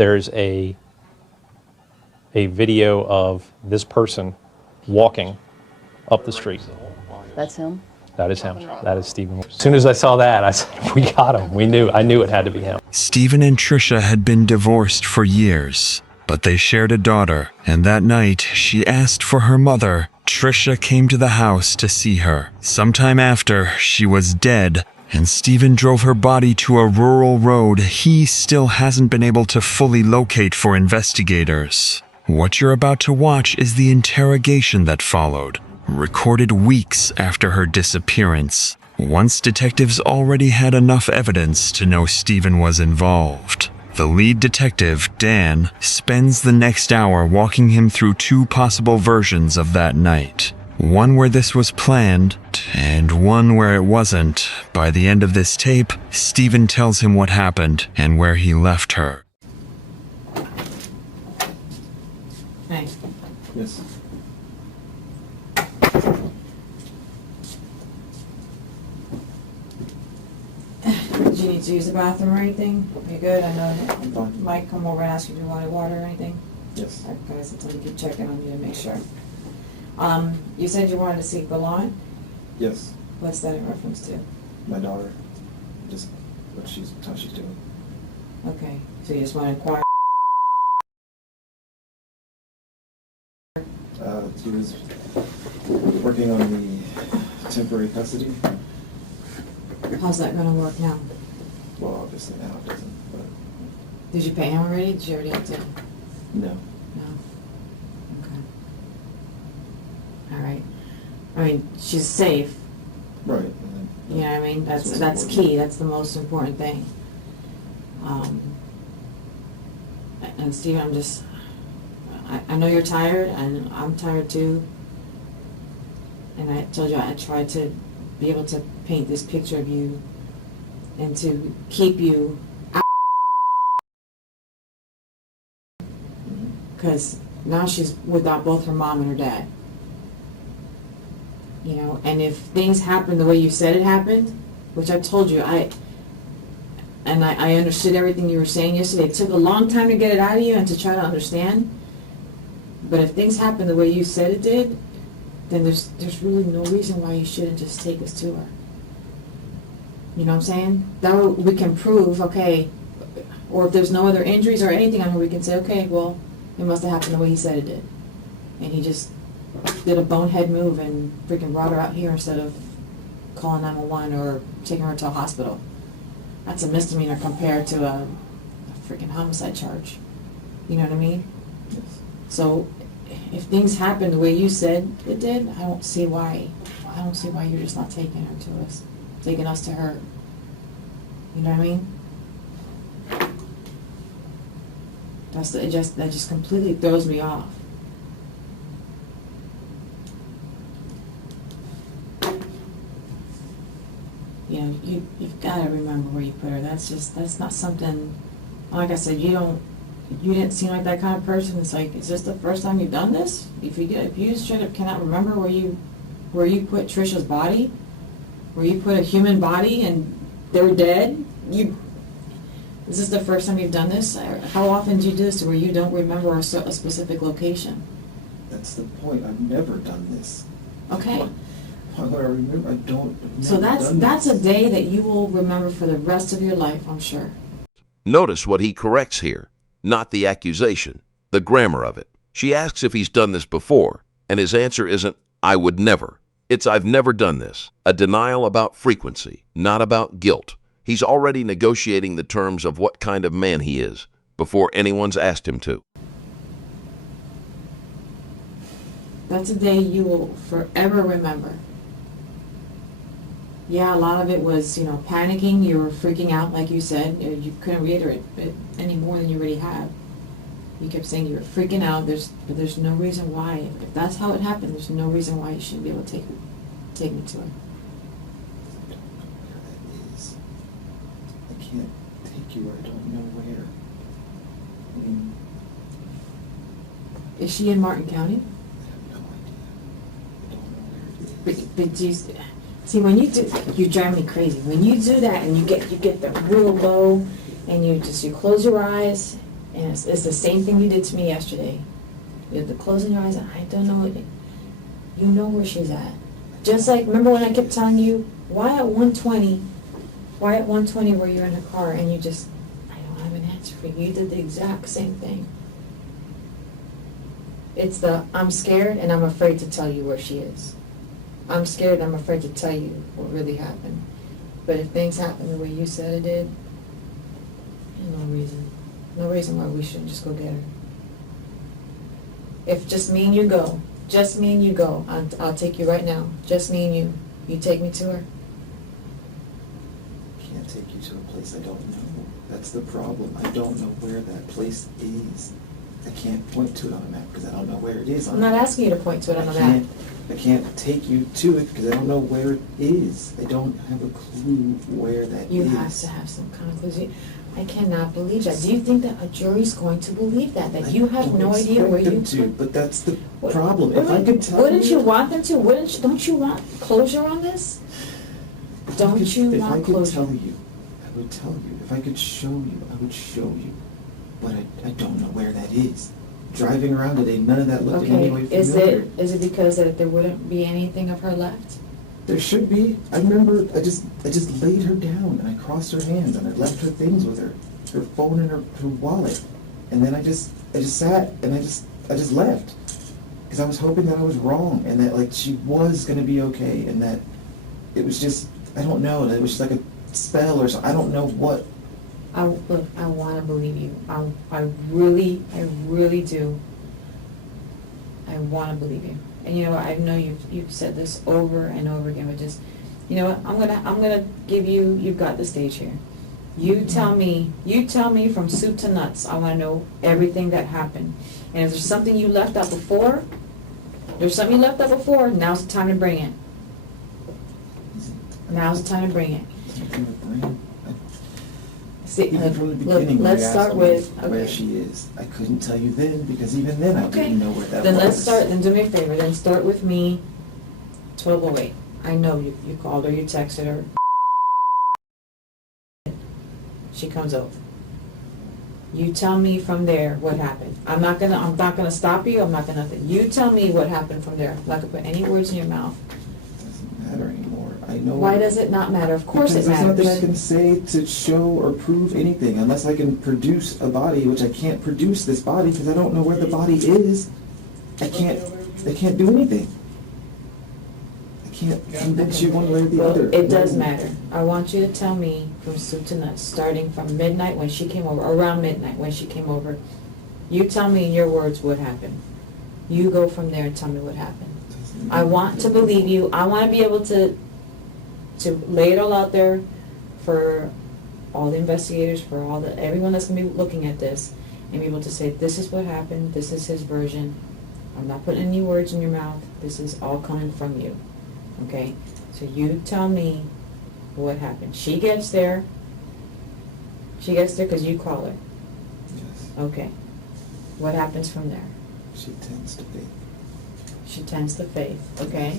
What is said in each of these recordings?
there's a video of this person walking up the street. That's him? That is him. That is Stephen. As soon as I saw that, I said, we got him. I knew it had to be him. Stephen and Trisha had been divorced for years, but they shared a daughter, and that night she asked for her mother. Trisha came to the house to see her. Sometime after, she was dead, and Stephen drove her body to a rural road he still hasn't been able to fully locate for investigators. What you're about to watch is the interrogation that followed, recorded weeks after her disappearance, once detectives already had enough evidence to know Stephen was involved. The lead detective, Dan, spends the next hour walking him through two possible versions of that night. One where this was planned, and one where it wasn't. By the end of this tape, Stephen tells him what happened and where he left her. Hey. Yes. Did you need to use the bathroom or anything? Are you good? I know Mike come over and ask you if you wanted water or anything. Yes. Okay, so we keep checking on you to make sure. You said you wanted to see Gallant? Yes. What's that in reference to? My daughter. Just how she's doing. Okay, so you just want to inquire? She was working on the temporary custody. How's that gonna work now? Well, obviously now it doesn't, but Did you pay him already? Did you already have to? no. No? Okay. All right. I mean, she's safe. Right. And then, You know what I mean? That's important. key. That's the most important thing. And Steve, I know you're tired, and I'm tired too. And I told you I tried to be able to paint this picture of you and to keep you out. Because now she's without both her mom and her dad. You know, and if things happen the way you said it happened, which I told you, I understood everything you were saying yesterday. It took a long time to get it out of you and to try to understand. But if things happen the way you said it did, then there's really no reason why you shouldn't just take us to her. You know what I'm saying? That way we can prove, okay, or if there's no other injuries or anything on her, we can say, okay, well, it must have happened the way he said it did. And he just did a bonehead move and freaking brought her out here instead of calling 911 or taking her to a hospital. That's a misdemeanor compared to a freaking homicide charge. You know what I mean? Yes. So if things happen the way you said it did, I don't see why you're just not taking her to us, taking us to her. You know what I mean? That just completely throws me off. You know, you've got to remember where you put her. That's not something. Like I said, you didn't seem like that kind of person. It's like, is this the first time you've done this? If you straight up cannot remember where you put Trisha's body, where you put a human body and they're dead, is this the first time you've done this? How often do you do this where you don't remember a specific location? That's the point. I've never done this. Okay. Why would I remember? I don't. So that's a day that you will remember for the rest of your life, I'm sure. Notice what he corrects here, not the accusation, the grammar of it. She asks if he's done this before, and his answer isn't, I would never. It's, I've never done this. A denial about frequency, not about guilt. He's already negotiating the terms of what kind of man he is before anyone's asked him to. That's a day you will forever remember. Yeah, a lot of it was, panicking. You were freaking out, like you said. You couldn't reiterate it any more than you already have. You kept saying you were freaking out. But there's no reason why. If that's how it happened, there's no reason why you shouldn't be able to take me to her. I don't know where that is. I can't take you where I don't know where. I mean, Is she in Martin County? I have no idea. I don't know where it is. But do you, see, when you drive me crazy. When you do that and you get them real low, and you close your eyes, And it's the same thing you did to me yesterday. You have to close your eyes and I don't know what, you know where she's at. Just like, remember when I kept telling you, why at 120 were you in her car and you just, I don't have an answer for you. You did the exact same thing. It's the, I'm scared and I'm afraid to tell you where she is. I'm scared and I'm afraid to tell you what really happened. But if things happen the way you said it did, no reason why we shouldn't just go get her. If just me and you go, I'll take you right now. Just me and you take me to her. I can't take you to a place I don't know. That's the problem. I don't know where that place is. I can't point to it on a map because I don't know where it is on I'm a not map. asking you to point to it on the map. I can't take you to it because I don't know where it is. I don't have a clue where that is. You have to have some kind of clue. I cannot believe that. Do you think that a jury's going to believe that? That you have no idea where you put? But that's the What- problem. If I could tell you... Wouldn't you want them to? Don't you want closure on this? Don't you If I want could closure? tell you, I would tell you. If I could show you, I would show you. But I don't know where that is. Driving around today, none of that looked in any way Okay, familiar. is it because that there wouldn't be anything of her left? There should be. I remember I just laid her down and I crossed her hands and I left her things with her phone and her wallet. And then I just sat and I just left. Because I was hoping that I was wrong and that like she was gonna be okay and that it was just, I don't know, that it was just like a spell or something. I don't know what. Look, I want to believe you. I really do. I want to believe you. And you know what? I know you've said this over and over again, but just, you know what? I'm gonna give you. You've got the stage here. You tell me from soup to nuts. I want to know everything that happened. And if there's something you left out before, now's the time to bring it. Now's the time to bring it. See, Even from the look, beginning, when let's you asked start me with, where okay. she is, I couldn't tell you then because even then I Okay. didn't know where that Then was. let's start, then do me a favor, then start with me, 12:08. I know you called her, you texted her. She comes over. You tell me from there what happened. I'm not gonna stop you, you tell me what happened from there. I'm not gonna put any words in your mouth. It doesn't matter anymore. I know. Why does it not matter? Of course it Because there's nothing I matters. can say to show or prove anything unless I can produce a body, which I can't produce this body because I don't know where the body is. I can't do anything. I can't convince you one way or the Well, other. it does No. matter. I want you to tell me from soup to nuts, starting from midnight when she came over, around midnight when she came over. You tell me in your words what happened. You go from there and tell me what happened. I want to believe you. I want to be able to lay it all out there for all the investigators, for everyone that's going to be looking at this, and be able to say, this is what happened, this is his version. I'm not putting any words in your mouth. This is all coming from you. Okay? So you tell me what happened. She gets there because you call her. Yes. Okay. What happens from there? She tends to be. She tends to faith. Okay?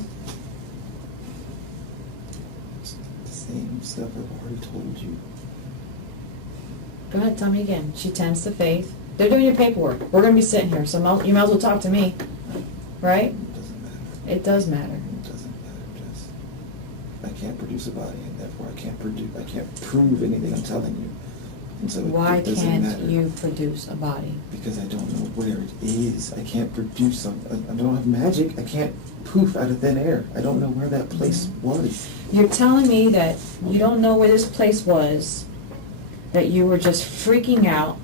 It's the same stuff I've already told you. Go ahead, tell me again. She tends to faith. They're doing your paperwork. We're going to be sitting here, so you might as well talk to me. Right? It doesn't matter. It does matter. It doesn't matter, Jess. I can't produce a body, and therefore I can't prove anything I'm telling you. And so Why it doesn't can't matter. you produce a body? Because I don't know where it is. I can't produce something. I don't have magic. I can't poof out of thin air. I don't know where that place was. You're telling me that you don't know where this place was, that you were just freaking out,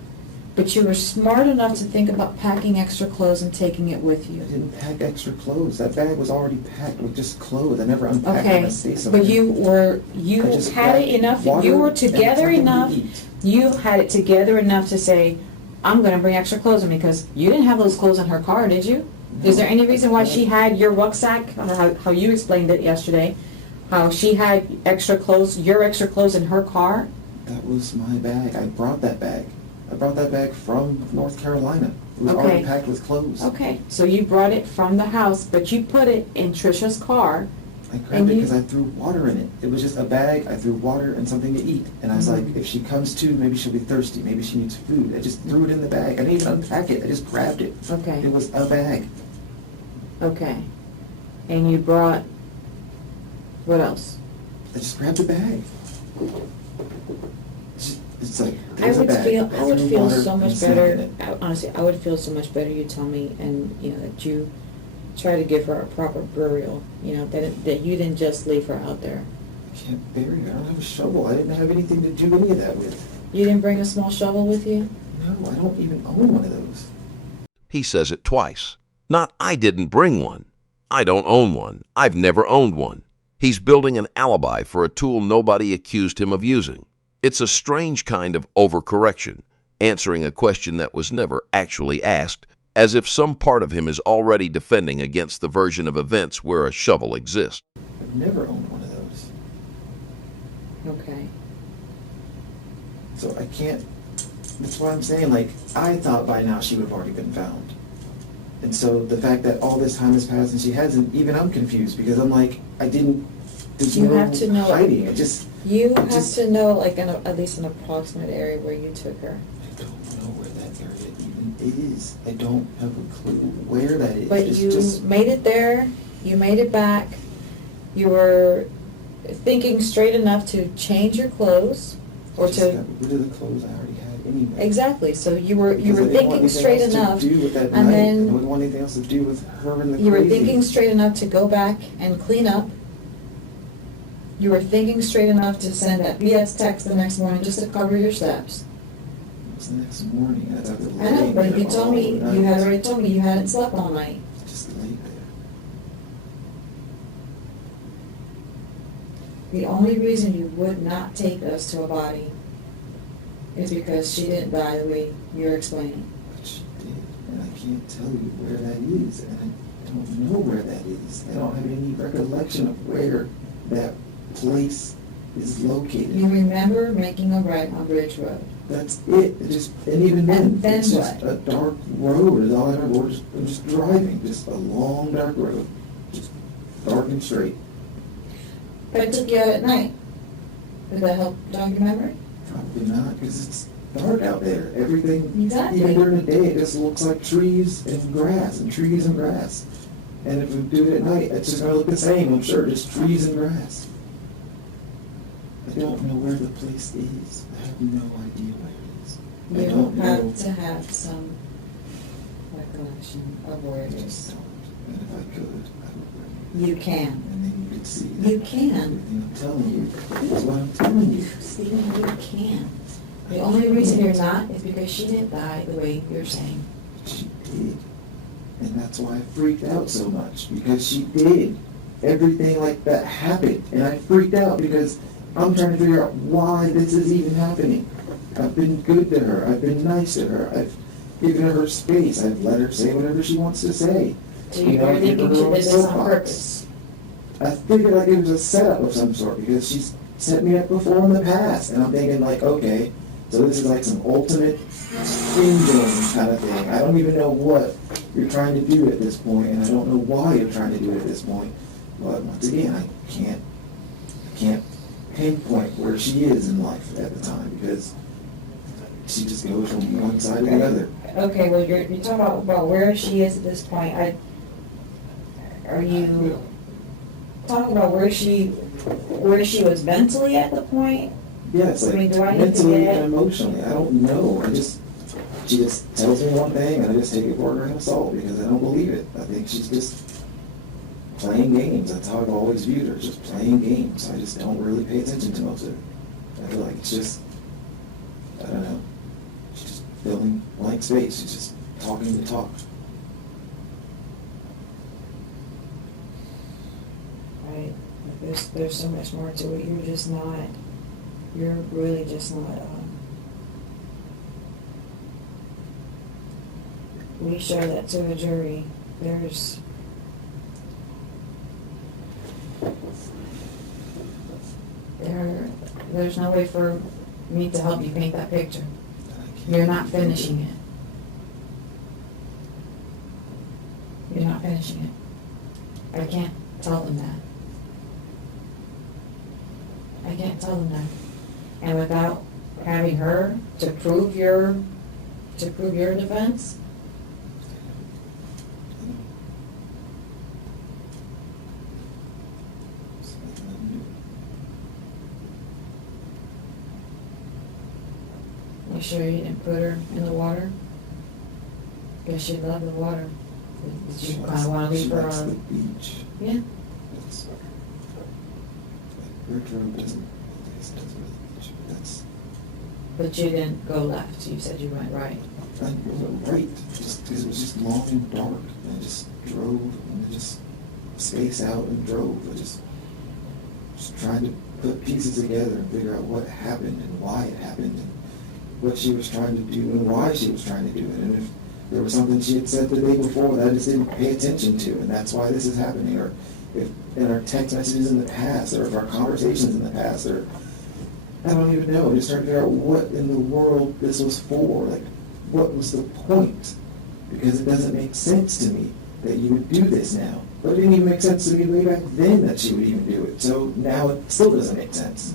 but you were smart enough to think about packing extra clothes and taking it with I you. didn't pack extra clothes. That bag was already packed with just clothes. I never unpacked it Okay, when I stay somewhere. but you I just had it got enough, water you were and together something to enough, eat. you had it together enough to say, I'm gonna bring extra clothes with me, because you didn't have those clothes in her car, did you? No, Is there any reason why I- she had your rucksack, or how you explained it yesterday, how she had extra clothes, your extra clothes in her car? That was my bag. I brought that bag. I brought that bag from North Carolina. It was Okay. already packed with clothes. Okay, so you brought it from the house, but you put it in Trisha's car, I grabbed And it you- because I threw water in it. It was just a bag, I threw water and something to eat. And I was like, if she comes to, maybe she'll be thirsty, maybe she needs food. I just threw it in the bag. I didn't even unpack it, I just grabbed it. Okay. It was a bag. Okay. And you brought, what else? I just grabbed the bag. It's like, I there's a would bag. feel, I would threw feel water so and much a snack better, in it. honestly, I would feel so much better you tell me, and, you know, that you try to give her a proper burial, you know, that you didn't just leave her out there. I can't bury her, I don't have a shovel. I didn't have anything to do any of that with. You didn't bring a small shovel with you? No, I don't even own one of those. He says it twice. Not, I didn't bring one. I don't own one. I've never owned one. He's building an alibi for a tool nobody accused him of using. It's a strange kind of overcorrection, answering a question that was never actually asked, as if some part of him is already defending against the version of events where a shovel exists. I've never owned one of those. Okay. So I can't, that's why I'm saying, like, I thought by now she would have already been found. And so the fact that all this time has passed and she hasn't, even I'm confused, because I'm like, there's You no have to know- hiding. I just, You have just- to know, like, at least an approximate area where you took her. I don't know where that area even is. I don't have a clue where that is. But It's you just, made it there, you made it back, you were thinking straight enough to change your clothes, or I just got to, rid of the clothes I already had anyway. exactly, so you were Because I didn't want thinking anything straight else enough, to do with that and night. I then didn't want anything else to do with her and the you were crazy. thinking straight enough to go back and clean up. You were thinking straight enough to send that BS text the next morning just to cover your steps. It was the next morning. I thought I know, but you told me, you had already told me you hadn't slept all night. Just laid there. The only reason you would not take us to a body is because she didn't die the way you're explaining. But she did, and I can't tell you where that is, and I don't know where that is. I don't have any recollection of where that place is located. You remember making a right on Bridge Road. That's it. And even then, And then it's just what? a dark road. Is all I remember. I'm just driving, just a long dark road, just dark and straight. But I took you out at night. Did that help jog your memory? Probably not, because it's dark out there. Everything, Exactly. even during the day, it just looks like trees and grass and trees and grass. And if we do it at night, it's just gonna look the same, I'm sure, just trees and grass. I don't know where the place is. I have no idea where it is. I You don't know. have to have some recollection of where it I is. just don't. And if I could, I would bring it. You can. And then you could see. You can. Everything I'm telling you is what I'm telling you. Stephen, you can. The only reason you're not is because she didn't die the way you're saying. She did. And that's why I freaked out so much, because she did. Everything like that happened, and I freaked out because I'm trying to figure out why this is even happening. I've been good to her. I've been nice to her. I've given her space. I've let her say whatever she wants to say. So You know, you're give her thinking she her did this on soapbox. purpose. I figured like it was a setup of some sort, because she's set me up before in the past, and I'm thinking like, okay, so this is like some ultimate spin game kind of thing. I don't even know what you're trying to do at this point, and I don't know why you're trying to do it at this point. But once again, I can't pinpoint where she is in life at the time, because she just goes from one side to the other. Okay, well, you're talking about where she is at this point. Are you talking about where she was mentally at the point? Yes, I mean, like do I need to mentally get- and emotionally. I don't know. She just tells me one thing, and I just take it for a grain of salt because I don't believe it. I think she's just playing games. That's how I've always viewed her, just playing games. I just don't really pay attention to most of it. I feel like it's just, I don't know, she's just filling blank space. She's just talking to talk. Right. There's so much more to it. You're really just not, we show that to a jury. There's no way for me to help you paint that picture. And I can't You're not think of finishing it. You're not finishing it. I can't tell them that. I can't tell them that. And without having her to prove your defense, you sure you didn't put her in the water? Because she loved the water. Did you kind of want to leave her She likes the on? beach. Yeah. That's Bertram doesn't really beach. That's But you didn't go left. You said you went right. I went right, just because it was just long and dark, and I just drove, and I just spaced out and drove. I just trying to put pieces together and figure out what happened and why it happened and what she was trying to do and why she was trying to do it. And if there was something she had said the day before that I just didn't pay attention to, and that's why this is happening, or if in our text messages in the past, or if our conversations in the past, or I don't even know. I just trying to figure out what in the world this was for. Like, what was the point? Because it doesn't make sense to me that you would do this now. But it didn't even make sense to me way back then that she would even do it. So now it still doesn't make sense.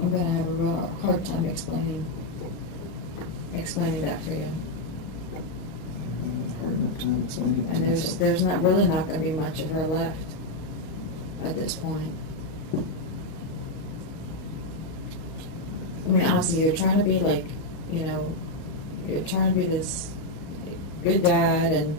I'm gonna have a real hard time explaining that for you. Hard enough time explaining it to And myself. there's not gonna be much of her left at this point. I mean, honestly, you're trying to be like, you're trying to be this good dad, and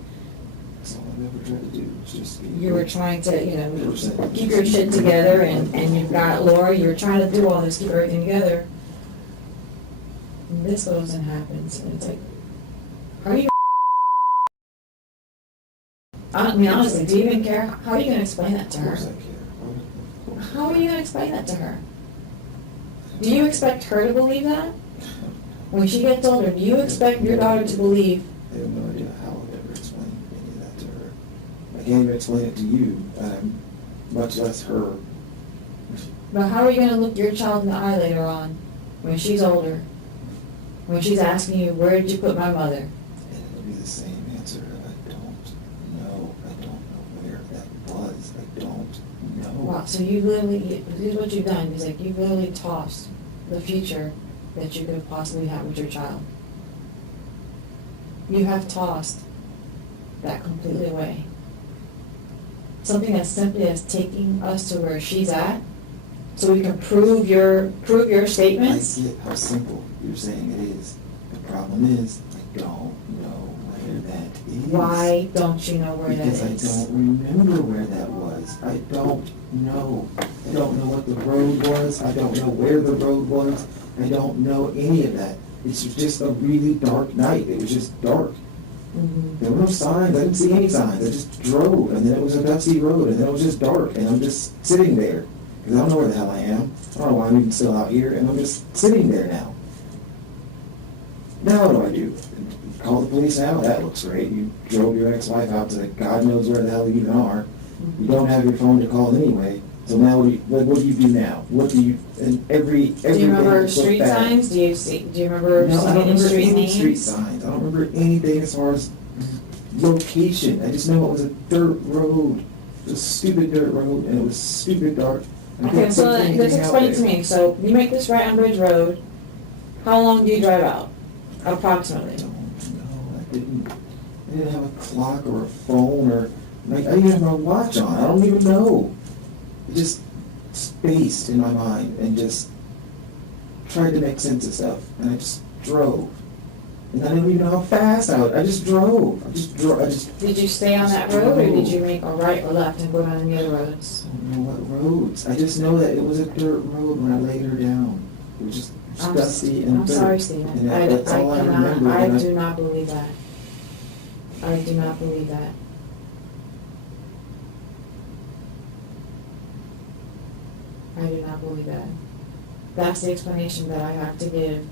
That's all I've ever tried to do, was just be. you were trying to, keep your shit together, and you've got Laura, you're trying to do all this, keep everything together. And this goes and happens, and it's like, are you? I mean, honestly, do you even care? How are you gonna explain that to Of her? course I care. Of course. How are you gonna explain that to her? Do you expect her to believe that? When she gets older, do you expect your daughter to believe? I have no idea how I would ever explain any of that to her. I can't even explain it to you, much less her. But how are you gonna look your child in the eye later on, when she's older? When she's asking you, where did you put my mother? And it'll be the same answer. I don't know. I don't know where that was. I don't know. Wow, so you literally, here's what you've done, is like you literally tossed the future that you could possibly have with your child. You have tossed that completely away. Something as simply as taking us to where she's at, so we can prove your statements. I get how simple you're saying it is. The problem is, I don't know where that is. Why don't you know where that is? Because I don't remember where that was. I don't know. I don't know what the road was. I don't know where the road was. I don't know any of that. It's just a really dark night. It was just dark. Mhm. There were no signs. I didn't see any signs. I just drove, and then it was a dusty road, and then it was just dark, and I'm just sitting there. Because I don't know where the hell I am. I don't know why I'm even still out here, and I'm just sitting there now. Now what do? Call the police now? That looks great. You drove your ex-wife out to God knows where the hell you even are. You don't have your phone to call anyway. So now what do you do now? What do you, and every Do you remember day street look back. signs? Do you remember No, I seeing don't any remember street any names? street signs. I don't remember anything as far as location. I just know it was a dirt road. It was a stupid dirt road, and it was stupid dark. I Okay, couldn't so see anything let's out explain it to there. me. So you make this right on Bridge Road. How long do you drive out? Approximately. I don't know. I didn't have a clock or a phone or, like, I didn't have my watch on. I don't even know. It just spaced in my mind and just tried to make sense of stuff. And I just drove. And I didn't even know how fast I just drove. I just Did you stay on that road, or did you make a right or left and go down the other roads? I don't know what roads. I just know that it was a dirt road when I laid her down. It was just dusty and I'm dirt. sorry, Stephen. And that's all I remember. I and do not believe that. I do not believe that. I do not believe that. That's the explanation that I have to give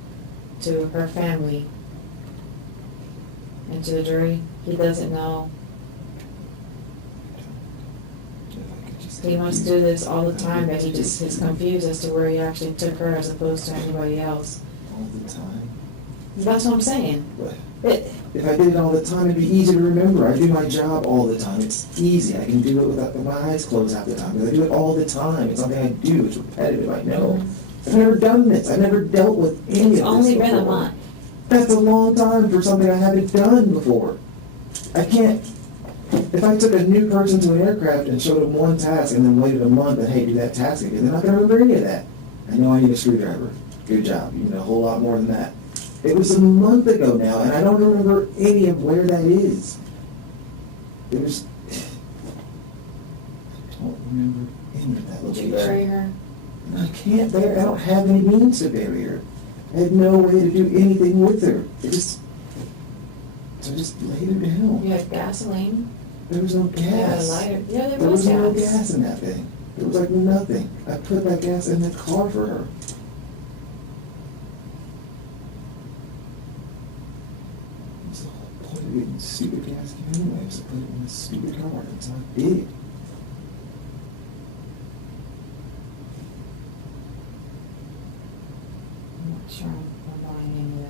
to her family and to the jury. He doesn't know. If I could just He must do this all the time, but he just is confused as to where he actually took her as opposed to anybody else. All the time. That's what I'm saying. But It, if I did it all the time, it'd be easy to remember. I do my job all the time. It's easy. I can do it without my eyes closed half the time. Because I do it all the time. It's something I do. It's repetitive. I know. I've never done this. I've never dealt with any it's of this only before. been a month. That's a long time for something I haven't done before. I can't. If I took a new person to an aircraft and showed them one task and then waited a month and, hey, do that task again, they're not going to remember any of that. I know I need a screwdriver. Good job. You know a whole lot more than that. It was a month ago now, and I don't remember any of where that is. It was. I don't remember any of that Did location. you bury her? I can't bury. I don't have any means to bury her. I had no way to do anything with her. So I just laid her down. You had gasoline? There was no You had a gas. lighter? Yeah, There there was was no gas. gas in that thing. There was like nothing. I put that gas in the car for her. That's the whole point of getting stupid gas anyway, was to put it in this stupid car. That's how I did it. I'm not sure I'm buying any of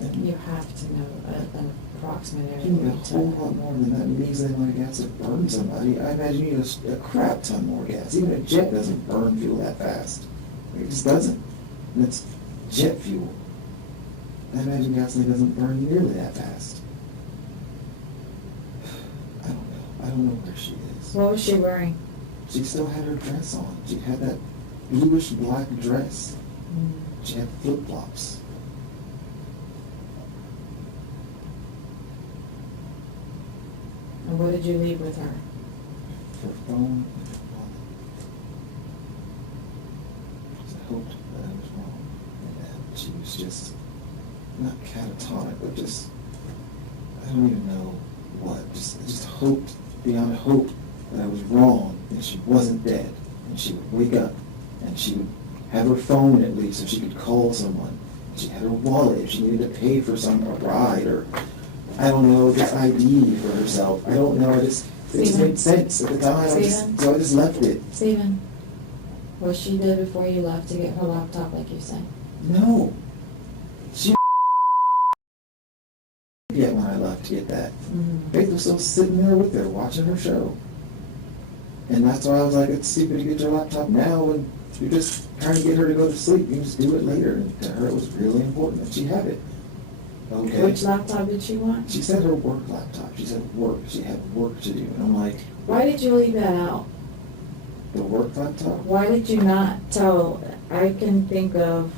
that. And You have to know an approximate area. you need a where you whole took. lot more than that measly amount of gas to burn somebody. I imagine you need a crap ton more gas. Even a jet doesn't burn fuel that fast. It just doesn't. And it's jet fuel. I imagine gasoline doesn't burn nearly that fast. I don't know. I don't know where she is. What was she wearing? She still had her dress on. She had that bluish black dress. She had flip-flops. And what did you leave with her? Her phone and her wallet. Because I hoped that I was wrong. And that she was just, not catatonic, but just, I don't even know what. I just hoped, beyond hope, that I was wrong and she wasn't dead. And she would wake up and she would have her phone at least so she could call someone. She had her wallet if she needed to pay for a ride or, I don't know, this ID for herself. I don't know, it just made sense at the time. So I just left it. Stephen, was she there before you left to get her laptop like you said? No. She yet when I left to get that. Faith was still sitting there with her, watching her show. And that's why I was like, it's stupid to get your laptop now when you're just trying to get her to go to sleep. You can just do it later. And to her, it was really important that she have it. Okay. Which laptop did she want? She said her work laptop. She said work. She had work to do. And I'm like, Why did you leave that out? the work laptop? Why did you not tell? I can think of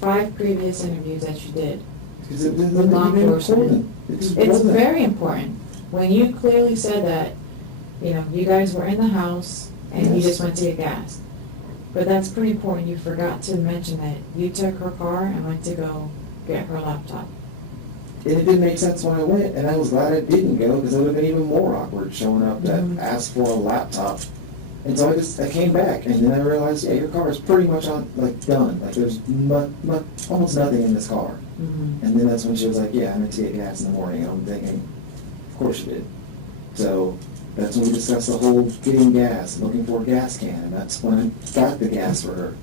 5 previous interviews that you did. Because it wasn't With law even enforcement. important. It just It's wasn't. very important. When you clearly said that, you guys were in the house and you Yes. just went to get gas. But that's pretty important. You forgot to mention that you took her car and went to go get her laptop. And it didn't make sense when I went, and I was glad I didn't go because it would have been even more awkward showing up to ask for a laptop. And so I came back, and then I realized, yeah, your car is pretty much done. Like there's almost nothing in this car. Mm-hmm. And then that's when she was like, yeah, I meant to get gas in the morning. And I'm thinking, of course you did. So that's when we discussed the whole getting gas, looking for a gas can, and that's when I got the gas for her.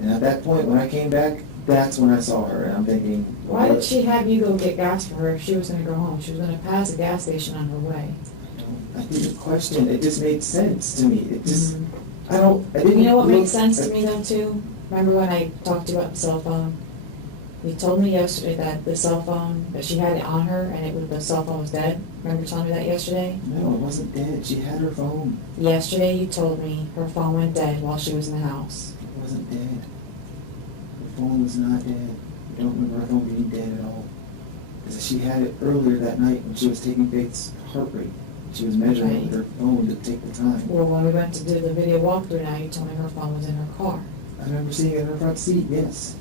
And at that point, when I came back, that's when I saw her, and I'm thinking, Why did she have you go get gas for her if she was going to go home? She was going to pass a gas station on her way. I didn't question. It just made sense to me. It just, I didn't. You know what look makes sense to at- me though too? Remember when I talked to you about the cell phone? You told me yesterday that the cell phone, that she had it on her and the cell phone was dead. Remember telling me that yesterday? No, it wasn't dead. She had her phone. Yesterday you told me her phone went dead while she was in the house. It wasn't dead. Her phone was not dead. I don't remember her phone being dead at all. Because she had it earlier that night when she was taking Faith's heart rate. She was measuring it with her phone to take the time. Well, when we went to do the video walkthrough now, you told me her phone was in her car. I remember seeing it in her front seat, yes.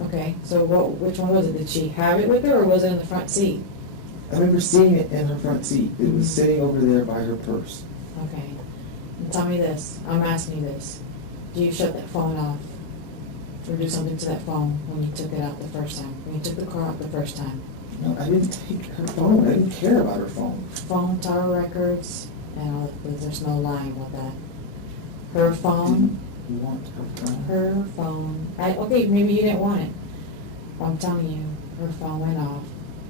Okay, so which one was it? Did she have it with her or was it in the front seat? I remember seeing it in her front seat. It was sitting over there by her purse. Okay. And tell me this, I'm asking you this. Do you shut that phone off? Or do something to that phone when you took it out the first time? When you took the car out the first time? No, I didn't take her phone. I didn't care about her phone. Phone, tower records, and all of this. There's no lying about that. Her phone, Didn't want her phone. her phone. Okay, maybe you didn't want it. I'm telling you, her phone went off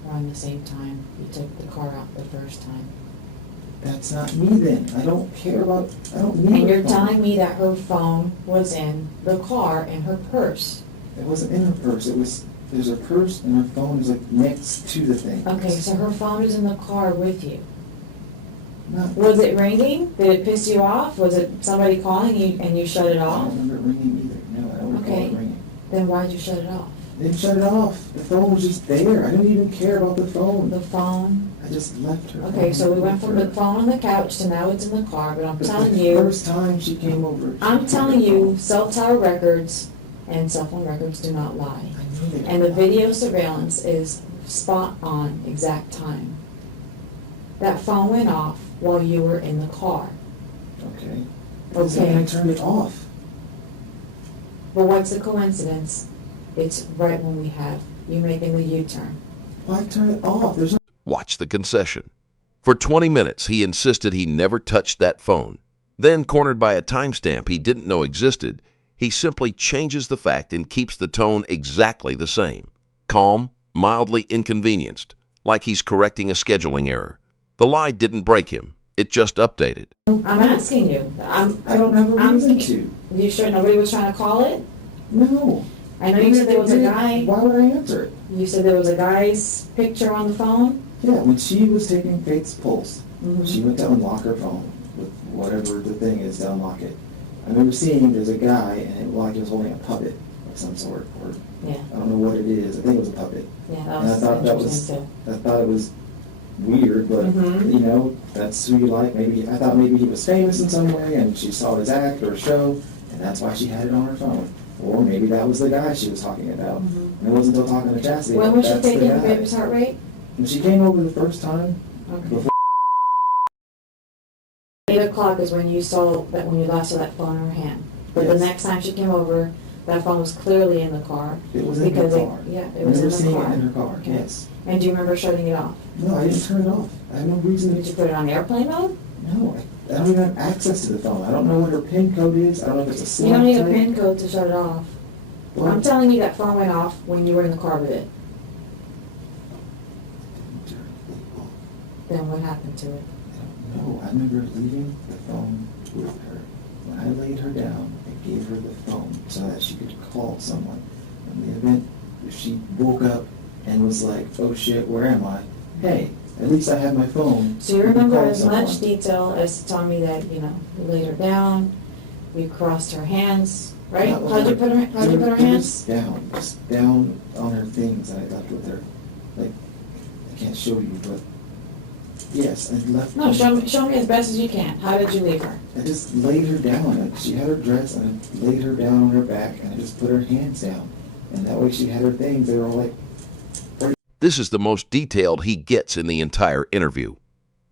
around the same time you took the car out the first time. That's not me then. I don't care about, I don't need And her you're phone. telling me that her phone was in the car in her purse. It wasn't in her purse. It was, there's her purse and her phone is like next to the thing. Okay, so her phone is in the car with you. Not, Was it ringing? Did it piss you off? Was it somebody calling you and you shut it I off? don't remember it ringing either. No, I don't recall Okay. it ringing. Then why'd you shut it off? I didn't shut it off. The phone was just there. I didn't even care about the phone. The phone? I just left her. Okay, so we went from the phone on the couch to now it's in the car, but I'm But telling the you, first time she came over. I'm telling you, cell tower records and cell phone records do not lie. I knew they And the were. video surveillance is spot on, exact time. That phone went off while you were in the car. Okay. Because then I turned it off. But what's the coincidence? It's right when we have you making the U-turn. Why turn it off? There's no. Watch the concession. For 20 minutes, he insisted he never touched that phone. Then, cornered by a timestamp he didn't know existed, he simply changes the fact and keeps the tone exactly the same. Calm, mildly inconvenienced, like he's correcting a scheduling error. The lie didn't break him. It just updated. I'm asking you. I don't have a reason to. You sure nobody was trying to call it? No. I know you said there was a guy. Why would I answer it? You said there was a guy's picture on the phone? Yeah, when she was taking Faith's pulse, Mhm. she went to unlock her phone with whatever the thing is to unlock it. I remember seeing there's a guy and it looked like he was holding a puppet of some sort, or Yeah, I don't know what it is. I think it was a puppet. yeah, that And I was thought that was, interesting too. I thought it was weird, but Mhm. you know, that's who you like. Maybe I thought maybe he was famous in some way, and she saw his act or show, and that's why she had it on her phone. Or maybe that was the guy she was talking about. Mhm. And it wasn't until talking to Chastity When that was she that's the taking the guy. baby's heart rate? When she came over the first time, Okay. before 8 o'clock is when you saw that, when you last saw that phone in her hand. But the Yes. next time she came over, that phone was clearly in the car. it was in her Because car. yeah, it I was in remember the seeing car. it in her car. Okay. Yes. And do you remember shutting it off? No, I didn't turn it off. I have no reason Did to. you put it on airplane mode? No, I don't even have access to the phone. I don't know what her PIN code is. I don't know if it's a slot. You don't need a type. PIN code to shut it off. What? I'm telling you that phone went off when you were in the car with it. Then what happened to it? No, I remember leaving the phone with her. When I laid her down, I gave her the phone so that she could call someone. In the event if she woke up and was like, oh shit, where am I? Hey, at least I have my phone. So you I can remember call as much someone. detail as to tell me that, you laid her down, you crossed her hands, right? Not How'd you like- put her It hands? was just down on her things that I left with her. Like, I can't show you, but yes, I left. No, show me as best as you can. How did you leave her? I just laid her down. She had her dress, and I laid her down on her back, and I just put her hands down. And that way she had her things. They were all like, This is the most detailed he gets in the entire interview.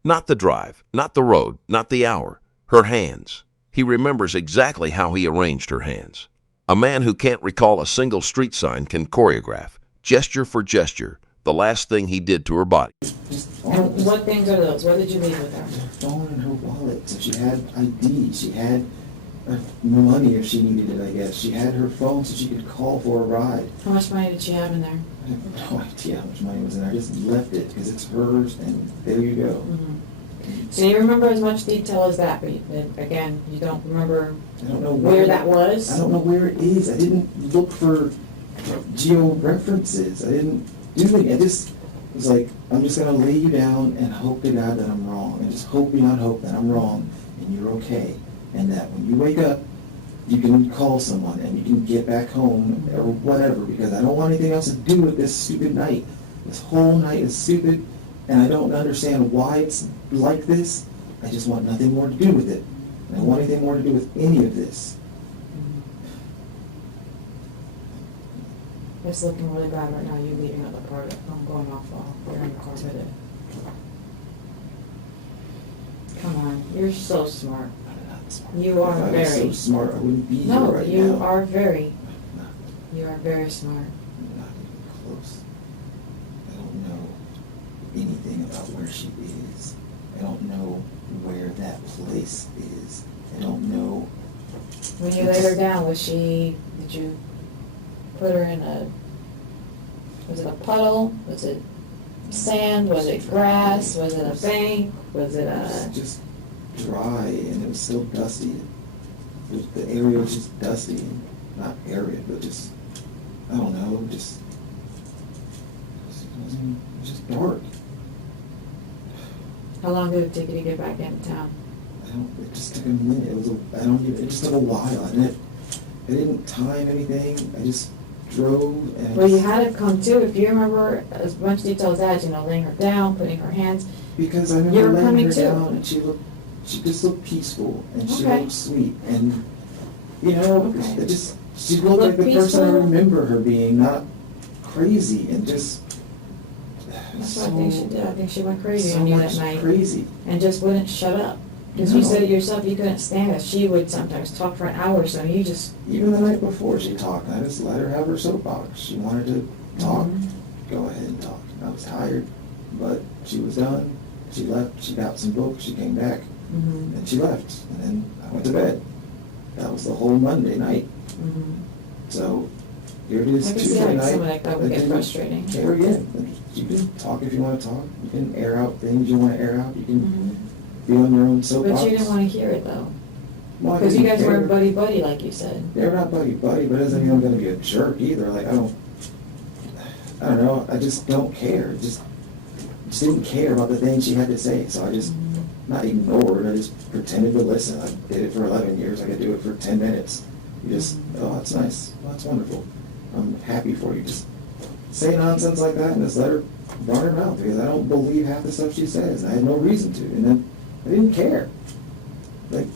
Not the drive, not the road, not the hour. Her hands. He remembers exactly how he arranged her hands. A man who can't recall a single street sign can choreograph, gesture for gesture, the last thing he did to her body. just And what things are those? What did you leave with her? her phone and her wallet. So she had ID. She had money if she needed it, I guess. She had her phone so she could call for a ride. How much money did she have in there? I have no idea how much money was in there. I just left it because it's hers, and there you go. So you remember as much detail as that, but again, you don't remember I don't know where that was? I don't know where it is. I didn't look for geo-references. I didn't do anything. I just was like, I'm just going to lay you down and hope to God that I'm wrong. And just hope beyond hope that I'm wrong and you're okay. And that when you wake up, you can call someone and you can get back home or whatever, because I don't want anything else to do with this stupid night. This whole night is stupid, and I don't understand why it's like this. I just want nothing more to do with it. I don't want anything more to do with any of this. It's looking really bad right now, you leaving out the part of I'm going off while you're in the car with it. Come on, you're so smart. I'm not smart. You are If I was so very. smart, I wouldn't be here No, right now. you are very. Not, You are very smart. not even close. I don't know anything about where she is. I don't know where that place is. I don't know. When you laid her down, did you put her in was it a puddle? Was it sand? Was it grass? Was it a bank? Was it It was a... just dry, and it was still dusty. The area was just dusty, and not arid, but just, I don't know, it was just dark. How long did it take you to get back into town? It just took a minute. It just took a while. I didn't time anything. I just drove and. Well, you had it come too, if you remember as much detail as that, laying her down, putting her hands. Because I You remember were laying coming her too. down, and she just looked peaceful, and she Okay. looked sweet, and, you know, Okay. she looked like the Looked person I peaceful? remember her being, not crazy, and just. That's what I think she did. I think she went crazy so on you much that night. crazy. And just wouldn't shut up. Because you No. said it yourself, you couldn't stand it. She would sometimes talk for an hour or so, and you just... Even the night before she talked, I just let her have her soapbox. She wanted to talk, Mhm. go ahead and talk. I was tired, but she was done. She left, she got some books, she came back, Mhm. and she left. And then I went to bed. That was the whole Monday night. Mhm. So here it is, I can see Tuesday how night. something like that would get Again, frustrating. Here again. You can talk if you want to talk. You can air out things you want to air out. You can Mhm. be on your own soapbox. But you didn't want to hear it though. Well, I Because you didn't guys care. weren't buddy-buddy like you said. They're not buddy-buddy, but it doesn't mean I'm gonna be a jerk either. Like, I don't know, I just don't care. Just didn't care about the things she had to say, so I just, not ignored, I just pretended to listen. I did it for 11 years, I could do it for 10 minutes. You just, oh, that's nice, oh, that's wonderful. I'm happy for you. Just say nonsense like that and just let her run her mouth, because I don't believe half the stuff she says, and I had no reason to, and then I didn't care. Like,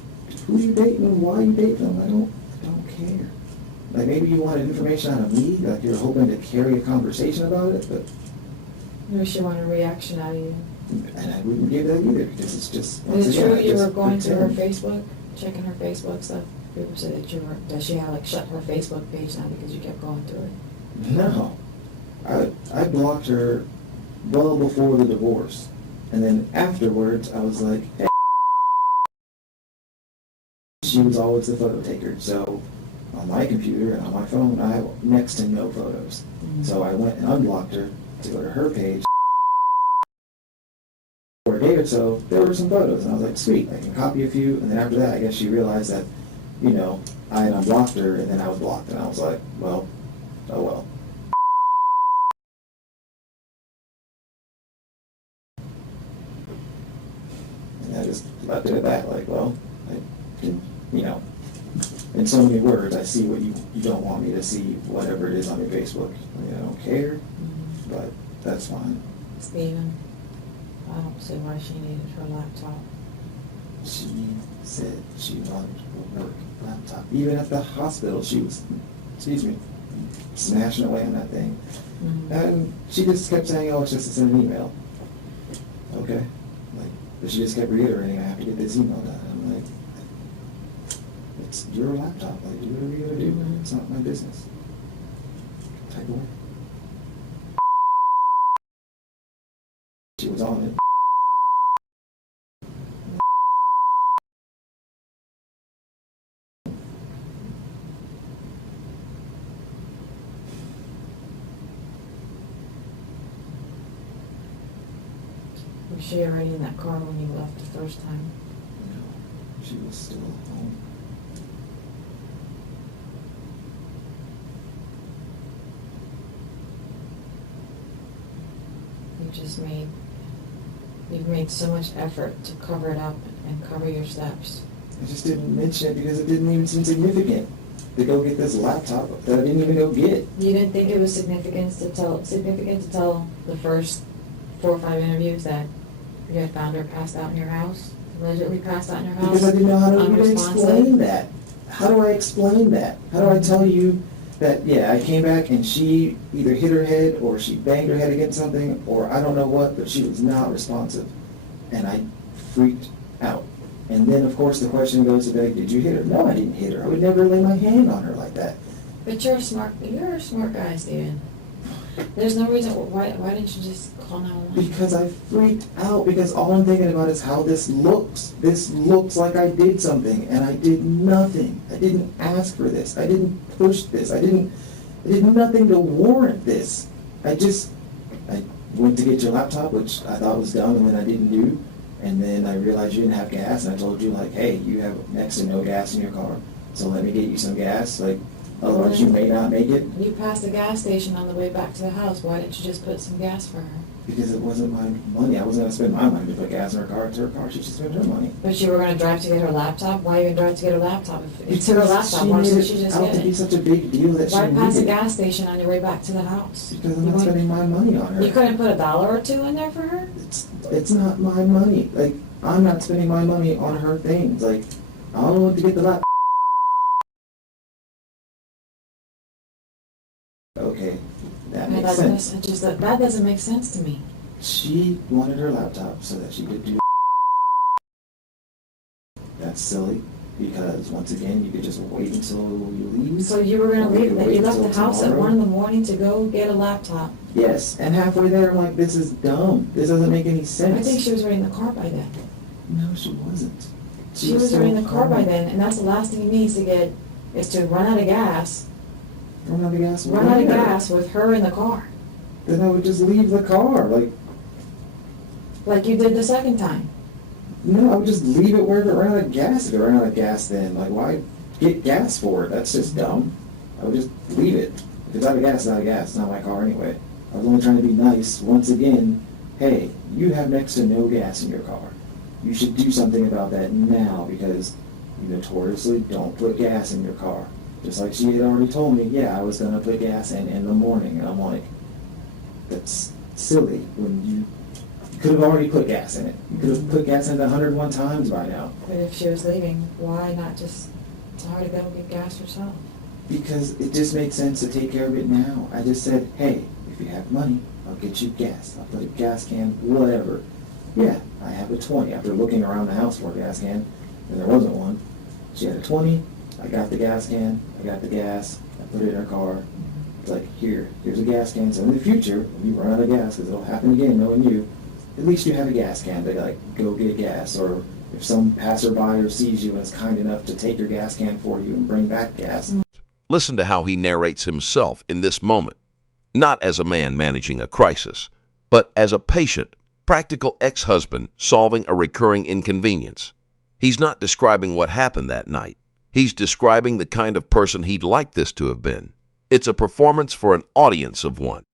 who you dating and why you dating them, I don't care. Like, maybe you wanted information out of me, like you're hoping to carry a conversation about it, but, Maybe she wanted a reaction out of you. and I wouldn't give that either, because it's just, once Is it again, true I you were just going through her pretend. Facebook, checking her Facebook stuff? People say that does she have like shut her Facebook page now because you kept going through it? No. I blocked her well before the divorce. And then afterwards, I was like, hey. She was always the photo taker, so on my computer and on my phone, I have next to no photos. So I went and unblocked her to go to her page. For a day or so, there were some photos, and I was like, sweet, I can copy a few. And then after that, I guess she realized that, you know, I had unblocked her, and then I was blocked, and I was like, well, oh well. And I just left it at that, like, well, I can, you know, in so many words, I see what you don't want me to see, whatever it is on your Facebook. I mean, I don't care, but that's fine. Steven, I don't see why she needed her laptop. She said she wanted a work laptop. Even at the hospital, she was, excuse me, smashing away on that thing. And she just kept saying, oh, it's just to send an email. Okay. Like, but she just kept reiterating, I have to get this email done. I'm like, it's your laptop. Like, do whatever you gotta do. Mhm. It's not my business. Type away. She was on it. Was she already in that car when you left the first time? You know, she was still home. You've made so much effort to cover it up and cover your steps. I just didn't mention it because it didn't even seem significant to go get this laptop that I didn't even go get. You didn't think it was significant to tell the first 4 or 5 interviews that you had found her passed out in your house? Allegedly passed out in your house? Because I didn't know how to even Unresponsive? explain that. How do I explain that? How do I tell you that, yeah, I came back and she either hit her head or she banged her head against something or I don't know what, but she was not responsive. And I freaked out. And then, of course, the question goes to like, did you hit her? No, I didn't hit her. I would never lay my hand on her like that. But you're a smart guy, Steven. There's no reason, why didn't you just call 911? Because I freaked out, because all I'm thinking about is how this looks. This looks like I did something, and I did nothing. I didn't ask for this. I didn't push this. I did nothing to warrant this. I went to get your laptop, which I thought was dumb, and then I didn't do. And then I realized you didn't have gas, and I told you, like, hey, you have next to no gas in your car, so let me get you some gas. Like, otherwise you may not make it. You passed the gas station on the way back to the house. Why didn't you just put some gas for her? Because it wasn't my money. I wasn't going to spend my money to put gas in her car. It's her car. She should spend her money. But you were going to drive to get her laptop? Why even drive to get her laptop? If it's her Because laptop, why doesn't she made it just out get to be it? such a big deal that Why she pass the needed. gas station on your way back to the house? Because I'm not spending my money on her. You couldn't put $1 or $2 in there for her? It's not my money. Like, I'm not spending my money on her things. Like, I don't want to get the laptop. Okay, that Yeah, makes sense. that doesn't make sense to me. She wanted her laptop so that she could do. That's silly, because once again, you could just wait until you leave. So you were going to Or leave, could wait you left the until house at tomorrow. 1 in the morning to go get a laptop. Yes, and halfway there, I'm like, this is dumb. This doesn't make any sense. I think she was already in the car by then. No, she wasn't. She was still already in the car by home. then, and that's the last thing he needs to get, is to run out of gas. Run out of gas. Run out of where? gas with her in the car, Then I would just leave the car. like you did the second time. No, I would just leave it where it ran out of gas. If it ran out of gas, then like, why get gas for it? That's just dumb. I would just leave it. If it's out of gas, it's out of gas. It's not my car anyway. I was only trying to be nice. Once again, hey, you have next to no gas in your car. You should do something about that now, because you notoriously don't put gas in your car. Just like she had already told me, yeah, I was going to put gas in the morning. And I'm like, that's silly. When you could have already put gas in it. You could have put gas in it 101 times by now. But if she was leaving, why not just tell her to go get gas herself? Because it just makes sense to take care of it now. I just said, hey, if you have money, I'll get you gas. I'll put a gas can, whatever. Yeah, I have a 20. After looking around the house for a gas can, and there wasn't one, she had a 20. I got the gas can. I got the gas. I put it in her car. It's like, here's a gas can. So in the future, when you run out of gas, because it'll happen again, knowing you, at least you have a gas can to like go get gas. Or if some passerby or sees you and is kind enough to take your gas can for you and bring back gas. Listen to how he narrates himself in this moment, not as a man managing a crisis, but as a patient, practical ex-husband solving a recurring inconvenience. He's not describing what happened that night. He's describing the kind of person he'd like this to have been. It's a performance for an audience of one.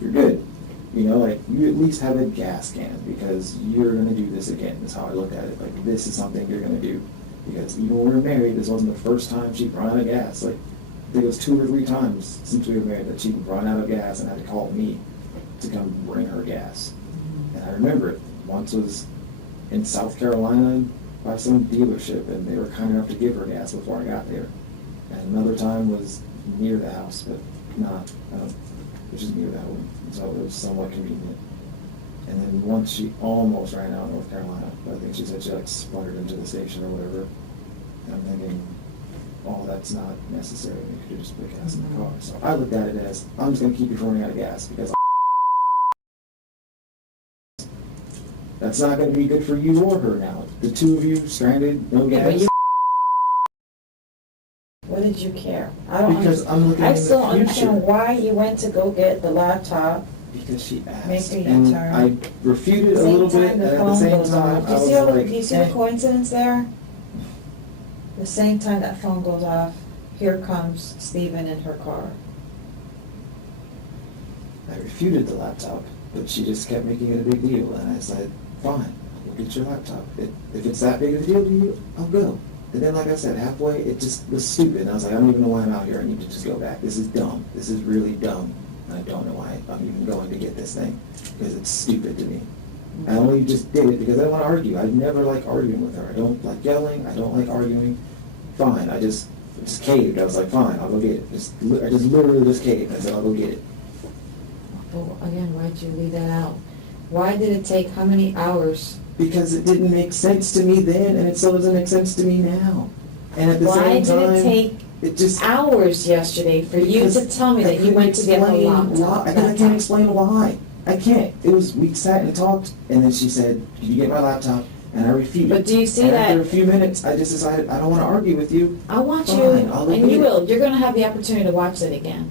You're good. You know, like, you at least have a gas can, because you're going to do this again. That's how I looked at it. Like, this is something you're going to do. Because even when we were married, this wasn't the first time she'd run out of gas. Like, I think it was 2 or 3 times since we were married that she'd run out of gas and had to call me to come bring her gas. And I remember it. Once was in South Carolina by some dealership, and they were kind enough to give her gas before I got there. And another time was near the house, but not, which is near that one. So it was somewhat convenient. And then once she almost ran out in North Carolina, but I think she said she like spluttered into the station or whatever. And I'm thinking, oh, that's not necessary. You could just put gas in the car. So I looked at it as, I'm just going to keep you from running out of gas, because that's not going to be good for you or her now. The two of you stranded, no Yeah, but gas. you- What did you care? I don't Because understand. I'm looking I in the still don't future. understand why you went to go get the laptop. Because she asked. Making a And turn. I refuted a Same little bit, time and the at the phone same goes time, off. I Do you was see all like, do you see the coincidence there? The same time that phone goes off, here comes Stephen in her car. I refuted the laptop, but she just kept making it a big deal, and I said, fine, we'll get your laptop. If it's that big of a deal to you, I'll go. And then, like I said, halfway, it just was stupid, and I was like, I don't even know why I'm out here. I need to just go back. This is dumb. This is really dumb. And I don't know why I'm even going to get this thing, because it's stupid to me. I only just did it because I don't want to argue. I never like arguing with her. I don't like yelling. I don't like arguing. Fine, I just caved. I was like, fine, I'll go get it. I just literally just caved. I said, I'll go get it. But again, why'd you leave that out? Why did it take how many hours? Because it didn't make sense to me then, and it still doesn't make sense to me now. And at the Why same did time, it take It just. hours yesterday for you to tell me that you went to get her laptop. I can't explain why. I can't. We sat and talked, and then she said, "Did you get my laptop?" And I refuted. But do you see and that? After a few minutes, I just decided I don't want to argue with you. I want Fine, you, I'll and admit you it. will, you're gonna have the opportunity to watch that again,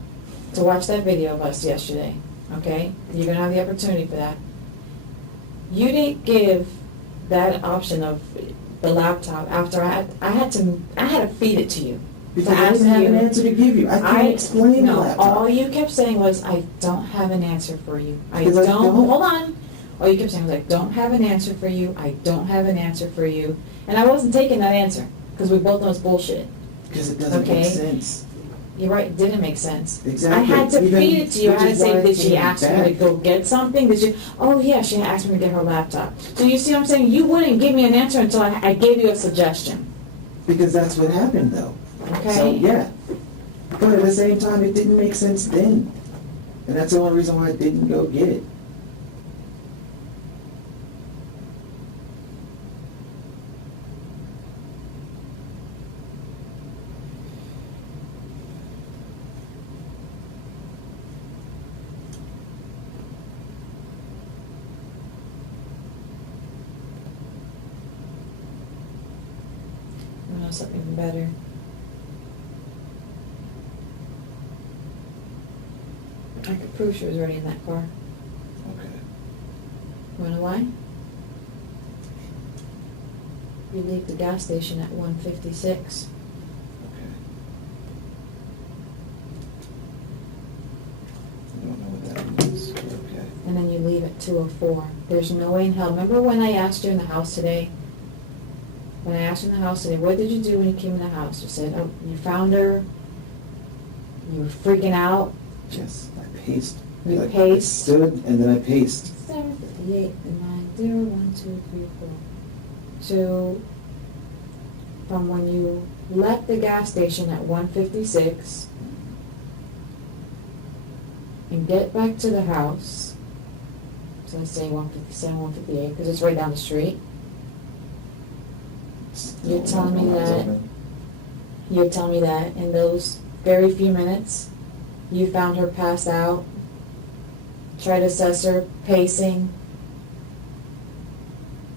to watch that video of us yesterday, okay? You're gonna have the opportunity for that. You didn't give that option of the laptop after I had to feed it to you. Because I didn't have an answer to give you. I can't explain the No, laptop. all you kept saying was, I don't have an answer for you. Because I don't. Hold on. All you kept saying was, I don't have an answer for you, I don't have an answer for you. And I wasn't taking that answer, because we both know it's bullshit. Because it doesn't Okay. make sense. You're right, it didn't make sense. Exactly. I had to Even- feed it to you. I which had to is say, why I did she came ask me to back. go get something? Did you? Oh yeah, she asked me to get her laptop. So you see what I'm saying? You wouldn't give me an answer until I gave you a suggestion. Because that's what happened, though. Okay? So, yeah. But at the same time, it didn't make sense then. And that's the only reason why I didn't go get it. I know something better. I could prove she was already in that car. Okay. You know why? You leave the gas station at 1:56. Okay. I don't know what that means, but okay. And then you leave at 2:04. There's no way in hell. Remember when I asked you in the house today? When I asked you in the house today, what did you do when you came in the house? You said, oh, you found her, you were freaking out. Yes, I paced. You I paced. stood and then I paced. 7:58 and 90 1 2 3 4. So from when you left the gas station at 1:56 and get back to the house, so let's say 1:57, 1:58, because it's right down the street. You're telling me that You're telling me that in those very few minutes, you found her passed out, tried to assess her pacing,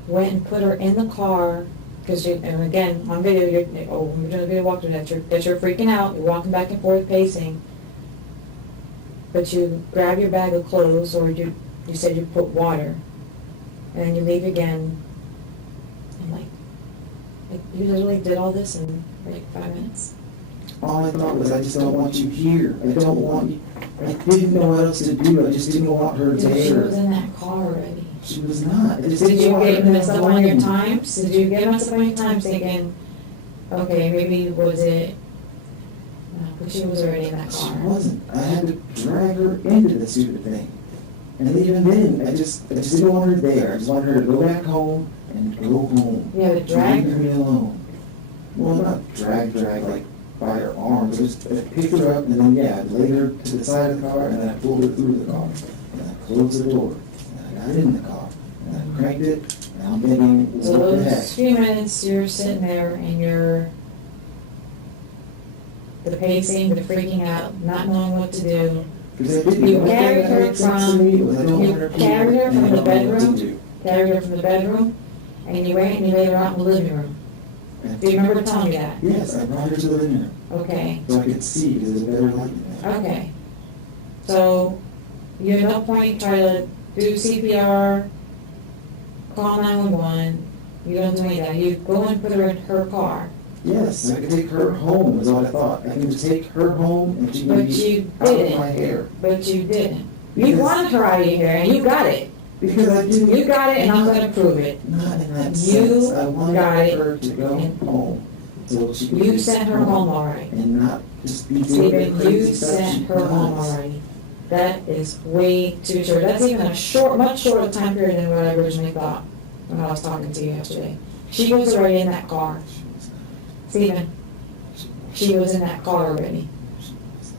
went and put her in the car, because you, and again, on video, we're doing a video walkthrough, that you're freaking out, you're walking back and forth pacing, but you grab your bag of clothes, or you said you put water, and then you leave again, and like you literally did all this in like 5 minutes. All I thought was, I just don't want you here. I don't want you. I didn't know what else to do. I just didn't want her She was there. in that car already. She was not. I just Did didn't you want her get messed up on your alone. times? Did you get messed up on your times thinking, okay, maybe was it, no, but she was already in that She car. wasn't. I had to drag her into the stupid thing. And even then, I just didn't want her there. I just wanted her to go back home and go home. You had to drag Leave her? me alone. Well, not drag like by her arms. I picked her up and then, yeah, I laid her to the side of the car and then I pulled her through the car. And I closed the door. And I got in the car. And I cranked it. And I'm thinking, So what the those heck? few minutes, you're sitting there and you're, the pacing, the freaking out, not knowing what to do. Because I didn't. You The only thing carried that her made sense to me was I don't you want her here, carried her and from I the don't know what to bedroom? do. Carried her from the bedroom, and you went and you laid her out in the living room. Do you remember telling me that? Yes, I brought her to the living room Okay, so I could see because there's a better light in there. okay. So, you at no point try to do CPR, call 911, you don't do any of that. You go and put her in her car. Yes, I could take her home is what I thought. I can just take her home and she But can you be out of didn't. my hair. But you didn't. You Because- wanted her out of your hair, and you got it. Because I didn't. You got it, and I'm gonna prove it. Not in that You sense. I wanted got it, her to go and home. So she could You be sent her home alright. and not just be doing the Stephen, you crazy stuff she sent her home does. already. That is way too short. That's even a much shorter time period than what I originally thought when I was talking to you yesterday. She was already in that car. She was not. Stephen, she was in that car already. She wasn't.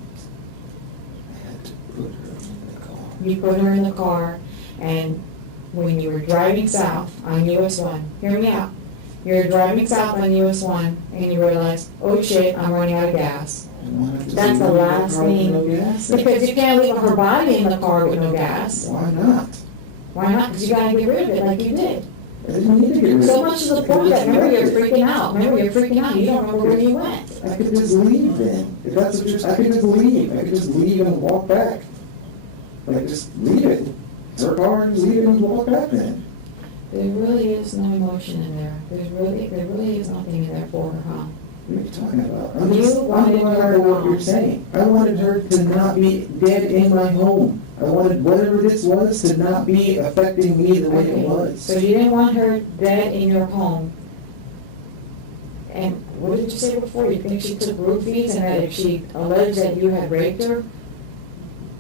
I had to put her in the car. You put her in the car, and when you were driving south on US 1, hear me out, You're driving south on US 1 and you realize, oh shit, I'm running out of gas. That's the last thing. No gas? Because you can't leave her body in the car with no gas. Why not? Why not? Because you gotta get rid of it like you did. I didn't need to get rid of it. So much to the point that, remember, you're freaking out. Remember, you're freaking out. You don't remember where you went. I could just leave then. If that's what you're, I could just leave. I could just leave and walk back. Like, just leave it. It's her car, just leave it and walk back then. There really is no emotion in there. There really is nothing in there for her, huh? What are you talking about? You wanted I'm her what gone. you're saying. I wanted her to not be dead in my home. I wanted whatever this was to not be affecting me the way it was. So you didn't want her dead in your home. And what did you say before? You think she took roofies and that if she alleged that you had raped her?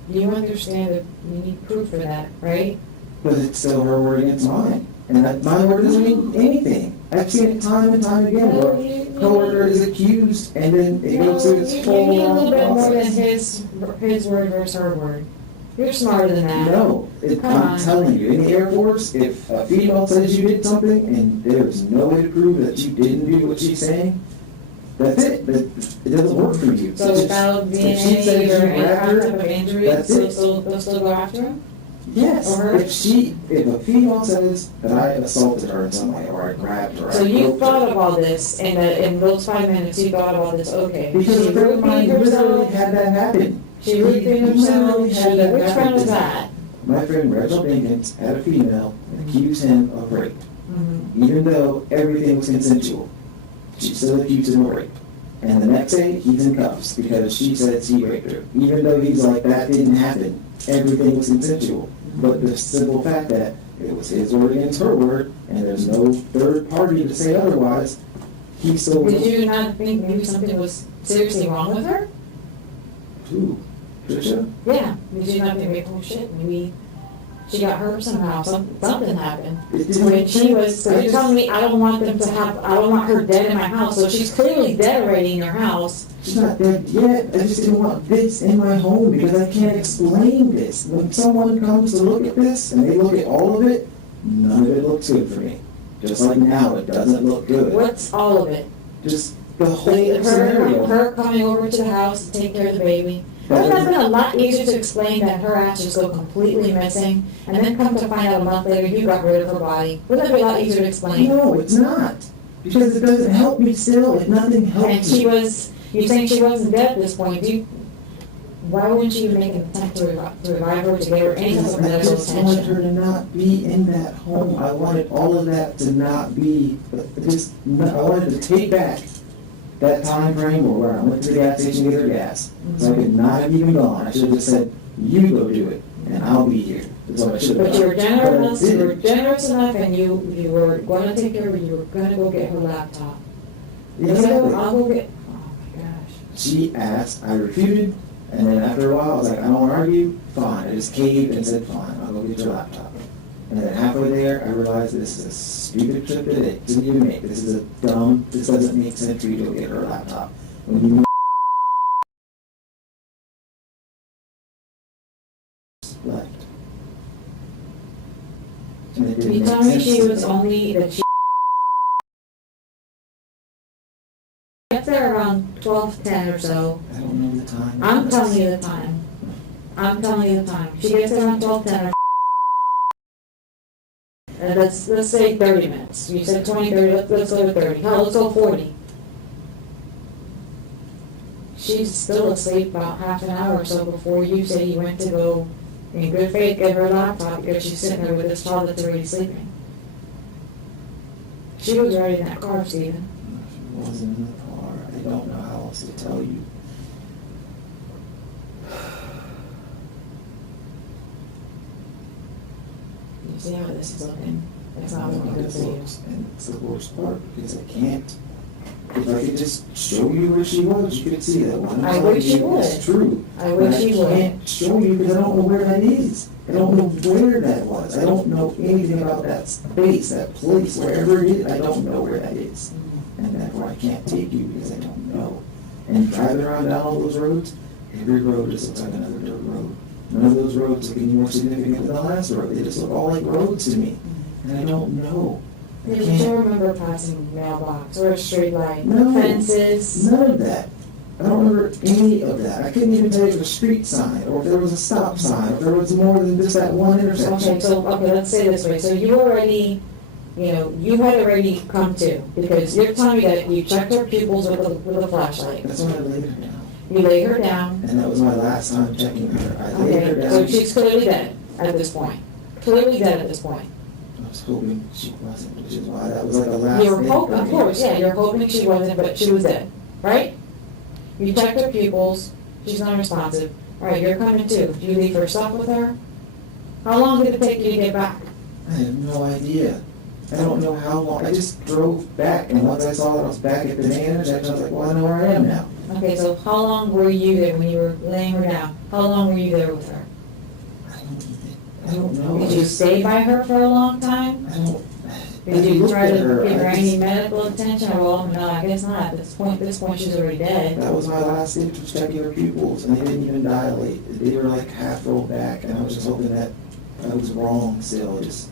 You understand that you need proof for that, right? But it's still her word against mine. And my word doesn't mean anything. I've seen it time and time again No, where you- coworker is accused and then it goes through its You full need a on little bit more than process. his word versus her word. You're smarter than that. No, Come I'm on. telling you, in the Air Force, if a female says you did something and there's no way to prove that you didn't do what she's saying, that's it. It doesn't work for you. So without If she DNA says or you any grabbed her, type of injury, that's they'll it. still go after him? Yes, Or her? if a female says that I assaulted her in some way or I grabbed her, So I you groped thought her. of all this, and in those 5 minutes, you thought of all this, okay. Because She a friend of mine roofied literally herself, had that happen. she roofied He herself, literally had that which happen one was to him. that? My friend Reginald Jenkins had a female accuse him of rape, Mhm. even though everything was consensual. She still accused him of rape. And the next day, he's in cuffs because she says he raped her. Even though he's like, that didn't happen. Everything was consensual. But the simple fact that it was his word against her word, and there's no third party to say otherwise, he still... Did you not think maybe something was seriously wrong with her? Who? Trisha? Yeah. Did you not think, oh shit, maybe she got hurt somehow, something happened? It didn't When make she was, sense. so you're telling me I don't want her dead in my house, so she's clearly dead already in your house. She's not dead yet. I just didn't want this in my home because I can't explain this. When someone comes to look at this and they look at all of it, none of it looks good for me. Just like now, it doesn't look good. What's all of it? Just the whole scenario. Her coming over to the house to take care of the baby. Wouldn't that have been a lot easier to explain that her ass just go completely missing, and then come to find out a month later you got rid of her body? Wouldn't that be a lot easier to explain? No, it's not. Because it doesn't help me still. If nothing helps And me. she was, you saying she wasn't dead at this point, why wouldn't you make an attempt to revive her, to get her any type of I medical just wanted her attention? to not be in that home. I wanted all of that to not be, I wanted to take back that time frame where I went to the gas station to get her gas. So I could not have even gone. I should have just said, you go do it, and I'll be here. That's what I should have done. But you were generous, But I you were didn't. generous enough, and you were gonna take care of her, you were gonna go get her laptop. Exactly. I'll go get, oh my gosh. She asked, I refuted, and then after a while, I was like, I don't want to argue, fine. I just caved and said, fine, I'll go get your laptop. And then halfway there, I realized this is a stupid trip that it didn't even make. This doesn't make sense for you to go get her laptop. When you left. And it didn't You make told me sense she to was only, that she gets there around 12:10 or so. I don't know the time. I'm telling you the time. I'm telling you the time. She gets there around 12:10. Let's say 30 minutes. You said 20, 30, let's go to 30. Hell, let's go 40. She's still asleep about half an hour or so before you say you went to go, in good faith, get her laptop because she's sitting there with this child that's already sleeping. She was already in that car, Stephen. She wasn't in the car. I don't know how else to tell you. You see how this is looking? It's not looking good for you. And it's the worst part because I can't. If I could just show you where she was, you could see that one. I wish you It's would. true. I wish you I would. can't show you because I don't know where that is. I don't know where that was. I don't know anything about that space, that place, wherever it is. I don't know where that is. And therefore I can't take you because I don't know. And driving around down all those roads, every road just looks like another dirt road. None of those roads look any more significant than the last road. They just look all like roads to me. And I don't know. Yeah, but you remember passing mailbox or a street light, No. fences. None of that. I don't remember any of that. I couldn't even tell you if there was a street sign, or if there was a stop sign, or if there was more than just that one intersection. Okay, let's say it this way. So you already, you had already come to, because you're telling me that you checked her pupils with a flashlight. That's when I laid her down. You laid her down. And that was my last time checking her. I laid her Okay, down. so she's clearly dead at this point. Clearly dead at this point. I was hoping she wasn't, which is why that was like the last You're thing hoping, for of me. course, yeah, you're hoping she wasn't, but she was dead, right? You checked her pupils, she's non-responsive. All right, you're coming too. Do you leave her stuff with her? How long did it take you to get back? I have no idea. I don't know how long. I just drove back, and once I saw that I was back at the main intersection, I was like, well, I know where I am now. Okay, so how long were you there when you were laying her down? How long were you there with her? I don't know. Did you stay by her for a long time? I don't. Did I you looked try at to her, give her I any just- medical attention? Well, no, I guess not. At this point, she's already dead. That was my last stitch, was checking her pupils, and they didn't even dilate. They were like half rolled back, and I was just hoping that I was wrong still. Just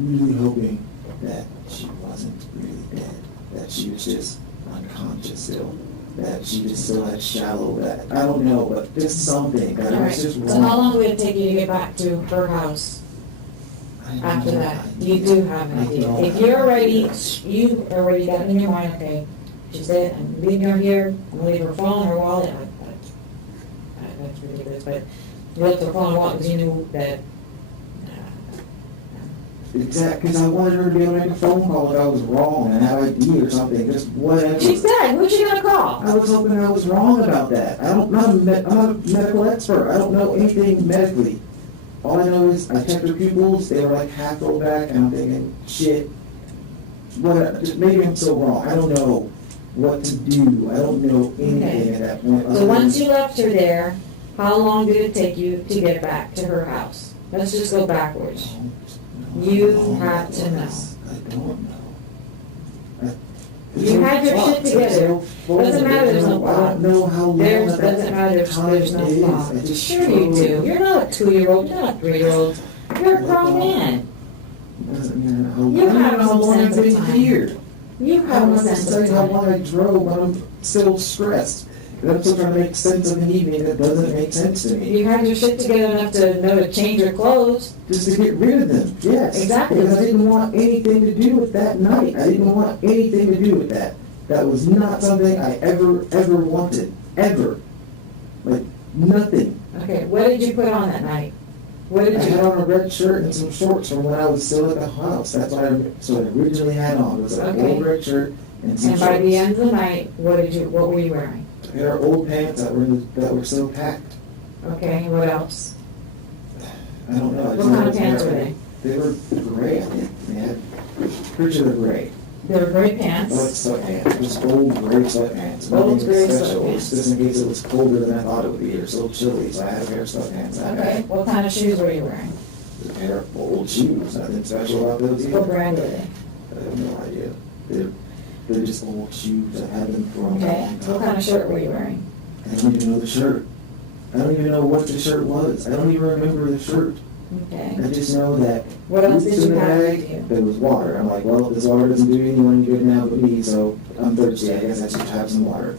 really hoping that she wasn't really dead, that she was just unconscious still, that she just still had shallow, that, I don't know, but just something, that All it right, was just so how wrong. long would it take you to get back to her house I have after no that? idea. You do have an I idea. don't If have you're an already, idea. you've already got in your mind, okay, she's dead, I'm leaving her here, I'm gonna leave her phone, her wallet, that's ridiculous, but you left her phone and wallet because you knew that, Exactly, because I wanted her to be able to make a phone call if I was wrong and have ID or something, just whatever. she's dead, who's she gonna call? I was hoping I was wrong about that. I'm not a medical expert. I don't know anything medically. All I know is I checked her pupils, they were like half rolled back, and I'm thinking, shit, what, just maybe I'm so wrong. I don't know what to do. I don't know anything at that point. So once you left her there, how long did it take you to get back to her house? Let's just go backwards. You have to know. I don't know. You had your shit together. Doesn't matter, there's no I don't know how long There's, that doesn't matter, there's time no is. phone. I just Sure you do. You're not a 2-year-old, you're not a 3-year-old. You're a grown man. Doesn't matter how long. You I don't have know how some long I've sense of been time. here. You I have don't a know sense to of tell you how long time. I drove, but I'm still stressed. And I'm still trying to make sense of an evening that doesn't make sense to me. You had your shit together enough to know to change your clothes. Just to get rid of them, yes. Exactly. Because I didn't want anything to do with that night. I didn't want anything to do with that. That was not something I ever wanted. Ever. Like, nothing. Okay, what did you put on that night? What I did had you, on a red shirt and some shorts from when I was still at the house. That's what I originally had on. It was an Okay. old red shirt and some and shorts. by the end of the night, what were you wearing? I had our old pants that were still packed. Okay, what else? I don't know. I What just kind know of it's pants were there. They were gray, I think. They had, pretty sure they're gray. They were gray Oh, pants. it's sweatpants, just old gray sweatpants. Old Nothing gray special, sweatpants. just in case it was colder than I thought it would be, or so chilly, so I had a pair of sweatpants. I Okay, had what kind of shoes were you wearing? a pair of old shoes, nothing special about those What either. brand were they? I have no idea. They're just old shoes, I've had them for a long Okay, time. what kind of shirt were you wearing? I don't even know the shirt. I don't even know what the shirt was. I don't even remember the shirt. Okay. I just know that. What else roots did in you the have bag, with you? there was water. I'm like, well, if this water doesn't do anyone any good now but me, so I'm thirsty. I guess I should have some water.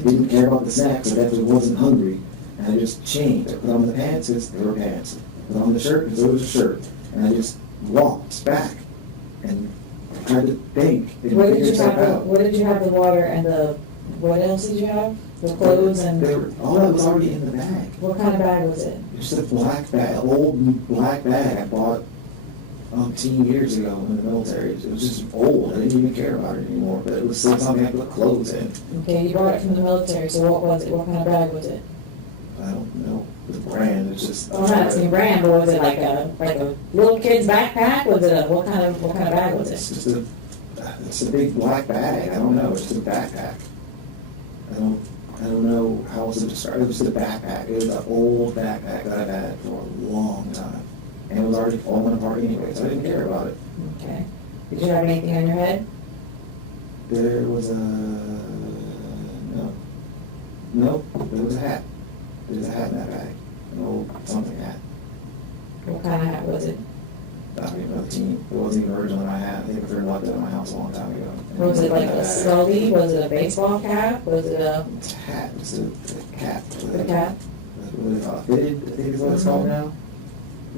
I didn't care about the snacks. I definitely wasn't hungry. And I just changed. I put on the pants because they were pants. Put on the shirt because it was a shirt. And I just walked back and tried to think and What did figure you stuff have, out. what did you have the water and what else did you have? The clothes and, All that was already in the bag. what kind of bag was it? Just a black bag, old black bag I bought 10 years ago in the military. It was just old. I didn't even care about it anymore, but it was still something I put clothes in. Okay, you brought it from the military, so what was it? What kind of bag was it? I don't know the brand. It's just. I'm not asking brand, but was it like a little kid's backpack? Was it what kind of bag was It's it? just it's a big black bag. I don't know. It's just a backpack. I don't know how else to describe it. It was just a backpack. It was an old backpack that I've had for a long time. And it was already falling apart anyway, so I didn't care about it. Okay. Did you have anything on your head? There was a, no, there was a hat. There was a hat in that bag, an old something hat. What kind of hat was it? not even another team. It wasn't even originally my hat. They threw like that in my house a long time ago. Was it like a Scully? Was it a baseball cap? Was it a It's a hat, just a cap. cap? What is it, fitted, I think is what it's called now.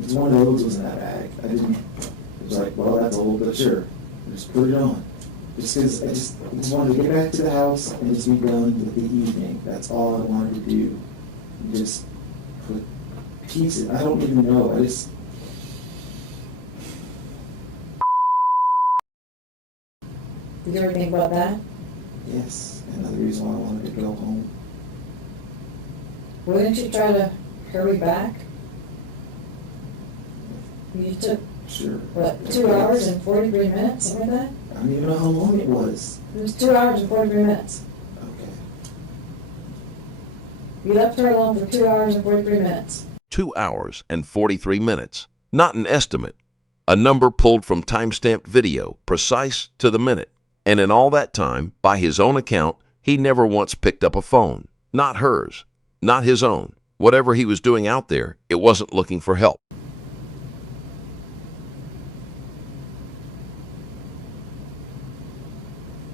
It's one of those was in that bag. I didn't, it was like, well, that's old, but sure, just put it on. Just because I just wanted to get back to the house and just be done with the evening. That's all I wanted to do. Just put pieces, I don't even know, I just. Did you ever think about that? Yes, another reason why I wanted to go home. Wouldn't you try to hurry back? You took, Sure. what, 2 hours and 43 minutes, something like that? I don't even know how long it was. It was 2 hours and 43 minutes. Okay. You left her alone for 2 hours and 43 minutes. 2 hours and 43 minutes. Not an estimate. A number pulled from time-stamped video, precise to the minute. And in all that time, by his own account, he never once picked up a phone. Not hers. Not his own. Whatever he was doing out there, it wasn't looking for help.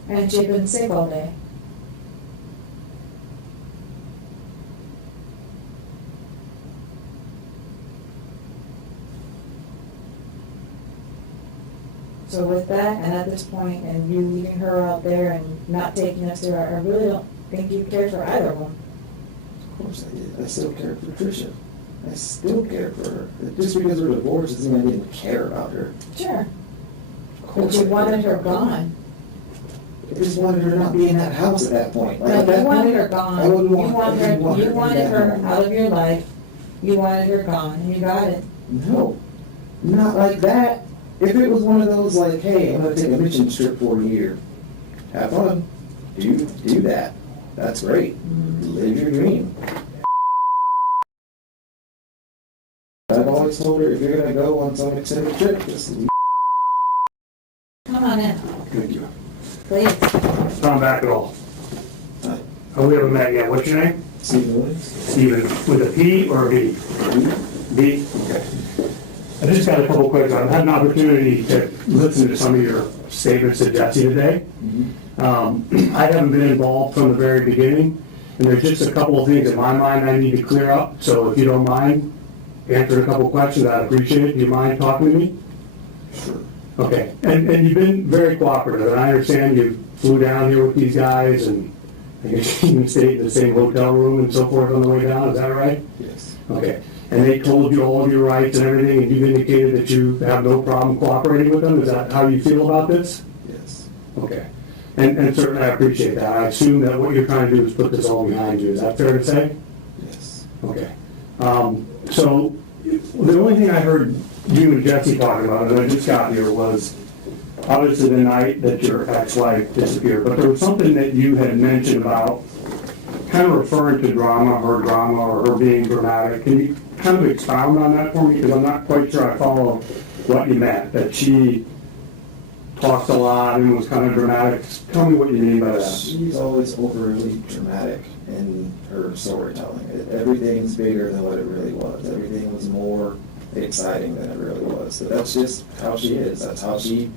And she'd been sick all day. So with that, and at this point, and you leaving her out there and not taking us to her, I really don't think you care for either of them. Of course I did. I still cared for Tricia. I still cared for her. Just because we're divorced doesn't mean I didn't care about her. Sure. Of But course you I wanted cared her about gone. I just wanted her to not be in that house at that point. Like, No, at that you wanted point, her I gone. wouldn't You want- I didn't want you in wanted that her home. out of your life. You wanted her gone, and you got it. No, not like that. If it was one of those like, hey, I'm gonna take a mission trip for a year, have fun, do that. That's great. Live your dream. I've always told her if you're gonna go on some extended trip, just leave. Come on in, Thank you. please. Tom back at all. Hi, Oh, we haven't met yet. What's your name? Stephen Williams. Steven. With a P or a B? B? Okay. I just got a couple questions. I've had an opportunity to listen to some of your statements to Jesse today. I haven't been involved from the very beginning, and there's just a couple of things in my mind I need to clear up. So if you don't mind answering a couple of questions, I'd appreciate it. Do you mind talking to me? Sure. Okay. And you've been very cooperative, and I understand you flew down here with these guys, and I guess you even stayed in the same hotel room and so forth on the way down. Is that right? Yes. Okay. And they told you all of your rights and everything, and you've indicated that you have no problem cooperating with them? Is that how you feel about this? Yes. Okay. And certainly I appreciate that. I assume that what you're trying to do is put this all behind you. Is that fair to say? Yes. Okay. So the only thing I heard you and Jesse talking about, and I just got here, was obviously the night that your ex-wife disappeared, but there was something that you had mentioned about kind of referring to drama, or her being dramatic. Can you kind of expound on that for me? Because I'm not quite sure I follow what you meant, that she talked a lot and was kind of dramatic. Tell me what you mean by that. She's always overly dramatic in her storytelling. Everything's bigger than what it really was. Everything was more exciting than it really was. But that's just how she is. That's how she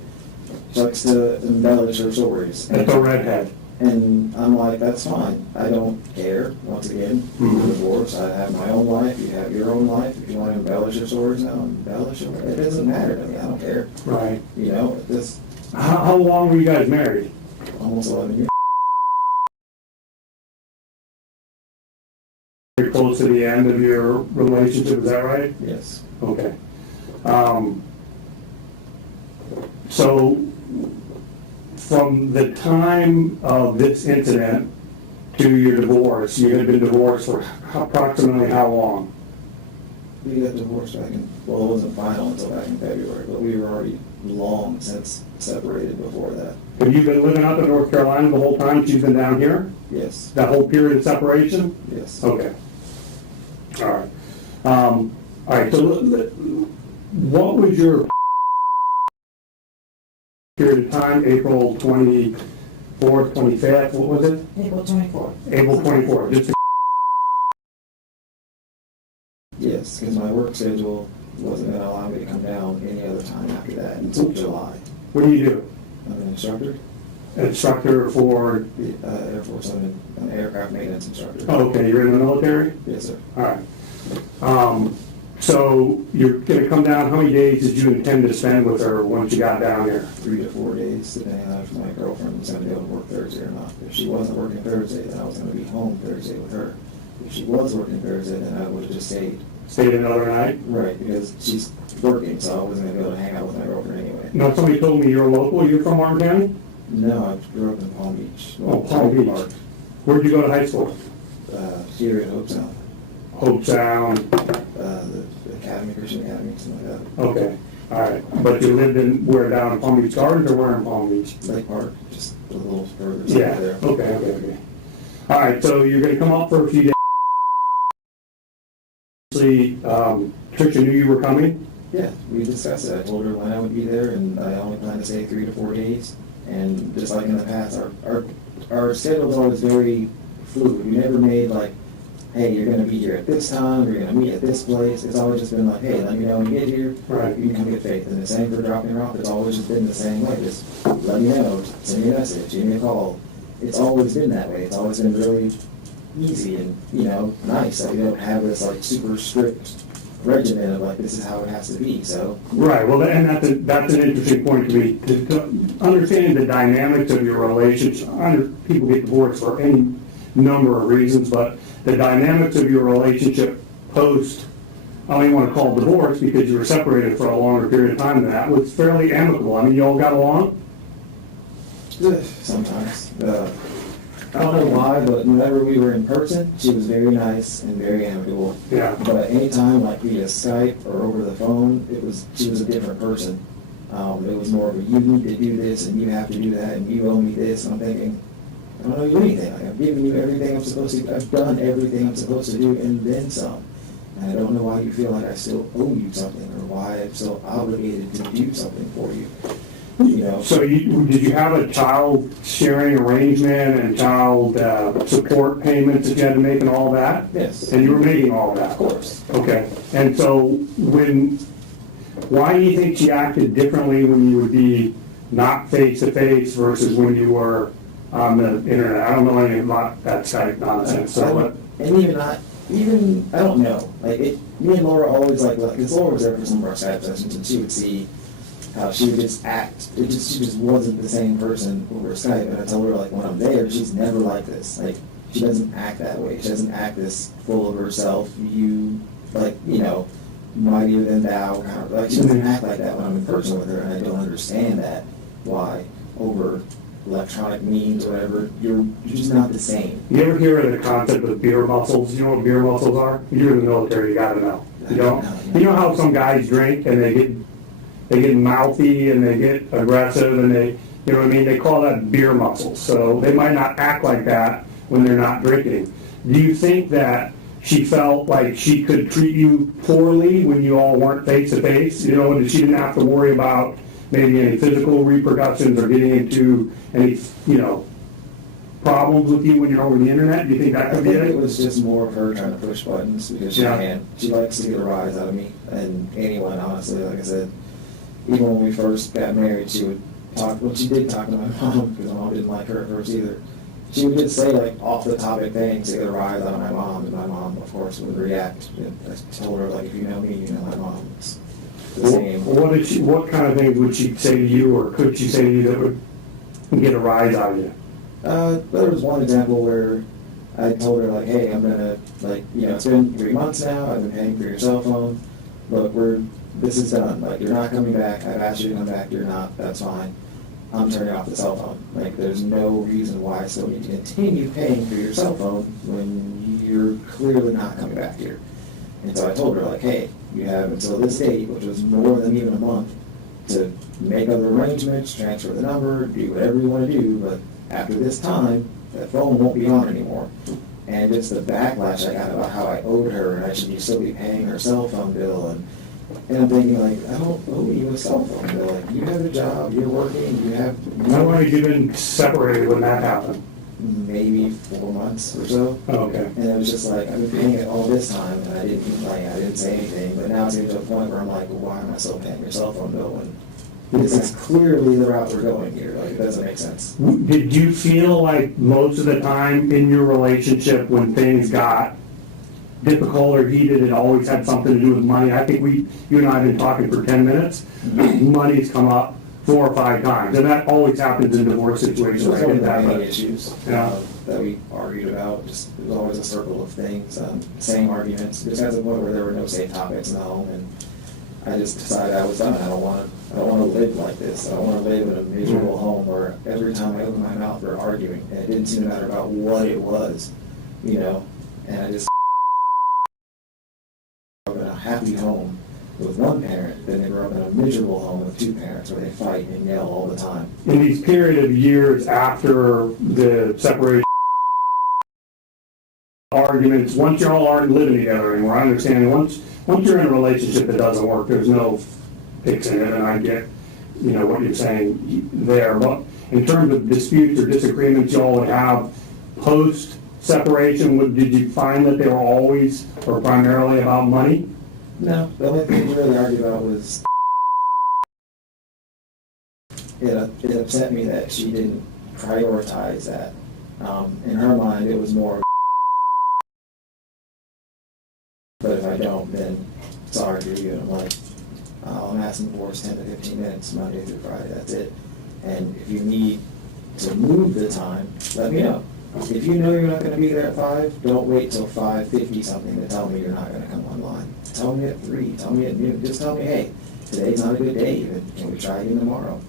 likes to embellish her stories. That's a redhead. And I'm like, that's fine. I don't care. Once again, we're divorced. I have my own life. You have your own life. If you want to embellish your stories now, embellish them. It doesn't matter to me. I don't care. Right. You know, this How long were you guys married? almost 11 years. Very close to the end of your relationship, is that right? Yes. Okay. So, from the time of this incident to your divorce, you had been divorced for approximately how long? We got divorced back in, well, it wasn't final until back in February, but we were already long since separated before that. Have you been living up in North Carolina the whole time she's been down here? Yes. That whole period of separation? Yes. Okay. All right. All right, so what was your period of time, April 24th, 25th, what was it? April 24th. April 24th, just Yes, because my work schedule wasn't gonna allow me to come down any other time after that until July. What do you do? I'm an instructor, Instructor for, Air Force, I'm an aircraft maintenance instructor. oh, okay, you're in the military? Yes, sir. All right. So you're gonna come down, how many days did you intend to spend with her once you got down here? 3 to 4 days, depending on if my girlfriend was gonna be able to work Thursday or not. If she wasn't working Thursday, then I was gonna be home Thursday with her. If she was working Thursday, then I would've just stayed. Stayed another night? Right, because she's working, so I wasn't gonna be able to hang out with my girlfriend anyway. Now, somebody told me you're local, you're from Martin County? No, I grew up in Palm Beach. Oh, Palm Beach. Park, Where'd you go to high school? here in Hope Sound, Hope Sound, the Academy, Christian Academy, something like okay, all right. But you lived in, where, down in Palm Beach Gardens or where in Palm Beach? that. Lake Park, just a little further Yeah, south there. okay. All right, so you're gonna come up for a few days. Obviously, Tricia knew you were coming? Yeah, we discussed it. I told her when I would be there, and I only plan to stay 3 to 4 days. And just like in the past, our schedule was always very fluid. We never made like, hey, you're gonna be here at this time, you're gonna meet at this place. It's always just been like, hey, let me know when you get here. Right. You can come get Faith. And the same for dropping her off. It's always just been the same way. Just let me know, send me a message, give me a call. It's always been that way. It's always been really easy and, nice. Like, we don't have this like super strict regimen of like, this is how it has to be, so. Right, well, and that's an interesting point to me, to understanding the dynamics of your relationship. People get divorced for any number of reasons, but the dynamics of your relationship post, I don't even want to call it divorce because you were separated for a longer period of time than that, was fairly amicable. I mean, you all got along? Sometimes. I don't know why, but whenever we were in person, she was very nice and very amicable. Yeah. But anytime, like via Skype or over the phone, she was a different person. It was more of a, you need to do this and you have to do that and you owe me this. And I'm thinking, I don't owe you anything. Like, I've given you everything I'm supposed to. I've done everything I'm supposed to do and then some. And I don't know why you feel like I still owe you something or why I'm still obligated to do something for you. So did you have a child sharing arrangement and child support payments that you had to make and all that? Yes. And you were making all that? Of course. Okay, and so why do you think she acted differently when you would be not face-to-face versus when you were on the internet? I don't know anything about that Skype nonsense, so what? And even I don't know. Like me and Laura always because Laura was there for some of our Skype sessions, and she would see how she would just act. She just wasn't the same person over Skype. And I told her like when I'm there, she's never like this. Like she doesn't act that way. She doesn't act this full of herself. Mightier than thou kind of like she doesn't act like that when I'm in person with her, and I don't understand that why over electronic means or whatever, you're just not the same. You ever hear of the concept of beer muscles? You know what beer muscles are? You're in the military, you gotta know. You know how some guys drink and they get mouthy and they get aggressive and you know what I mean? They call that beer muscles. So they might not act like that when they're not drinking. Do you think that she felt like she could treat you poorly when you all weren't face to face? And she didn't have to worry about maybe any physical repercussions or getting into any, problems with you when you're over the internet? Do you think that could be I think it? it was just more of her trying to push buttons because she can. She likes to get a rise out of me and anyone, honestly. Like I said, even when we first got married, she would talk. Well, she did talk to my mom because my mom didn't like her at first either. She would just say like off the topic things to get a rise out of my mom, and my mom, of course, would react. And I told her like, if you know me, you know my mom. It's the same. What kind of things would she say to you, or could she say to you that would get a rise out of you? There was one example where I told her like, hey, I'm gonna it's been 3 months now. I've been paying for your cell phone. Look, this is done. Like, you're not coming back. I've asked you to come back. You're not. That's fine. I'm turning off the cell phone. Like, there's no reason why I still need to continue paying for your cell phone when you're clearly not coming back here. And so I told her, like, hey, you have until this date, which was more than even a month, to make other arrangements, transfer the number, do whatever you want to do, but after this time, that phone won't be on anymore. And just the backlash I got about how I owed her and I should still be paying her cell phone bill, and I'm thinking, like, I don't owe you a cell phone bill. Like, you have a job, you're working, you have... How long have you been separated when that happened? maybe 4 months or so. Okay. And it was just like, I've been paying it all this time, and I didn't say anything, but now it's getting to a point where I'm like, well, why am I still paying your cell phone bill when this is clearly the route we're going here? Like, it doesn't make sense. Did you feel like most of the time in your relationship when things got difficult or heated, it always had something to do with money? I think you and I have been talking for 10 minutes. Money's come up 4 or 5 times, and that always happens in divorce situations. There's I only get that, many but issues Yeah. that we argued about. Just it was always a circle of things, same arguments. Just got to the point where there were no safe topics in the home, and I just decided I was done. I don't want to live like this. I don't want to live in a miserable home where every time I open my mouth we're arguing, and it didn't seem to matter about what it was, you know. And I just grew up in a happy home with one parent, then they grew up in a miserable home with 2 parents where they fight and yell all the time. in these period of years after the separation arguments, once you're all already living together anymore, I understand once you're in a relationship that doesn't work, there's no fixing it, and I get, what you're saying there. But in terms of disputes or disagreements y'all would have post-separation, did you find that they were always or primarily about money? No, the only thing we really argued about was it upset me that she didn't prioritize that. In her mind, it was more, but if I don't, then sorry for you. And I'm like, I'm asking for 10 to 15 minutes, Monday through Friday, that's it. And if you need to move the time, let me know. If you know you're not going to be there at 5, don't wait till 5:50 something to tell me you're not going to come online. Tell me at 3, tell me at noon. Just tell me, hey, today's not a good day even. Can we try again tomorrow?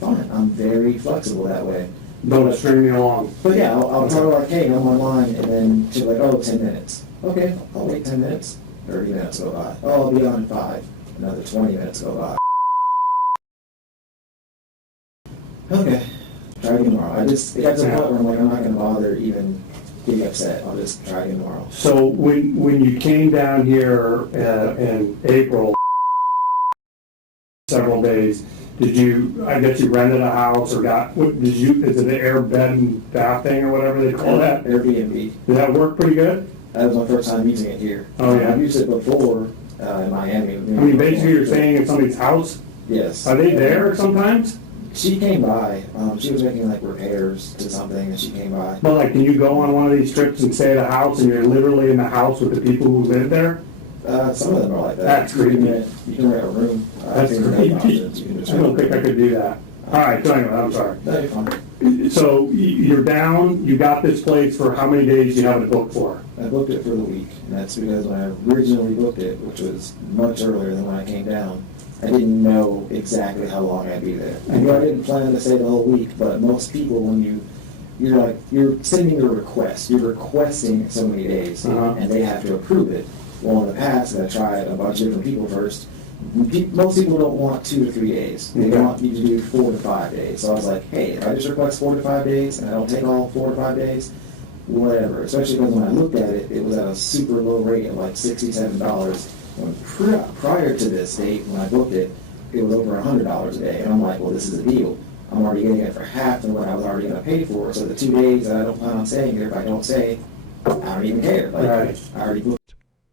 Fine, I'm very flexible that way. Don't string me along. But yeah, I'll tell her like, hey, I'm online, and then she'll be like, oh, 10 minutes. Okay, I'll wait 10 minutes. 30 minutes go by. Oh, I'll be on in 5. Another 20 minutes go by. Okay, try again tomorrow. It got to the point where I'm like, I'm not going to bother even getting upset. I'll just try again tomorrow. So when you came down here in April, several days, I guess you rented a house or is it the air bed and bath thing or whatever they call that? Airbnb. Did that work pretty good? That was my first time using it here. Oh, yeah? I've used it before in Miami. I mean, basically you're staying in somebody's house? Yes. Are they there sometimes? She came by. She was making like repairs to something, and she came by. But like, can you go on one of these trips and stay at a house and you're literally in the house with the people who live there? Some of them are like that. That's creepy. You can rent a room. That's creepy. I don't think I could do that. All right, so anyway, I'm sorry. No, you're fine. So you're down, you got this place for how many days you have it booked for? I booked it for the week, and that's because when I originally booked it, which was much earlier than when I came down, I didn't know exactly how long I'd be there. I knew I didn't plan to stay the whole week, but most people, when you're sending a request, you're requesting so many days, and they have to approve it. Well, in the past, I tried a bunch of different people first. Most people don't want 2 to 3 days. They want you to do 4 to 5 days. So I was like, hey, if I just request 4 to 5 days and I don't take all 4 to 5 days, whatever. Especially because when I looked at it, it was at a super low rate of like $67. When prior to this date, when I booked it, it was over $100 a day. And I'm like, well, this is a deal. I'm already getting it for half of what I was already going to pay for. So the 2 days that I don't plan on staying here, if I don't stay, I don't even care. Like, Right. I already booked.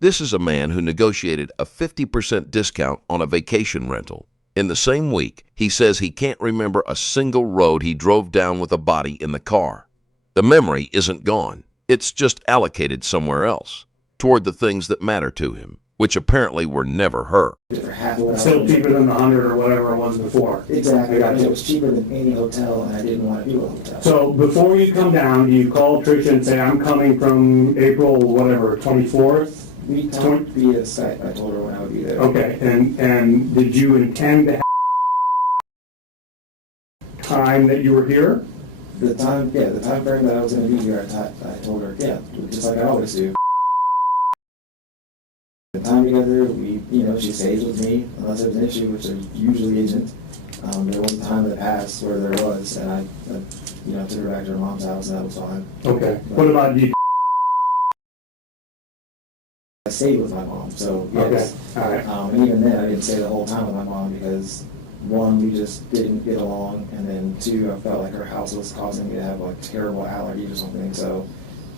This is a man who negotiated a 50% discount on a vacation rental. In the same week, he says he can't remember a single road he drove down with a body in the car. The memory isn't gone. It's just allocated somewhere else, toward the things that matter to him, which apparently were never her. For half of what I Still was- cheaper than the 100 or whatever it was before. Exactly. I got And you. it was cheaper than any hotel, and I didn't want to do a hotel. So before you come down, you call Tricia and say, I'm coming from April, whatever, 24th? We talked via Skype. I told her when I would be there. Okay, and did you intend to have time that you were here? The time frame that I was going to be here, I told her, yeah, just like I always do. The time together, she stays with me unless there's an issue, which there usually isn't. There was a time that passed where there was, and I took her back to her mom's house, and that was fine. Okay, what about you? I stayed with my mom, so yes. Okay, all right. And even then, I didn't stay the whole time with my mom because one, we just didn't get along, and then two, I felt like her house was causing me to have like terrible allergies or something. So,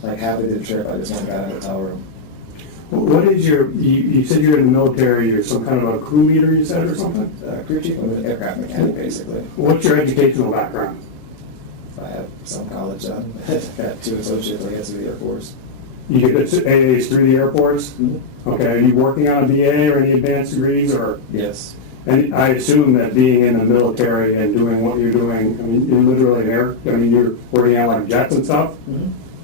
like halfway through the trip, I just went back to the hotel room. What is you said you're in the military, you're some kind of a crew leader, you said, or something? Crew chief, I'm an aircraft mechanic, basically. What's your educational background? I have some college done. Got 2 associates, I guess, with the Air Force. You get the AAs through the Air Force? Okay, are you working on a BA or any advanced degrees, or? Yes. And I assume that being in the military and doing what you're doing, I mean, you're literally you're working on like jets and stuff?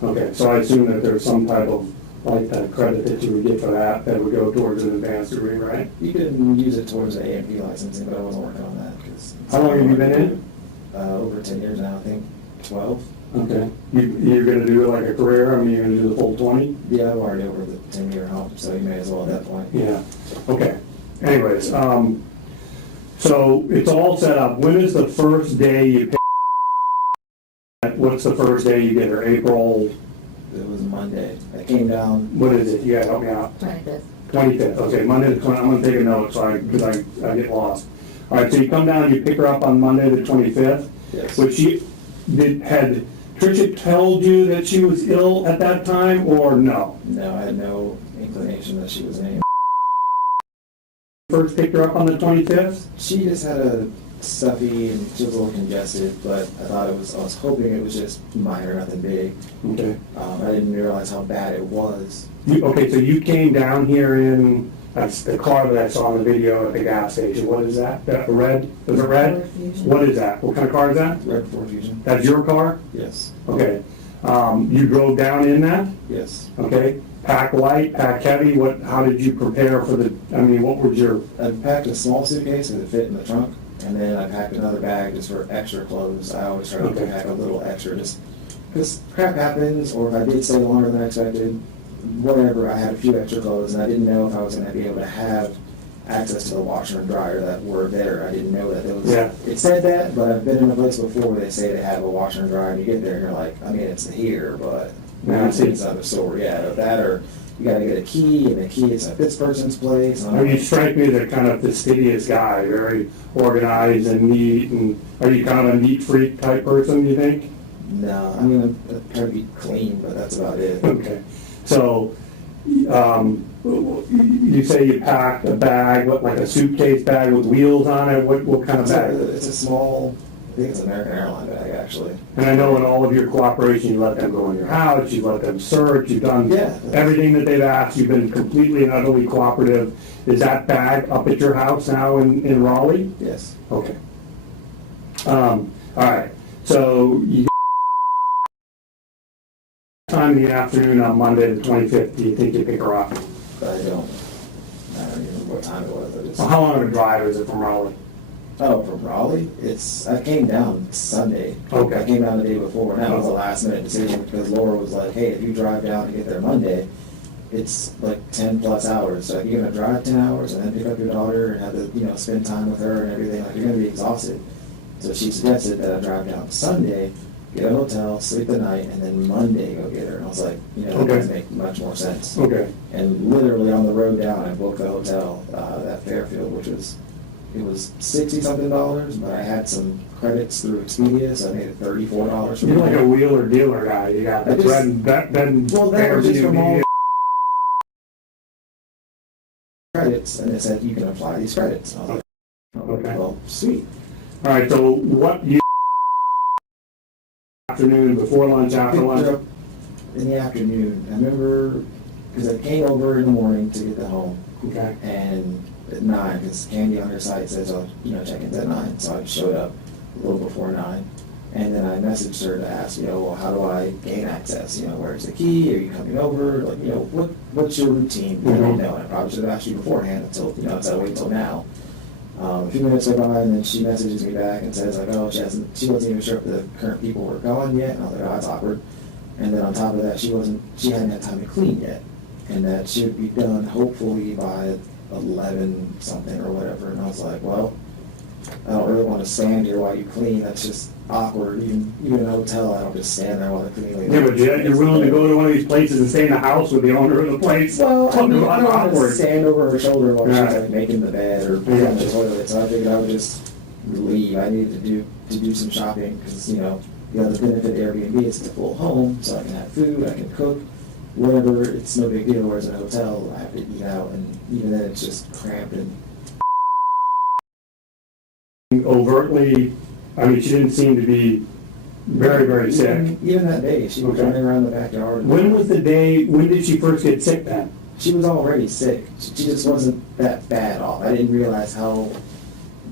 Okay, so I assume that there's some type of like that credit that you would get for that would go towards an advanced degree, right? You can use it towards the A&P licensing, but I wasn't working on that. How long have you been in? Over 10 years now, I think 12. Okay. You're going to do it like a career? I mean, you're going to do the full 20? Yeah, I'm already over the 10-year hump, so you may as well at that point. Yeah. Okay. Anyways, so it's all set up. When is the first day you pick? What's the first day you get her? April? It was Monday. I came down. What is it? You gotta help me out. 25th. 25th. Okay, Monday the 20th. I'm gonna take a note because I get lost. All right, so you come down, you pick her up on Monday the 25th. Yes. Which had Tricia told you that she was ill at that time, or no? No, I had no inclination that she was in. First picked her up on the 25th? She just had a stuffy and she was a little congested, but I was hoping it was just minor, nothing big. Okay. I didn't realize how bad it was. Okay, so you came down here in, that's the car that I saw in the video at the gas station. What is that? That red? Is it red? Ford Fusion. What is that? What kind of car is that? Red Ford Fusion. That's your car? Yes. Okay. You drove down in that? Yes. Okay. Pack light, pack heavy? How did you prepare for what was your... I packed a small suitcase because it fit in the trunk, and then I packed another bag just for extra clothes. I always try to Okay. pack a little extra just because crap happens, or if I did stay longer than I expected, whatever, I had a few extra clothes, and I didn't know if I was going to be able to have access to the washer and dryer that were there. I didn't know that there was... Yeah. It said that, but I've been in a place before where they say they have a washer and dryer, and you get there and you're like, I mean, it's here, but Yeah, it's not a store. Yeah, that or you got to get a key, and the key is at this person's place. And I'm You like, strike me as a kind of fastidious guy, very organized and neat, and are you kind of a neat freak type person, do you think? no, I mean, I'd try to be clean, but that's about it. Okay. So, you say you packed a bag, like a suitcase bag with wheels on it? What kind of bag? It's a small, I think it's an American airline bag, actually. And I know in all of your cooperation, you let them go in your house, you let them search, you've done Yeah. everything that they've asked, you've been completely and utterly cooperative. Is that bag up at your house now in Raleigh? Yes. Okay. All right. So you time in the afternoon on Monday the 25th, do you think you pick her up? But I don't even remember what time it was. Well, how long of a drive is it from Raleigh? Oh, from Raleigh? I came down Sunday. Okay. I came down the day before, and that was a last minute decision because Laura was like, hey, if you drive down and get there Monday, it's like 10 plus hours. So if you're gonna drive 10 hours and then pick up your daughter and have to, spend time with her and everything, like you're gonna be exhausted. So she suggested that I drive down Sunday, get a hotel, sleep the night, and then Monday go get her. And I was like, that Okay. doesn't make much more sense. Okay. And literally on the road down, I booked the hotel at Fairfield, which was $60-something, but I had some credits through Expedia, so I made it $34. You're like a wheeler dealer guy. You got the I just- bread and Well, that was just from all Airbnb. credits, and it said you can apply these credits. And I was like, Okay. well, sweet. All right. So what you afternoon before lunch, after Picked her lunch? up in the afternoon. I remember because I came over in the morning to get the home, Okay. and at 9, because Candy on her site says, check-in's at 9, so I showed up a little before 9, and then I messaged her to ask, well, how do I gain access? Where's the key? Are you coming over? Like, what's your routine? I don't know, and I probably should have asked you beforehand until I wait until now. A few minutes go by, and then she messages me back and says, like, oh, she wasn't even sure if the current people were gone yet, and I was like, oh, that's awkward. And then on top of that, she hadn't had time to clean yet, and that she would be done hopefully by 11 something or whatever. And I was like, well, I don't really want to stand here while you clean. That's just awkward. Even in a hotel, I don't just stand there while the cleaning. Yeah, but you're willing to go to one of these places and stay in the house with the owner of the place? Well, I don't want to Awkward. stand over her shoulder while Yeah. she's like making the bed or putting on the toilet. So I figured I would just leave. I needed to do some shopping because, you know, the other benefit of Airbnb is it's a full home, so I can have food, I can cook, whatever. It's no big deal. Whereas at a hotel, I have to eat out, and even then it's just cramped and. Overtly, I mean, she didn't seem to be very, very sick. Even that day, she was Okay. running around the backyard. When was the day, when did she first get sick then? She was already sick. She just wasn't that bad off. I didn't realize how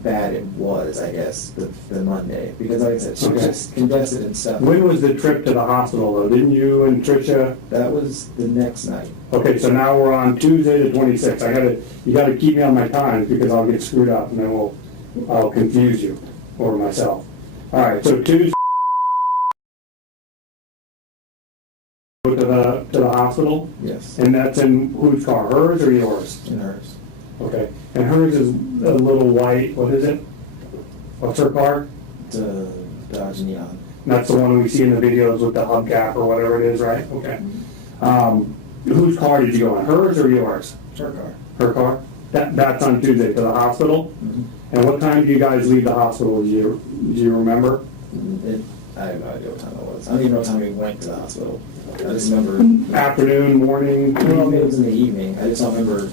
bad it was, I guess, the Monday. Because like I said, she was Okay. just congested and stuff. When was the trip to the hospital though? Didn't you and Tricia? That was the next night. Okay, so now we're on Tuesday the 26th. You gotta keep me on my times because I'll get screwed up and then I'll confuse you or myself. All right, so Tuesday to the hospital, Yes, and that's in whose car, hers or yours? in hers. Okay, and hers is a little white. What is it? What's her car? To Dodge Neon. That's the one we see in the videos with the hubcap or whatever it is, right? Okay. Whose car did you go in? Hers or yours? Her car. Her car? That's on Tuesday to the hospital? Mhm. And what time do you guys leave the hospital? Do you remember? I have no idea what time it was. I don't even know what time we went to the hospital. I just remember. Afternoon, morning? Well, it was in the evening. I just don't remember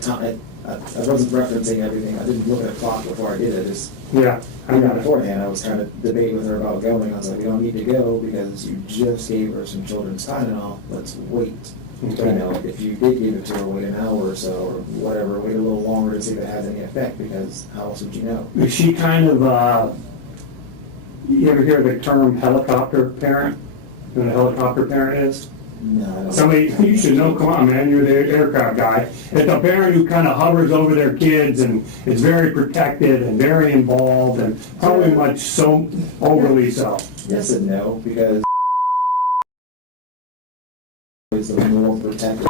time. I wasn't referencing everything. I didn't look at the clock before I did it. Just Yeah, I got it. beforehand, I was trying to debate with her about going. I was like, we don't need to go because you just gave her some children's Tylenol. Let's wait. Okay. You know, if you did give it to her, wait an hour or so or whatever. Wait a little longer to see if it has any effect because how else would you know? Is she kind of, you ever hear the term helicopter parent? You know what a helicopter parent is? No, I don't. Somebody, you should know, come on, man, you're the aircraft guy. It's a parent who kind of hovers over their kids and is very protected and very involved and probably much so, overly so. Yes and no, because was the more protective.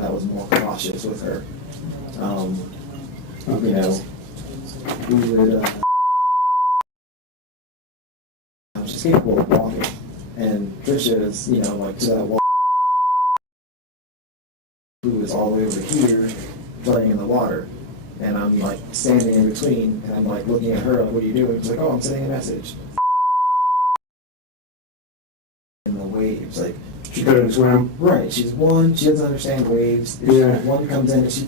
I was more cautious with her. You know, we would. She's capable of walking, and Tricia is, you know, like to that wall. Who is all the way over here, playing in the water, and I'm like standing in between, and I'm like looking at her, like, "What are you doing?" She's like, "Oh, I'm sending a message." In the waves, like. She couldn't swim. Right, she doesn't understand waves. If Yeah. one comes in and she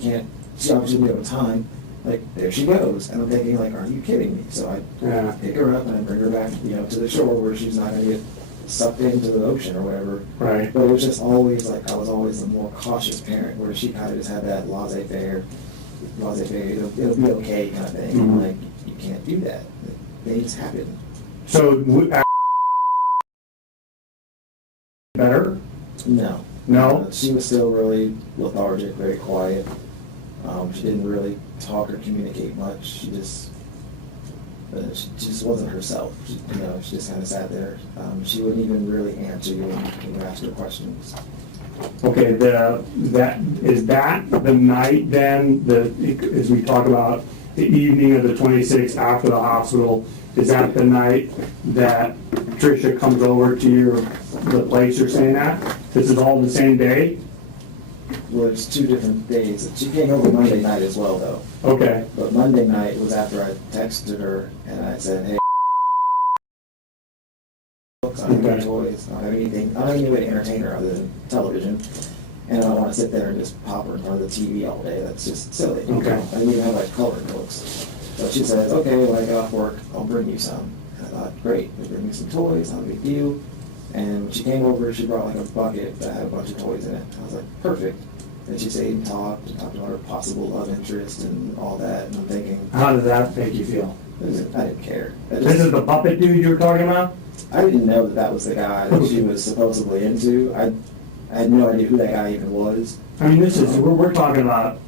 obviously didn't have time, like, there she goes. And I'm thinking, like, are you kidding me? So I Yeah. pick her up and I bring her back, you know, to the shore where she's not gonna get sucked into the ocean or whatever. Right. But it was just always, like, I was always the more cautious parent, where she kind of just had that laissez-faire, it'll be okay kind of thing. Mhm. I'm like, you can't do that. Things happen. So, better? No. No? She was still really lethargic, very quiet. She didn't really talk or communicate much. She just wasn't herself. She just kind of sat there. She wouldn't even really answer you when you asked her questions. Okay, is that the night then, as we talk about the evening of the 26th after the hospital, is that the night that Tricia comes over to the place you're staying at? This is all the same day? Well, it's 2 different days. She came over Monday night as well, though. Okay, But Monday night was after I texted her and I said, "Hey, I don't have any toys. I don't have anything. I don't have any way to entertain her other than television. And I don't want to sit there and just pop her in front of the TV all day. That's just silly. Okay. I didn't even have like colored books." So she says, "Okay, when I get off work, I'll bring you some." And I thought, great, they bring me some toys, not a big deal. And when she came over, she brought like a bucket that had a bunch of toys in it. I was like, perfect. And she stayed and talked about her possible love interest and all that. And I'm thinking, how does that make you feel? I didn't care. This is the puppet dude you were talking about? I didn't know that was the guy that she was supposedly into. I had no idea who that guy even was. I mean, we're talking about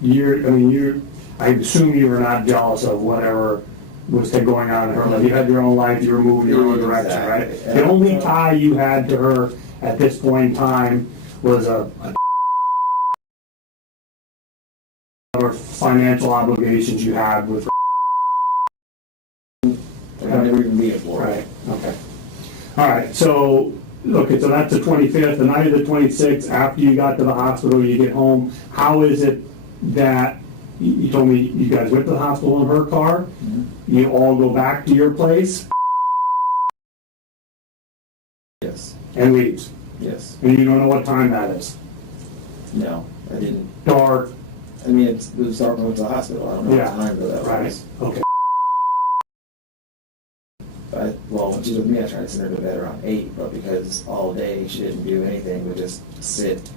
I assume you were not jealous of whatever was going on in her life. You had your own life, you were moving your own direction, right? Exactly. The only tie you had to her at this point in time was a or financial obligations you had with her. Like, I've never even been before. Right, okay. All right, so that's the 25th, the night of the 26th, after you got to the hospital, you get home. How is it that you told me you guys went to the hospital in her car, you all go back to your place Yes, and leaves. yes. And you don't know what time that is. No, I didn't. Dark, I mean, it was dark when I went to the hospital. I don't know Yeah. what time that right? was. Okay. Well, when she was with me, I tried to send her to bed around 8, but because all day she didn't do anything but just sit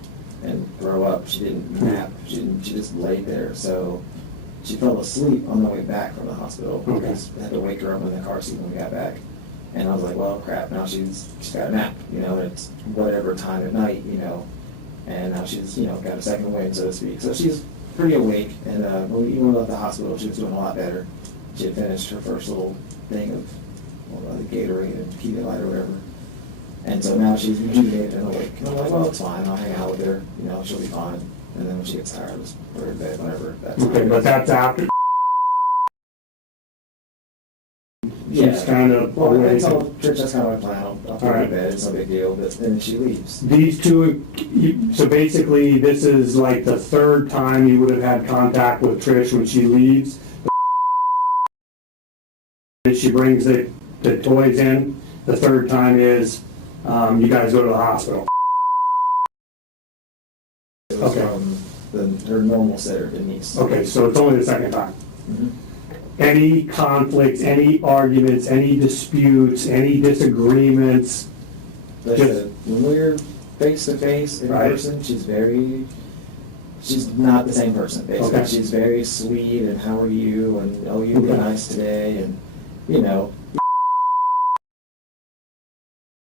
and throw up. She didn't nap. She just laid there. So she fell asleep on the way back from the hospital. Okay. Because I had to wake her up in the car seat when we got back. And I was like, well, crap, now she's got a nap, it's whatever time at night, and now she's, got a second wind, so to speak. So she's pretty awake, and when we left the hospital, she was doing a lot better. She had finished her first little thing of the Gatorade and Pedialyte or whatever. And so now she's rejuvenated and awake. And I'm like, well, it's fine, I'll hang out with her, she'll be fine. And then when she gets tired, I'll just put her to bed, whenever that's Okay, but that's after she's kind of Well, I awake. tell church that's kind of my plan. I'll put her Alright. to bed. It's no big deal. But then she leaves. These two, so basically, this is like the third time you would have had contact with Trish when she leaves. And she brings the toys in. The third time is you guys go to the hospital. It was Okay. from her normal sitter, Denise. Okay, so it's only the second time. Mhm. Any conflicts, any arguments, any disputes, any disagreements? Like I Just- said, when we're face to face in Right. person, she's not the same person. Basically, Okay. she's very sweet and how are you and oh you look Okay. nice today and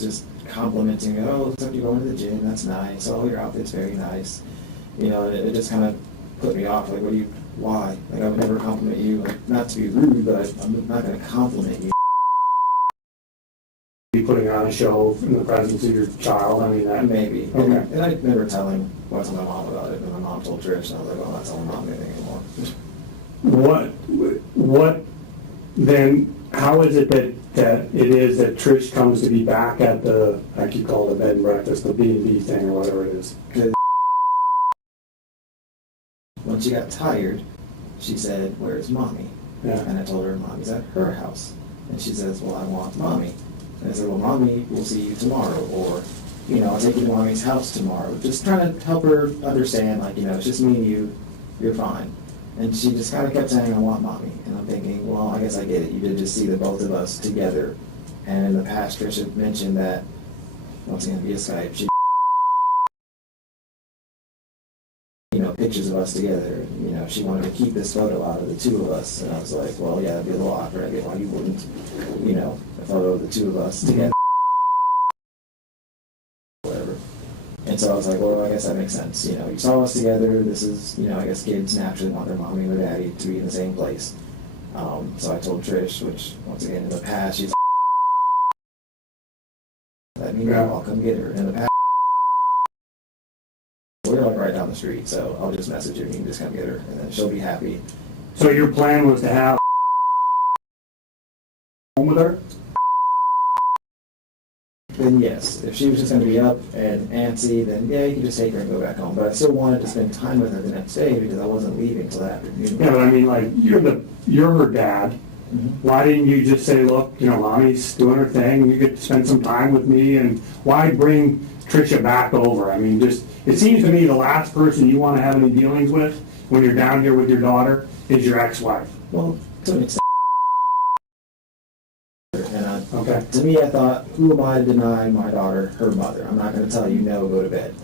just complimenting me. Oh, looks like you're going to the gym. That's nice. Oh, your outfit's very nice. And it just kind of put me off. Like, why? Like, I would never compliment you. Like, not to be rude, but I'm not going to compliment you. Be putting on a show in the presence of your child. I mean, that Maybe. Okay. And I remember telling my mom about it, and my mom told Trish, and I was like, well, I'm not telling mom anything anymore. What then, how is it that it is that Trish comes to be back at the, like you call it, bed and breakfast, the B&B thing or whatever it is? Because when she got tired, she said, where's mommy? Yeah. And I told her, mommy's at her house. And she says, well, I want mommy. And I said, well, mommy, we'll see you tomorrow. Or, I'll take you to mommy's house tomorrow. Just trying to help her understand, like, it's just me and you, you're fine. And she just kind of kept saying, I want mommy. And I'm thinking, well, I guess I get it. You did just see the both of us together. And in the past, Trish had mentioned that, once again, via Skype, she pictures of us together. She wanted to keep this photo out of the two of us. And I was like, well, yeah, that'd be a little awkward. I get why you wouldn't, a photo of the two of us together. Whatever. And so I was like, well, I guess that makes sense. You saw us together. This is, I guess kids naturally want their mommy and their daddy to be in the same place. So I told Trish, which, once again, in the past, she's let me know, I'll come get her. In the past, we're like right down the street, so I'll just message her and you can just come get her, and then she'll be happy. So your plan was to have home with her? Then yes, if she was just going to be up and antsy, then yeah, you can just take her and go back home. But I still wanted to spend time with her the next day because I wasn't leaving till that afternoon. Yeah, but I mean, like, you're her dad. Mhm. Why didn't you just say, look, mommy's doing her thing, you get to spend some time with me, and why bring Trisha back over? I mean, it seems to me the last person you want to have any dealings with when you're down here with your daughter is your ex-wife. Well, to an extent. And Okay. to me, I thought, who am I to deny my daughter her mother? I'm not going to tell you, no, go to bed.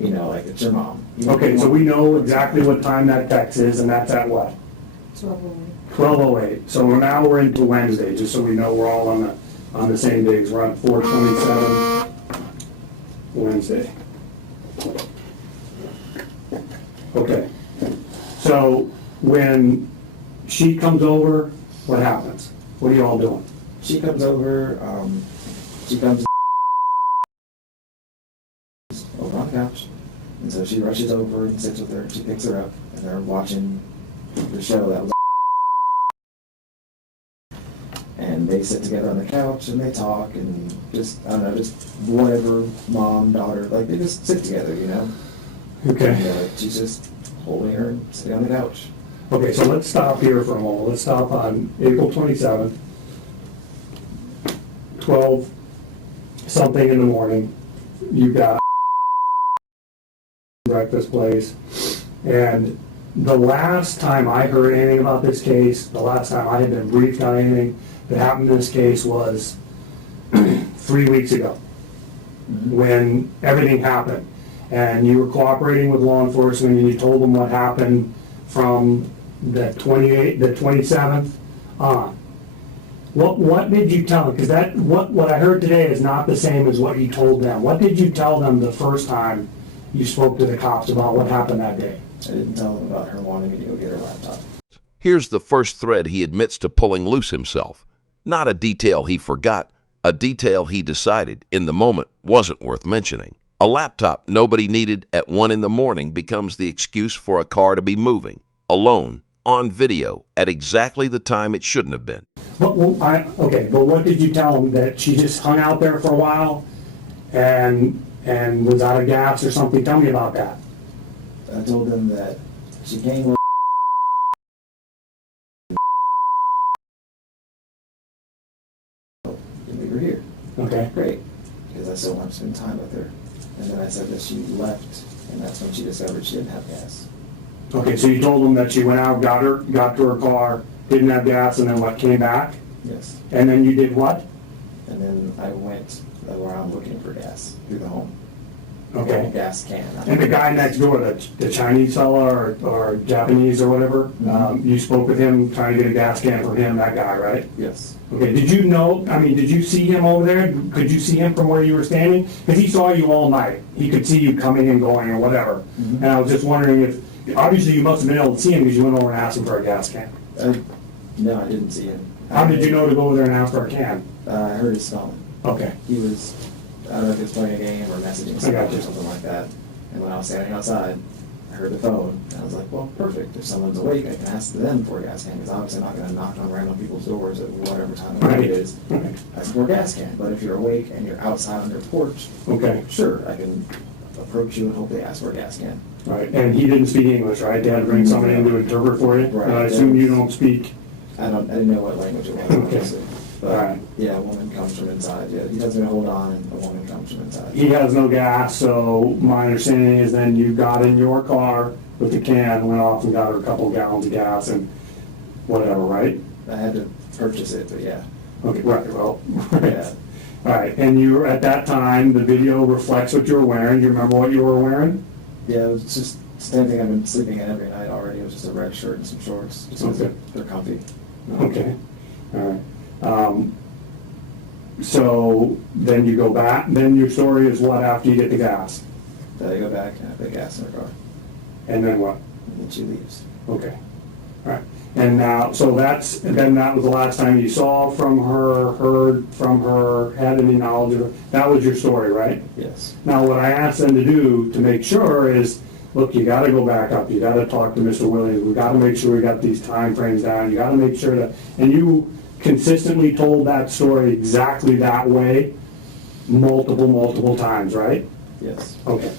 Like it's your mom. Okay, so we know exactly what time that text is, and that's at what? 12:08. So now we're into Wednesday, just so we know we're all on the same days. We're on 4/27, Wednesday. Okay. So when she comes over, what happens? What are you all doing? She comes over, she comes over on the couch, and so she rushes over and sits with her, she picks her up, and they're watching the show that was and they sit together on the couch, and they talk, and just, I don't know, just whatever, mom, daughter, like, they just sit together, Okay. And, she's just holding her and sitting on the couch. Okay, so let's stop here for a moment. Let's stop on April 27th, 12 something in the morning. You got breakfast place. And the last time I heard anything about this case, the last time I had been briefed on anything that happened in this case was 3 weeks ago, when everything happened. And you were cooperating with law enforcement and you told them what happened from the 27th on. What did you tell them? Because what I heard today is not the same as what you told them. What did you tell them the first time you spoke to the cops about what happened that day? I didn't tell them about her wanting me to go get her laptop. Here's the first thread he admits to pulling loose himself. Not a detail he forgot, a detail he decided in the moment wasn't worth mentioning. A laptop nobody needed at 1 in the morning becomes the excuse for a car to be moving, alone, on video, at exactly the time it shouldn't have been. But what did you tell them? That she just hung out there for a while and was out of gas or something? Tell me about that. I told them that she came with and we were here. Okay. Great. Because I still want to spend time with her. And then I said that she left, and that's when she discovered she didn't have gas. Okay, so you told them that she went out, got to her car, didn't have gas, and then what, came back? Yes. And then you did what? And then I went around looking for gas through the home. Okay. Gas can. And the guy next door, the Chinese fella or Japanese or whatever, you spoke with him, trying to get a gas can for him, that guy, right? Yes. Okay, did you see him over there? Could you see him from where you were standing? Because he saw you all night. He could see you coming and going or whatever. And I was just wondering if, obviously you must have been able to see him because you went over and asked him for a gas can. No, I didn't see him. How did you know to go over there and ask for a can? I heard his phone. Okay. He was, I don't know if he was playing a game or messaging someone gotcha. or something like that. And when I was standing outside, I heard the phone, and I was like, well, perfect. If someone's awake, I can ask them for a gas can, because obviously I'm not going to knock on random people's doors at whatever time of night it is. Right. Ask for a gas can. But if you're awake and you're outside on your porch, Okay. sure, I can approach you and hopefully ask for a gas can. Right, and he didn't speak English, right? They had to bring somebody in to interpret for you? Right. And I assume you don't speak. I didn't know what language it was, Okay. obviously. But, Alright. yeah, a woman comes from inside. Yeah, he tells me to hold on, and a woman comes from inside. He has no gas, so my understanding is then you got in your car with the can, went off and got her a couple gallons of gas and whatever, right? I had to purchase it, but yeah. Okay, right, well, Yeah. All right, and you were, at that time, the video reflects what you were wearing. Do you remember what you were wearing? Yeah, it was just the same thing I've been sleeping in every night already. It was just a red shirt and some shorts. Just 'cause Okay. they're comfy. Okay, all right. So then you go back, then your story is what after you get the gas? Then I go back and I put gas in her car. And then what? And then she leaves. Okay, all right. And now, so then that was the last time you saw from her, heard from her, had any knowledge of her? That was your story, right? Yes. Now, what I asked them to do to make sure is, look, you gotta go back up, you gotta talk to Mr. Williams, we gotta make sure we got these time frames down, you gotta make sure that, and you consistently told that story exactly that way, multiple times, right? Yes. Okay.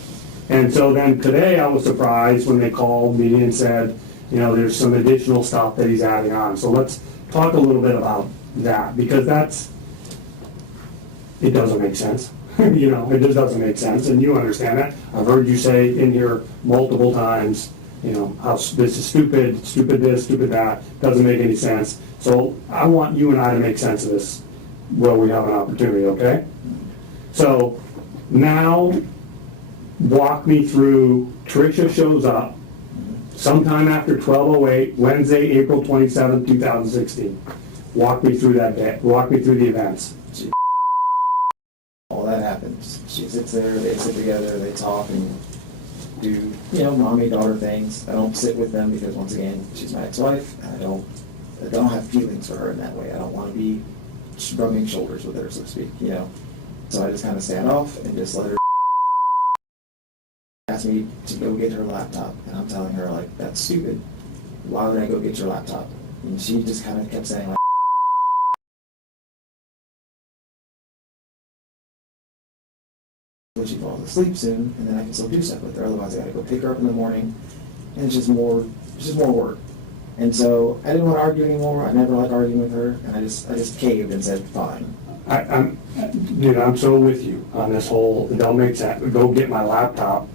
And so then today I was surprised when they called me and said, you know, there's some additional stuff that he's adding on. So let's talk a little bit about that, because it doesn't make sense. You know, it just doesn't make sense, and you understand that. I've heard you say in here multiple times, you know, how this is stupid, stupid this, stupid that, doesn't make any sense. So I want you and I to make sense of this where we have an opportunity, okay? So now walk me through, Tricia shows up sometime after 12:08, Wednesday, April 27th, 2016. Walk me through that day, walk me through the events. All that happens. She sits there, they sit together, they talk and do, you know, mommy-daughter things. I don't sit with them because, once again, she's my ex-wife, and I don't have feelings for her in that way. I don't want to be rubbing shoulders with her, so to speak, you know. So I just kind of stand off and just let her ask me to go get her laptop, and I'm telling her, like, that's stupid. Why would I go get your laptop? And she just kind of kept saying, like, she falls asleep soon, and then I can still do stuff with her. Otherwise, I gotta go pick her up in the morning, and it's just more work. And so I didn't want to argue anymore. I never liked arguing with her, and I just caved and said, fine. Dude, I'm so with you on this whole, it don't make sense, go get my laptop.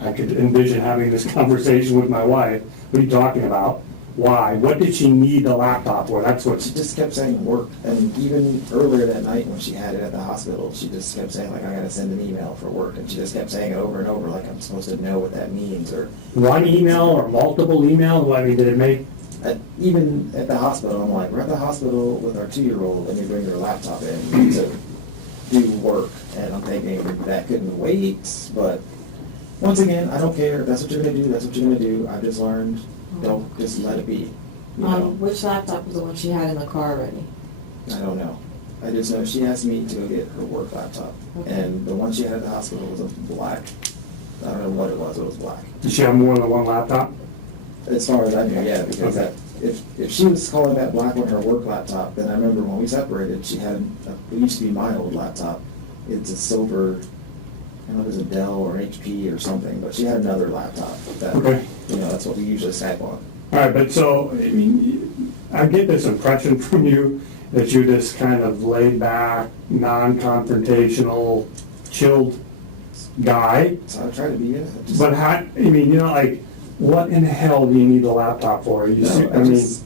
I could envision having this conversation with my wife. What are you talking about? Why? What did she need the laptop for? That's what, She just kept saying work, and even earlier that night when she had it at the hospital, she just kept saying, like, I gotta send an email for work, and she just kept saying it over and over, like I'm supposed to know what that means, or one email or multiple emails? I mean, did it make, even at the hospital, I'm like, we're at the hospital with our 2-year-old, and you bring your laptop in to do work, and I'm thinking that couldn't wait, but once again, I don't care. If that's what you're gonna do, that's what you're gonna do. I've just learned, don't just let it be. You know? Which laptop was the one she had in the car already? I don't know. I just know she asked me to go get her work laptop, Okay. and the one she had at the hospital was a black. I don't know what it was black. did she have more than one laptop? As far as I knew, yeah, because Okay. if she was calling that black one her work laptop, then I remember when we separated, she had it used to be my old laptop. It's a silver, I don't know if it was a Dell or an HP or something, but she had another laptop that, Okay. you know, that's what we usually Skype on. All right, but so, I mean, I get this impression from you that you're this kind of laid back, non-confrontational, chilled guy. So I try to be it. I just- But how, I mean, you know, like, what in the hell do you need a laptop for? You see, No, I mean, just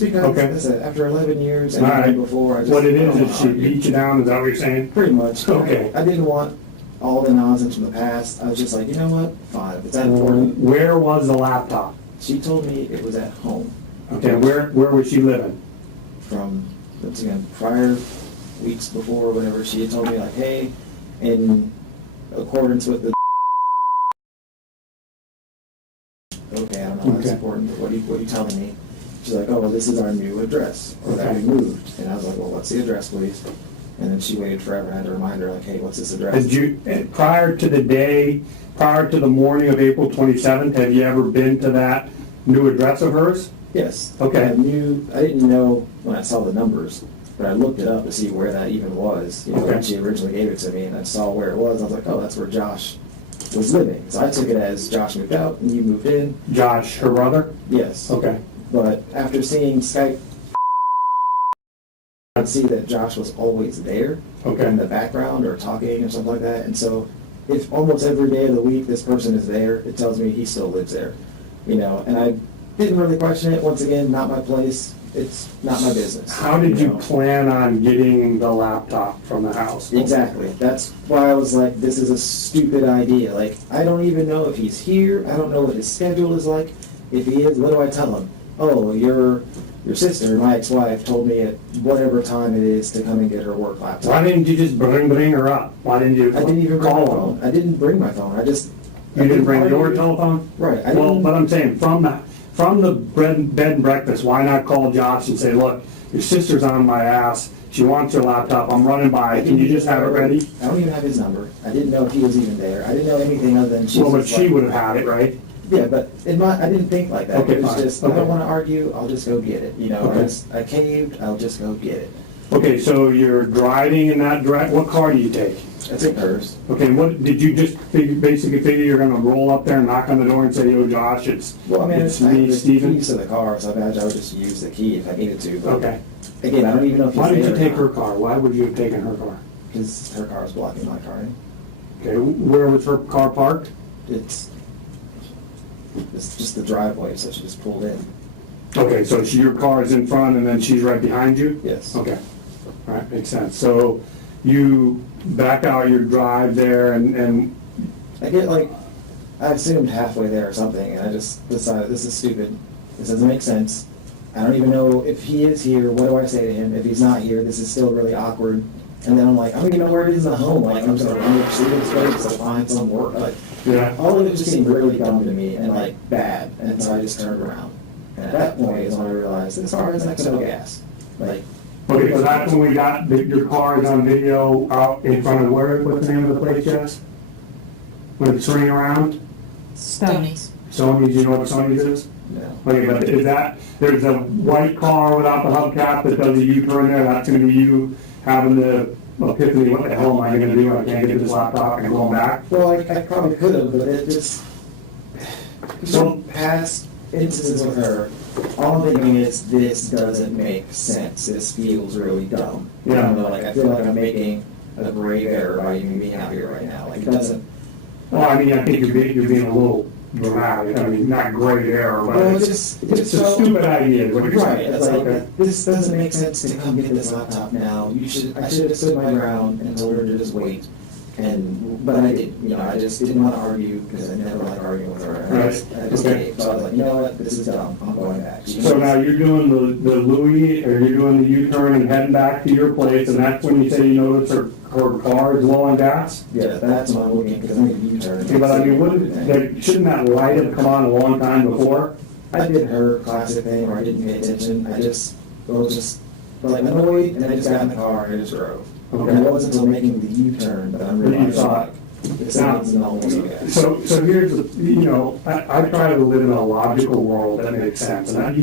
because, Okay. like I said, after 11 years all and right. before, I just. What it I don't is she know. beat you down, is that what you're saying? Pretty much. Okay. I didn't want all the nonsense from the past. I was just like, you know what? Fine. If it's that important. Where was the laptop? She told me it was at home. Okay, where was she living? From, once again, prior weeks before, whatever, she had told me, like, hey, in accordance with the. Okay, I don't know, that's Okay. important, but what are you telling me? She's like, oh, well, this is our new address, or that we moved. And I was like, well, what's the address, please? And then she waited forever, I had to remind her, like, hey, what's this address? Did you, prior to the morning of April 27th, have you ever been to that new address of hers? Yes. Okay. I didn't know when I saw the numbers, but I looked it up to see where that even was. You know, Okay. when she originally gave it to me, and I saw where it was, I was like, oh, that's where Josh was living. So I took it as Josh moved out and you moved in. Josh, her brother? Yes. Okay. But after seeing Skype, I'd see that Josh was always there Okay. in the background or talking or something like that. And so if almost every day of the week this person is there, it tells me he still lives there. You know, and I didn't really question it. Once again, not my place. It's not my business. How did you know? plan on getting the laptop from the house? Exactly. That's why I was like, this is a stupid idea. Like, I don't even know if he's here. I don't know what his schedule is like. If he is, what do I tell him? Oh, your sister, my ex-wife, told me at whatever time it is to come and get her work laptop. Why didn't you just bring her up? Why didn't you I didn't even bring my call phone. her? I didn't bring my phone. I just. You didn't bring your argue. telephone? Right. I Well, didn't. but I'm saying, from the bed and breakfast, why not call Josh and say, look, your sister's on my ass, she wants her laptop, I'm running by, can you just have it ready? I don't even have his number. I didn't know if he was even there. I didn't know anything other than she Well, was but just she like- would have had it, right? Yeah, but I didn't think like that. Okay, It was fine. just, I Okay. don't want to argue, I'll just go get it. You know, Okay. I caved, I'll just go get it. Okay, so you're driving in that direction, what car do you take? I took hers. Okay, what, did you just basically figure you're gonna roll up there and knock on the door and say, yo, Josh, it's Well, I mean, it's I me, had the Steven? keys to the car, so I imagine I would just use the key if I needed to. But Okay. again, I don't even know if he's Why did you there or take not, her car? Why would you have taken her car? because her car was blocking my car. Okay, where was her car parked? It's just the driveway, so she just pulled in. Okay, so your car is in front and then she's right behind you? Yes. Okay, all right, makes sense. So you back out your drive there and I get like, I assumed halfway there or something, and I just decided this is stupid. This doesn't make sense. I don't even know if he is here. What do I say to him? If he's not here, this is still really awkward. And then I'm like, I don't even know where it is at home. Like, I'm just gonna run upstairs place to find some work. Like, yeah. all of it just seemed really dumb to me and like bad. And so I just turned around. And at that point is when I realized this car has next to no gas. Like, Okay, so that's when we got, your car is on video out in front of where, what's the name of the place, Jess? When it's turning around? Stonies. Sony's, you know what Sony's is? no. Okay, but is that, there's a white car without the hubcap that does a U-turn there, that's gonna be you having the epiphany, what the hell am I gonna do, I can't get this laptop and going back? Well, I probably could have, but it just, So- some past instances with her, all I'm thinking is, this doesn't make sense. This feels really dumb. Yeah. You know, like, I feel like I'm making a grave error by even being out here right now. Like, it doesn't. Well, I mean, I think you're being a little dramatic. I mean, not great error, but Well, it's a stupid idea. Is what you're Right, saying. it's like, Okay. this doesn't make sense to come get this laptop now. I should have stood my ground and told her to just wait. But I didn't, you know, I just didn't want to argue because I never like arguing with her. And I just Okay. gave. So I was like, you know what, this is dumb, I'm going back. So now you're doing the Louis, or you're doing the U-turn and heading back to your place, and that's when you say you notice her car is low on gas? Yeah, that's what I'm looking, because I made a U-turn. Okay, but I mean, shouldn't that light have come on a long time before? I did her classic thing where I didn't pay attention. I was just like annoyed, and I just got in the car and I just drove. Okay. And it wasn't until making the U-turn that I'm That you realizing, thought. like, this sounds almost okay. So here's, you know, I try to live in a logical world that makes sense, and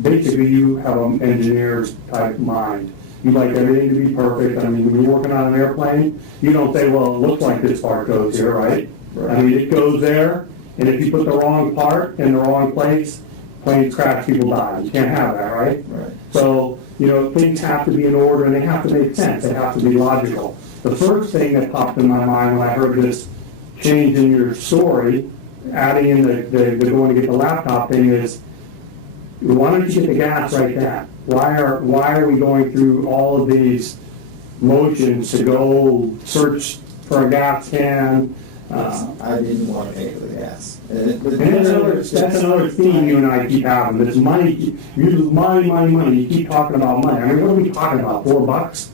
basically you have an engineer's type mind. You like everything to be perfect. I mean, when you're working on an airplane, you don't say, well, it looks like this part goes here, right? Right. I mean, it goes there, and if you put the wrong part in the wrong place, planes crash, people die. You can't have that, right? Right. So, you know, things have to be in order and they have to make sense. They have to be logical. The first thing that popped in my mind when I heard this change in your story, adding in the going to get the laptop thing, is, why don't you get the gas right then? Why are we going through all of these motions to go search for a gas can? I didn't want to pay for the gas. And that's another theme you and I keep having. This money, money. You keep talking about money. I mean, what are we talking about? $4?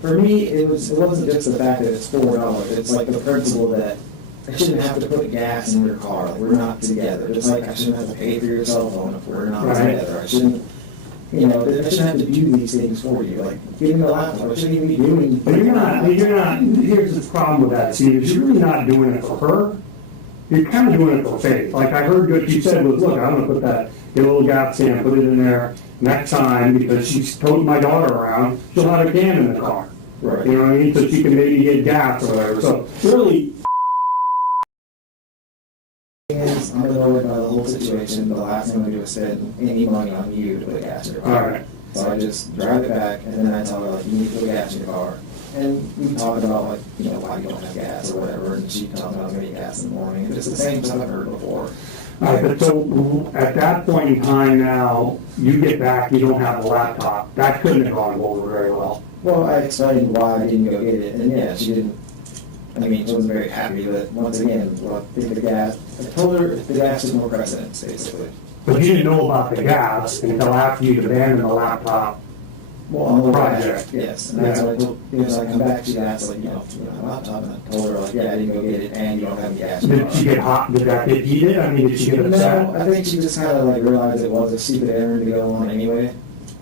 For me, it wasn't just the fact that it's $4. It's like the principle that I shouldn't have to put gas in your car. Like, we're not together. Just like I shouldn't have to pay for your cell phone if we're not Right. together. I shouldn't, you know, I shouldn't have to do these things for you. Like, getting the laptop, I shouldn't even be doing. But you're not, here's the problem with that, Steve, is you're really not doing it for her. You're kind of doing it for faith. Like, I heard what you said was, look, I'm gonna get a little gas can, put it in there next time, because she's toting my daughter around, she'll have a can in the car. Right. You know what I mean? So she can maybe get gas or whatever. So really, I'm annoyed by the whole situation. The last thing I'm gonna do is spend any money on you to put gas in your car. all right. So I just drive it back, and then I tell her, like, you need to put gas in your car. And we talk about, like, you know, why you don't have gas or whatever, and she tells me I was gonna get gas in the morning. It's the same stuff I've heard before. All right, but so at that point in time now, you get back, you don't have the laptop. That couldn't have gone over very well. Well, I explained why I didn't go get it, and yeah, she didn't, I mean, she wasn't very happy, but once again, well, I think the gas, I told her the gas is more precedence, basically. But you didn't know about the gas until after you'd abandoned the laptop. Well, on the Project. yes, and that's what I told, because I come back, she asked, like, you know, laptop, and I told her, like, yeah, I didn't go get it, and you don't have any gas. in your Did she car. get hot? Did that get heated? I mean, did she get upset? No, I think she just kind of like realized it was a stupid errand to go on anyway.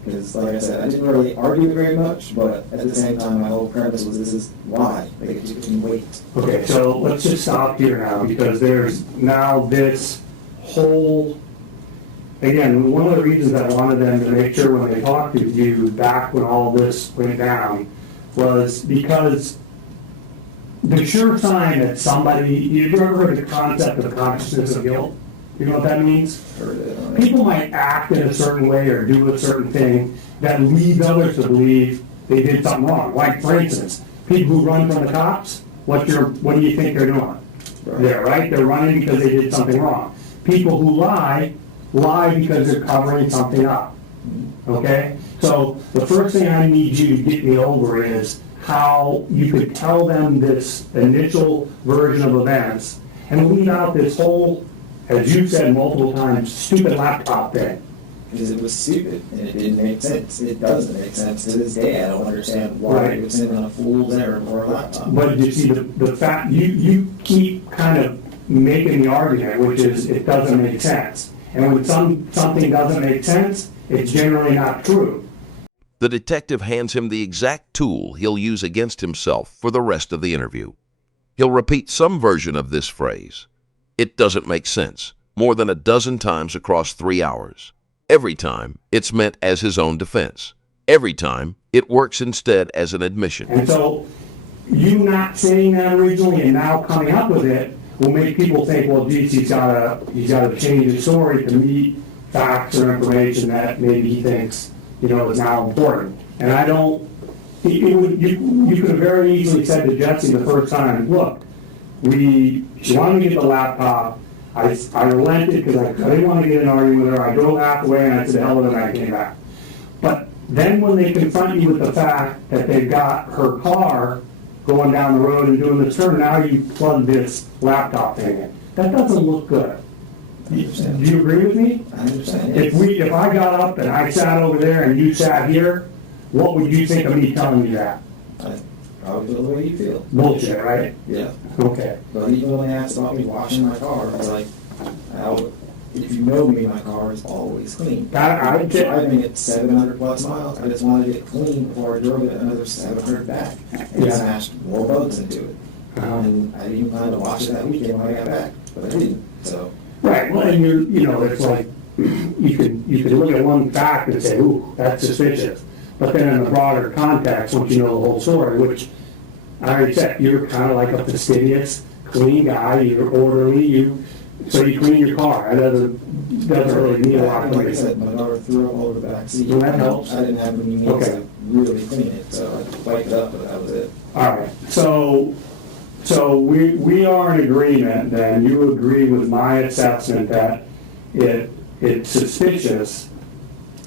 Because, like I said, I didn't really argue very much, but at the same time, my whole premise was this is why. Like, you can wait. Okay, so let's just stop here now, because there's now this whole, again, one of the reasons I wanted them to make sure when they talked to you back when all this went down was because the sure sign that somebody, you've ever heard the concept of consciousness of guilt? You know what that means? Heard it on it. People might act in a certain way or do a certain thing that leads others to believe they did something wrong. Like, for instance, people who run from the cops, what do you think they're doing? They're right? They're running because they did something wrong. People who lie because they're covering something up. Okay? So the first thing I need you to get me over is how you could tell them this initial version of events and leave out this whole, as you said multiple times, stupid laptop thing. Because it was stupid, and it didn't make sense. It doesn't make sense to this day. I don't understand why Right. it was sent on a fool's errand for a laptop. But you see, the fact, you keep kind of making the argument, which is it doesn't make sense. And when something doesn't make sense, it's generally not true. The detective hands him the exact tool he'll use against himself for the rest of the interview. He'll repeat some version of this phrase, "It doesn't make sense," more than a dozen times across 3 hours. Every time, it's meant as his own defense. Every time, it works instead as an admission. And so you not saying that originally and now coming up with it will make people think, well, geez, he's got to change his story to meet facts or information that maybe he thinks, is now important. And I don't, you could have very easily said to Jesse the first time, look, she wanted me to get the laptop. I relented because I didn't want to get in an argument with her. I drove half the way and I said, hell with it, and I came back. But then when they confront you with the fact that they've got her car going down the road and doing this turn, now you plug this laptop thing in. That doesn't look good. Do you agree with me? I understand. If I got up and I sat over there and you sat here, what would you think of me telling you that? I probably feel the way you feel. Bullshit, right? Yeah. Okay. But even when they asked about me washing my car, I was like, if you know me, my car is always clean. I Driving at 700 plus miles, I just wanted to get clean before I drove it another 700 back and Yeah. smashed more bugs into it. Uh-huh. And I didn't plan to wash it that weekend when I got back, but I didn't. So Right, well, and it's like, you could look at one fact and say, ooh, that's suspicious. But then in the broader context, once you know the whole story, which I already said, you're kind of like a fastidious, clean guy, you're orderly, so you clean your car. It doesn't really need a lot of like I cleaning. said, my daughter threw it all over the back seat. Well, that helps. I didn't have any means Okay. to really clean it, so I wiped it up, but that was it. All right, so we are in agreement then, you agree with my assessment that it's suspicious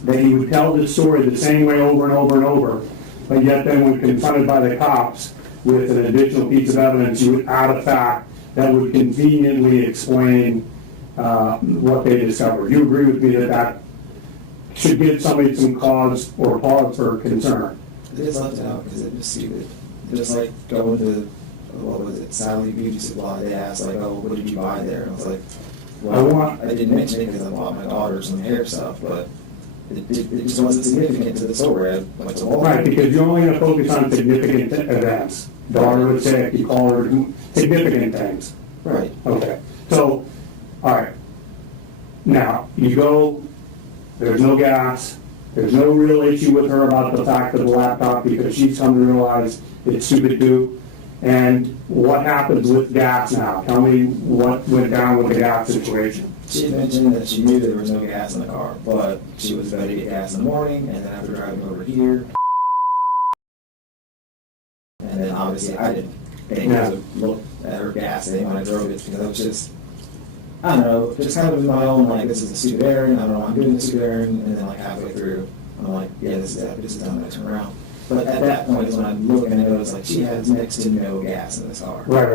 that he would tell this story the same way over and over and over, but yet then when confronted by the cops with an additional piece of evidence, you would add a fact that would conveniently explain what they discovered. You agree with me that should give somebody some cause or pause for concern? I just left it out because it was stupid. Just like going to, what was it, Sally Beauty Supply, they asked like, oh, what did you buy there? And I was like, well, I didn't mention it because I bought my daughter some hair stuff, but it just wasn't significant to the store. I went to Walmart. Right, because you're only gonna focus on significant events. Daughter would say, if you call her significant things. Right. Okay, so, all right. Now, you go, there's no gas, there's no real issue with her about the fact of the laptop because she's come to realize it's stupid too. And what happens with gas now? Tell me what went down with the gas situation. She had mentioned that she knew there was no gas in the car, but she was ready to get gas in the morning, and then after driving over here, and then obviously I didn't think to look at her gas thing when I drove it because I was just, I don't know, just kind of in my own, like, this is a stupid errand, I don't know why I'm doing this stupid errand, and then like halfway through, I'm like, yeah, this is time to turn around. But at that point is when I'm looking and I notice like she has next to no gas in this car. Right,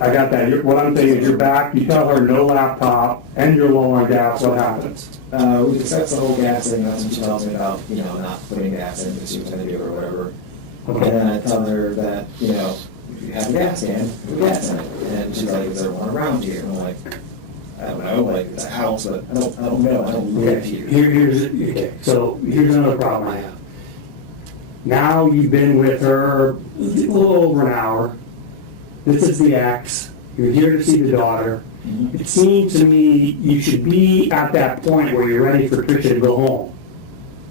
I got that. What I'm saying is you're back, you tell her no laptop, and you're low on gas, what happens? We discussed the whole gas thing, that's when she tells me about, not putting gas in because she was gonna do it or whatever. Okay. And then I tell her that, if you have a gas can, put gas in it. And she's like, is there one around here? And I'm like, I don't know, like, it's a house, but I don't know, I don't live here. So here's another problem I have. Now you've been with her a little over an hour. This is the ex. You're here to see the daughter. Mhm. It seems to me you should be at that point where you're ready for Tricia to go home.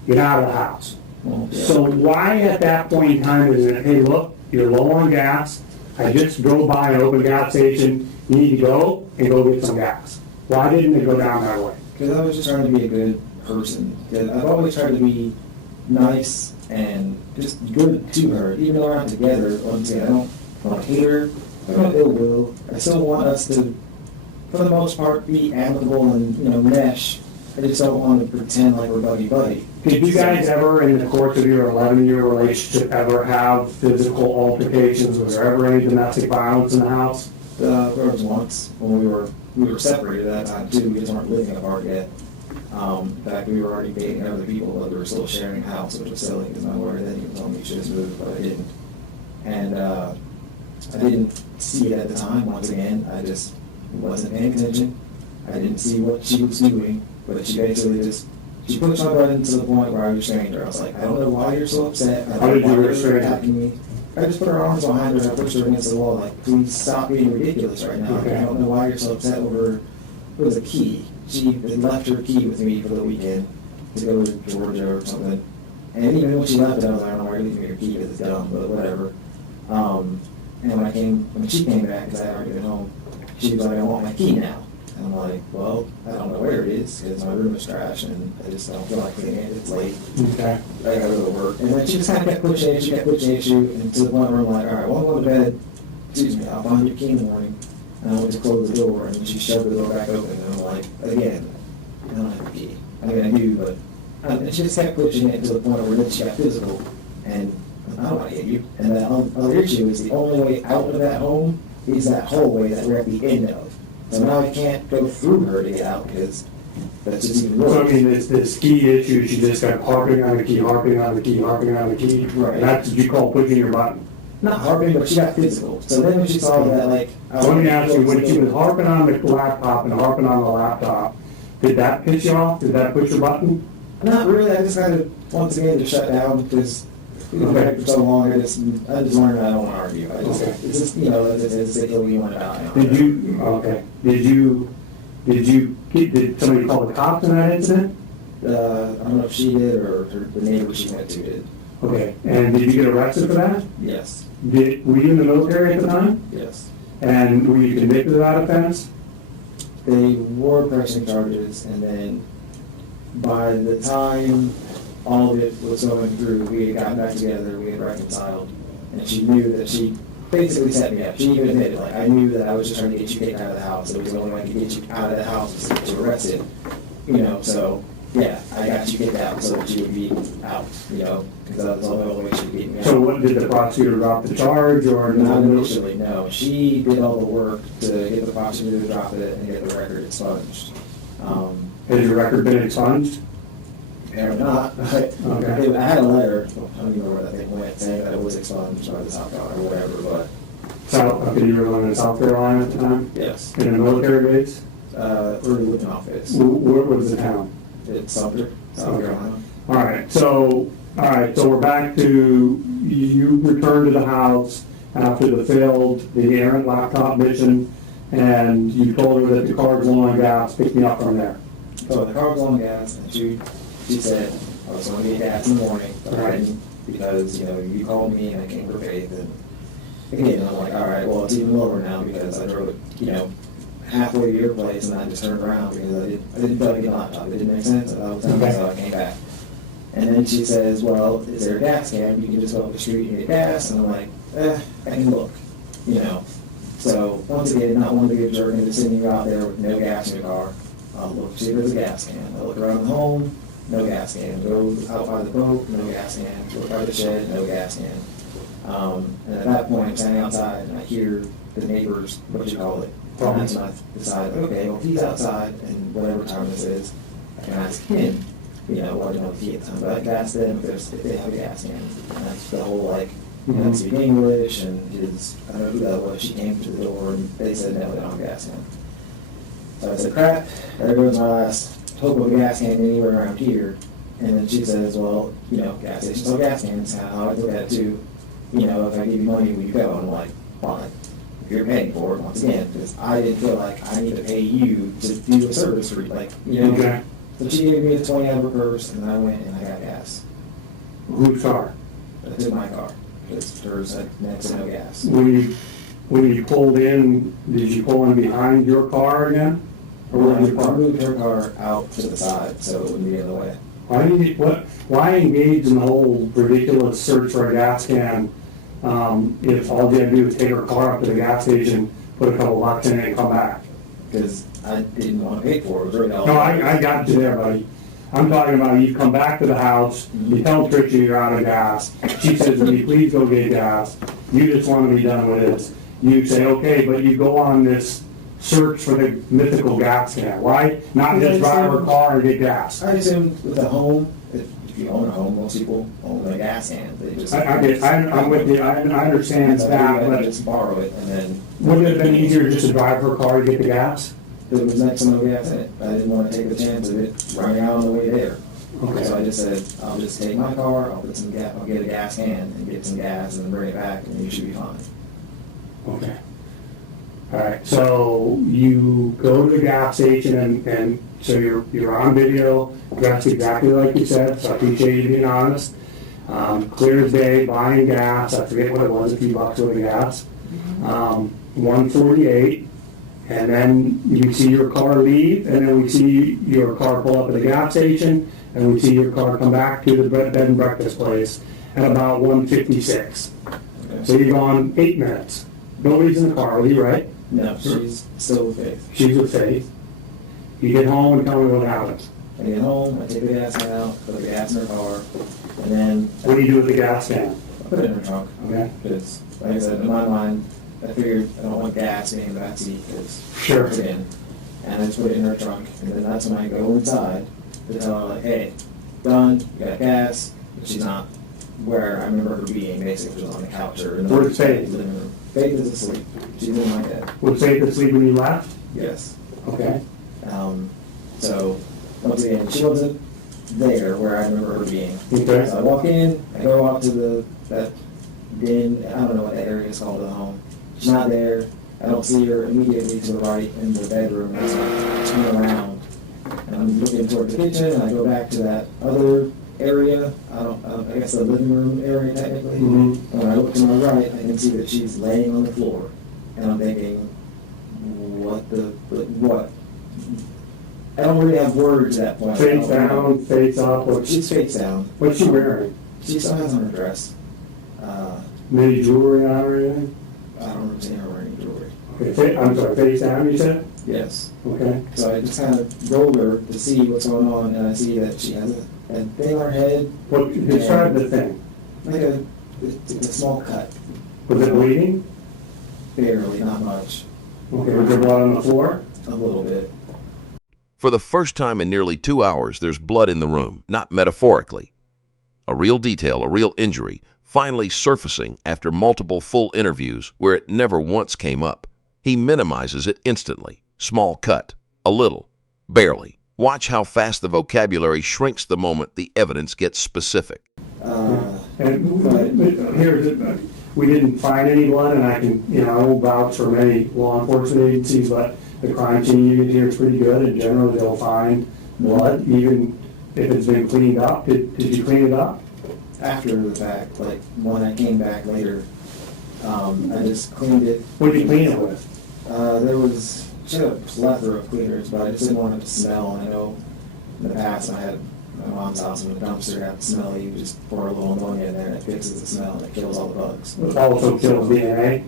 Get out of the house. Well, yeah. So why at that point in time is it, hey, look, you're low on gas. I just drove by an open gas station. You need to go and go get some gas. Why didn't it go down that way? Because I was just trying to be a good person. 'Cause I've always tried to be nice and just good to her, even though we're not together. Once again, I don't hate her. I don't ill will. I still want us to, for the most part, be amicable and mesh. I just don't want to pretend like we're buddy. Did you guys ever, in the course of your 11-year relationship, ever have physical altercations? Was there ever any domestic violence in the house? There was once when we were separated at that time too. We just weren't living apart yet. In fact, we were already dating other people, but we were still sharing a house, which was silly because my lawyer then even told me you should just move, but I didn't. And I didn't see it at the time. Once again, I just wasn't paying attention. I didn't see what she was doing, but she basically she pushed my button to the point where I restrained her. I was like, I don't know why you're so upset. I How don't did know you why you're restrain her? attacking me. I just put her arms behind her and I pushed her against the wall, like, please stop being ridiculous right now. Okay. I don't know why you're so upset over, it was a key. She had left her key with me for the weekend to go to Georgia or something. And even when she left it, I was like, I don't know why you're leaving me your key, because it's dumb, but whatever. And when she came back, because I had already been home, she was like, I want my key now. And I'm like, well, I don't know where it is, because my room is trash, and I just don't feel like cleaning it. It's late. Okay. I gotta go to work. And then she just kind of kept pushing it, and to the point where I'm like, all right, well, I'm going to bed. Excuse me, I'll find your key in the morning. And I went to close the door, and she shoved the door back open, and I'm like, again, I don't have a key. I mean, I do, but... and she just kept pushing it to the point where then she got physical, and I don't want to hit you. And the other issue is the only way out of that home is that hallway that we're at the end of. So now I can't go through her to get out, because that's just even So I worse. mean, this key issue, she just kept harping on the key, harping on the key, harping on the key. Right. And that's what you call pushing your button. Not harping, but she got physical. So then when she saw that, like... So let me ask you, when she was harping on the laptop and harping on the laptop, did that piss you off? Did that push your button? Not really, I just kind of, once again, to shut down, because we've been back for so long, I just learned I don't want to argue. Okay. It's just, you know, it's a hill you want to die on. Did somebody call the cops in that incident? I don't know if she did, or the neighbor she went to did. Okay, and did you get arrested for that? Yes, Were you in the military at the time? yes. And were you convicted of that offense? They were pressing charges, and then by the time all of it was going through, we had gotten back together, we had reconciled, and she knew that she basically set me up. She even admitted, like, I knew that I was just trying to get you kicked out of the house. It was the only way to get you out of the house was to get you arrested, you know, so, yeah, I got you kicked out so that you would be out, you know, because that was the only way she could get me out. So what, did the prosecutor drop the charge or Not no? initially, no. She did all the work to get the prosecutor to drop it and get the record expunged. Has your record been expunged? Apparently not, but Okay. I had a letter, I don't even know where that thing went, saying that it was expunged by the South Carolina or whatever, but Okay, you were living in South Carolina at the time? yes. In a military base? Early living office. Where was the town? It's Sumter, South Carolina. All right, so we're back to, you returned to the house after the errant laptop mission, and you told her that the car's low on gas, pick me up from there. So the car was on gas, and she said, I was going to get gas in the morning, but I didn't, because, you know, you called me and I came for faith, and again, I'm like, all right, well, it's even lower now, because I drove it, you know, halfway to your place, and I just turned around, because I didn't feel like getting a laptop, it didn't make sense, and I was telling so I came back. And then she says, well, is there a gas can? You can just go up the street and get gas, and I'm like, I can look, you know. So, once again, not one to get jerk into sending you out there with no gas in your car. I'll look, see if there's a gas can. I look around the home, no gas can. Go out by the boat, no gas can. Look by the shed, no gas can. And at that point, I'm standing outside, and I hear the neighbors, what you call it. And that's when I decide, okay, well, if he's outside, and whatever time this is, I can ask him, you know, what, you know, if he gets time. But I can ask them if they have a gas can. And that's the whole, like, you know, speak English, and I don't know who that was, she came to the door, and they said, no, they don't have a gas can. So I said, crap, there goes my last hope of a gas can anywhere around here. And then she says, well, you know, gas stations sell gas cans, kind of how I look at it too. You know, if I give you money, will you go? And I'm like, fine. If you're paying for it, once again, because I didn't feel like I need to pay you to do a service for you, like, you know. Okay. So she gave me the 20 out of her purse, and I went and I got gas. Whose car? I took my car, because hers had next to no gas. When you pulled in, did you pull in behind your car again? Or where did you I park? moved her car out to the side, so it wouldn't be in the way. Why engage in the whole ridiculous search for a gas can if all you had to do is take her car up to the gas station, put a couple bucks in it, and come back? Because I didn't want to pay for it. It was really all. No, I got you there, buddy. I'm talking about you come back to the house, you tell Tricia you're out of gas. She says, will you please go get gas? You just want to be done with this. You say, okay, but you go on this search for the mythical gas can. Why not just drive her car and get gas? I assume with a home, if you own a home, most people own a gas can. They just. I'm with you. I understand So that, I but just borrow it, and then. wouldn't it have been easier just to drive her car to get the gas? There was next to no gas in it. I didn't want to take the chance of it running out on the way there. Okay. So I just said, I'll just take my car, I'll put some gas, I'll get a gas can and get some gas and then bring it back, and you should be fine. Okay. All right, so you go to the gas station and so you're on video, dressed exactly like you said, so I appreciate you being honest. Clear as day, buying gas, I forget what it was, a few bucks worth of gas. 148, And then we see your car leave, and then we see your car pull up at the gas station, and we see your car come back to the bed and breakfast place at about 1:56. Okay. So you're gone 8 minutes. Nobody's in the car with you, right? No, she's still with Faith. She's with Faith. You get home and tell me what happens. I get home, I take the gas can out, put the gas in her car, and then What do you do with the gas can? I put it in her trunk. Okay. Because, like I said, in my mind, I figured I don't want gas being in the backseat because Sure. it's in. And I just put it in her trunk. And then that's when I go inside to tell her, like, hey, done, you got gas. But she's not where I remember her being, basically. She was on the couch or in the Where's Faith? living room. Faith is asleep. She's in my bed. Was Faith asleep when you left? Yes. Okay. So, once again, she wasn't there where I remember her being. Okay. So I walk in, I go out to that den, I don't know what that area is called of the home. She's not there. I don't see her immediately to the right in the bedroom. And so I turn around and I'm looking toward the kitchen and I go back to that other area. I guess the living room area technically. Mhm. And when I look to my right, I can see that she's laying on the floor. And I'm thinking, what? I don't really have words at that point. Face down, face up. She's face down. What's she wearing? She still has on her dress. Any jewelry on or anything? I don't remember seeing her wearing jewelry. Okay, I'm sorry, face down, you said? Yes. Okay. So I just kind of rolled her to see what's going on, and I see that she has a thing on her head, What, describe the thing. like a small cut. Was it bleeding? Barely, not much. Okay, was there blood on the floor? A little bit. For the first time in nearly 2 hours, there's blood in the room, not metaphorically. A real detail, a real injury, finally surfacing after multiple full interviews where it never once came up. He minimizes it instantly. Small cut. A little. Barely. Watch how fast the vocabulary shrinks the moment the evidence gets specific. And here's it. We didn't find any blood, and I can, I won't vouch for many law enforcement agencies, but the crime scene unit here is pretty good, and generally they'll find blood, even if it's been cleaned up. Did you clean it up? After the fact, like when I came back later, I just cleaned it. What did you clean it with? She had a plethora of cleaners, but I just didn't want it to smell. And I know in the past I had my mom's house and the dumpster got smelly. You just pour a little ammonia in there and it fixes the smell and it kills all the bugs. It also kills DNA.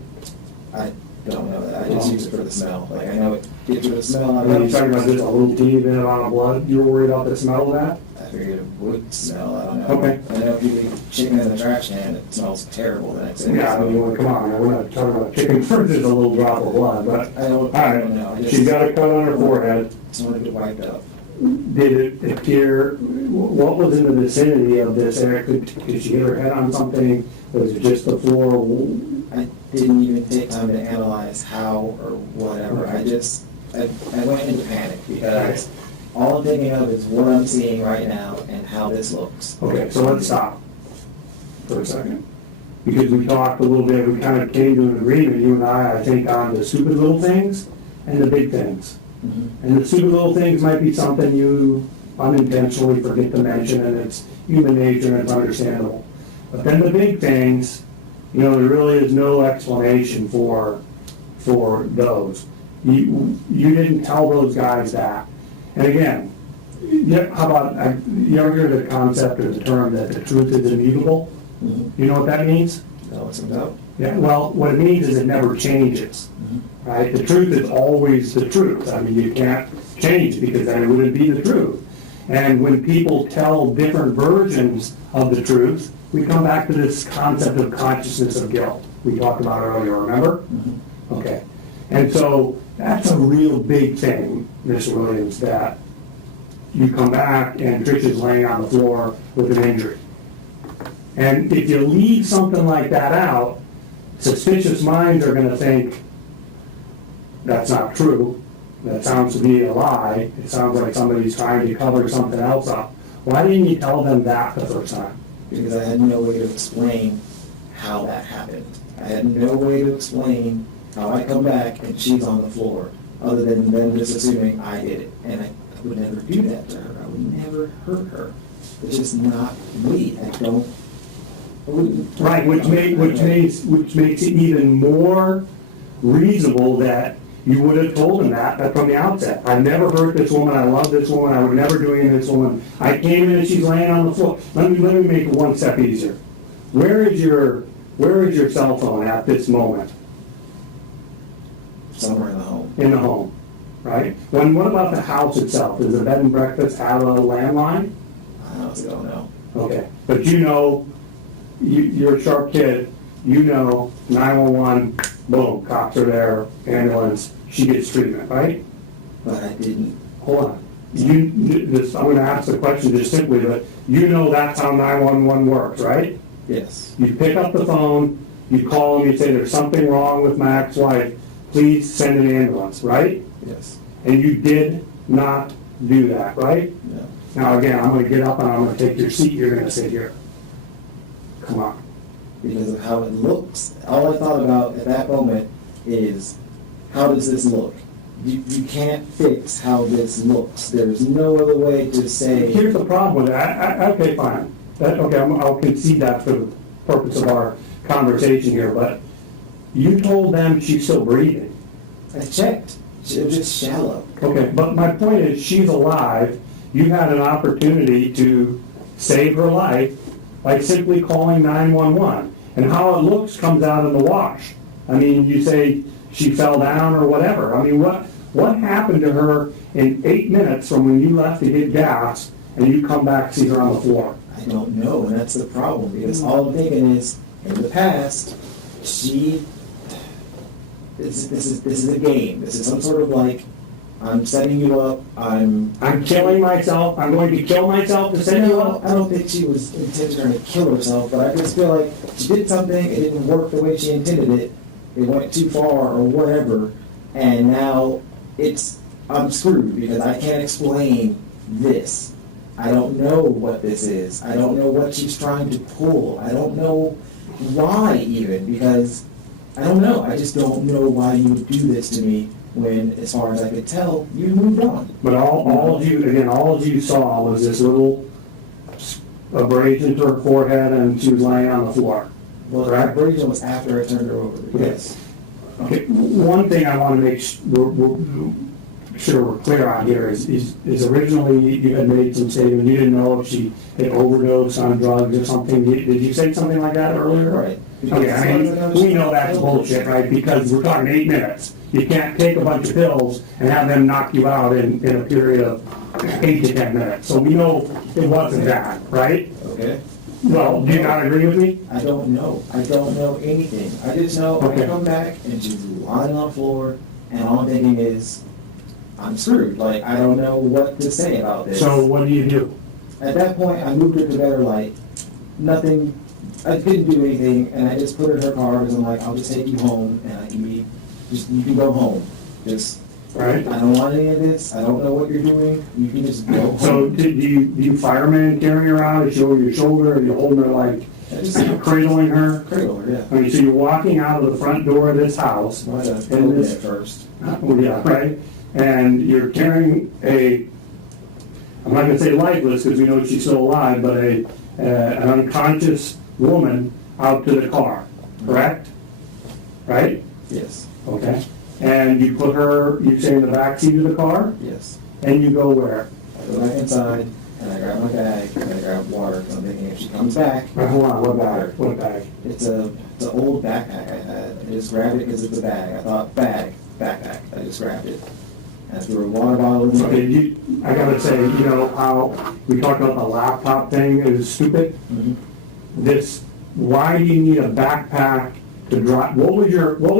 I don't know that. I just use it for the smell. Like I know it gets rid of the smell. When you're talking about just a little teeny bit amount of blood, you were worried about the smell of that? I figured it would smell. I don't know. Okay. I know if you leave chicken in the trash can, it smells terrible the next day. Yeah, I mean, come on, we're not talking about chicken versus a little drop of blood, but, I don't know. She got a cut on her forehead. Just want to get wiped up. Did it appear, what was in the vicinity of this area? Could she hit her head on something? Was it just the floor? I didn't even take time to analyze how or whatever. I went into panic because all I'm thinking of is what I'm seeing right now and how this looks. Okay, so let's stop for a second. Because we talked a little bit, we kind of came to an agreement, you and I think, on the stupid little things and the big things. Mm-hmm. And the stupid little things might be something you unintentionally forget to mention, and it's human nature and it's understandable. But then the big things, there really is no explanation for those. You didn't tell those guys that. And again, how about, you ever hear the concept or the term that the truth is immutable? Mm-hmm. You know what that means? No, it's no. Yeah, well, what it means is it never changes, right? The truth is always the truth. I mean, you can't change it because then it wouldn't be the truth. And when people tell different versions of the truth, we come back to this concept of consciousness of guilt we talked about earlier, remember? Mm-hmm. Okay. And so that's a real big thing, Mr. Williams, that you come back and Trisha's laying on the floor with an injury. And if you leave something like that out, suspicious minds are going to think that's not true. That sounds to be a lie. It sounds like somebody's trying to cover something else up. Why didn't you tell them that the first time? Because I had no way to explain how that happened. I had no way to explain how I come back and she's on the floor, other than them just assuming I did it. And I would never do that to her. I would never hurt her. It's just not me. Right, which makes it even more reasonable that you would have told him that from the outset. I've never hurt this woman, I love this woman, I would never do anything to this woman. I came in and she's laying on the floor. Let me make it one step easier. Where is your cell phone at this moment? Somewhere in the home. In the home, right? What about the house itself? Does the bed and breakfast have a landline? I honestly don't know. Okay, but you know, you're a sharp kid, you know 911, boom, cops are there, ambulance, she gets treatment, right? But I didn't. Hold on. I'm going to ask the question just simply, but you know that's how 911 works, right? Yes. You pick up the phone, you call them, you say there's something wrong with my ex-wife, please send an ambulance, right? Yes. And you did not do that, right? No. Now again, I'm going to get up and I'm going to take your seat, you're going to sit here. Come on. Because of how it looks. All I thought about at that moment is, how does this look? You can't fix how this looks. There's no other way to say. Here's the problem with that. Okay, fine. I'll concede that for the purpose of our conversation here, but you told them she's still breathing. I checked. It was just shallow. Okay, but my point is, she's alive. You had an opportunity to save her life by simply calling 911. And how it looks comes out in the wash. I mean, you say she fell down or whatever. I mean, what happened to her in 8 minutes from when you left to get gas and you come back, see her on the floor? I don't know, and that's the problem, because all I'm thinking is, in the past, this is a game. This is some sort of like, I'm setting you up, I'm killing myself. I'm going to kill myself to set you up. I don't think she was intentionally to kill herself, but I just feel like she did something, it didn't work the way she intended it, it went too far or whatever, and now I'm screwed because I can't explain this. I don't know what this is. I don't know what she's trying to pull. I don't know why even, because I don't know. I just don't know why you would do this to me when, as far as I could tell, you moved on. But all you saw was this little abrasion to her forehead, and she was laying on the floor. Well, the abrasion was after I turned her over. Yes. Okay. One thing I want to make sure we're clear on here is originally you had made some statement. You didn't know if she had overdosed on drugs or something. Did you say something like that earlier? Right. Okay, I mean, we know that's bullshit, right? Because we're talking 8 minutes. You can't take a bunch of pills and have them knock you out in a period of 8 to 10 minutes. So we know it wasn't that, right? Okay. Well, do you not agree with me? I don't know. I don't know anything. I just know Okay. I come back and she's lying on the floor, and all I'm thinking is, I'm screwed. Like, I don't know what to say about this. So what do you do? At that point, I moved her to better light. Nothing, I couldn't do anything, and I just put her in her car because I'm like, I'll just take you home, and you can go home. Just, Right. I don't want any of this. I don't know what you're doing. You can just go home. So do you fireman carrying her around? Is she over your shoulder? Are you holding her like I just cradling her? cradle her, yeah. I mean, so you're walking out of the front door of this house. Might have And told me this- at first. Well, yeah, right? And you're carrying I'm not going to say lifeless because we know she's still alive, but an unconscious woman out to the car, correct? Right? Yes. Okay. And you put her, you say, in the back seat of the car, Yes. and you go where? I go back inside, and I grab my bag, and I grab water, because I'm thinking if she comes back, Right, hold on, what bag? What bag? it's an old backpack I had. I just grabbed it because it's a bag. I thought, backpack. I just grabbed it. And I threw a water bottle in Okay, I gotta say, you know how we talked about the laptop thing is stupid? Mhm. Why do you need a backpack to drive? What were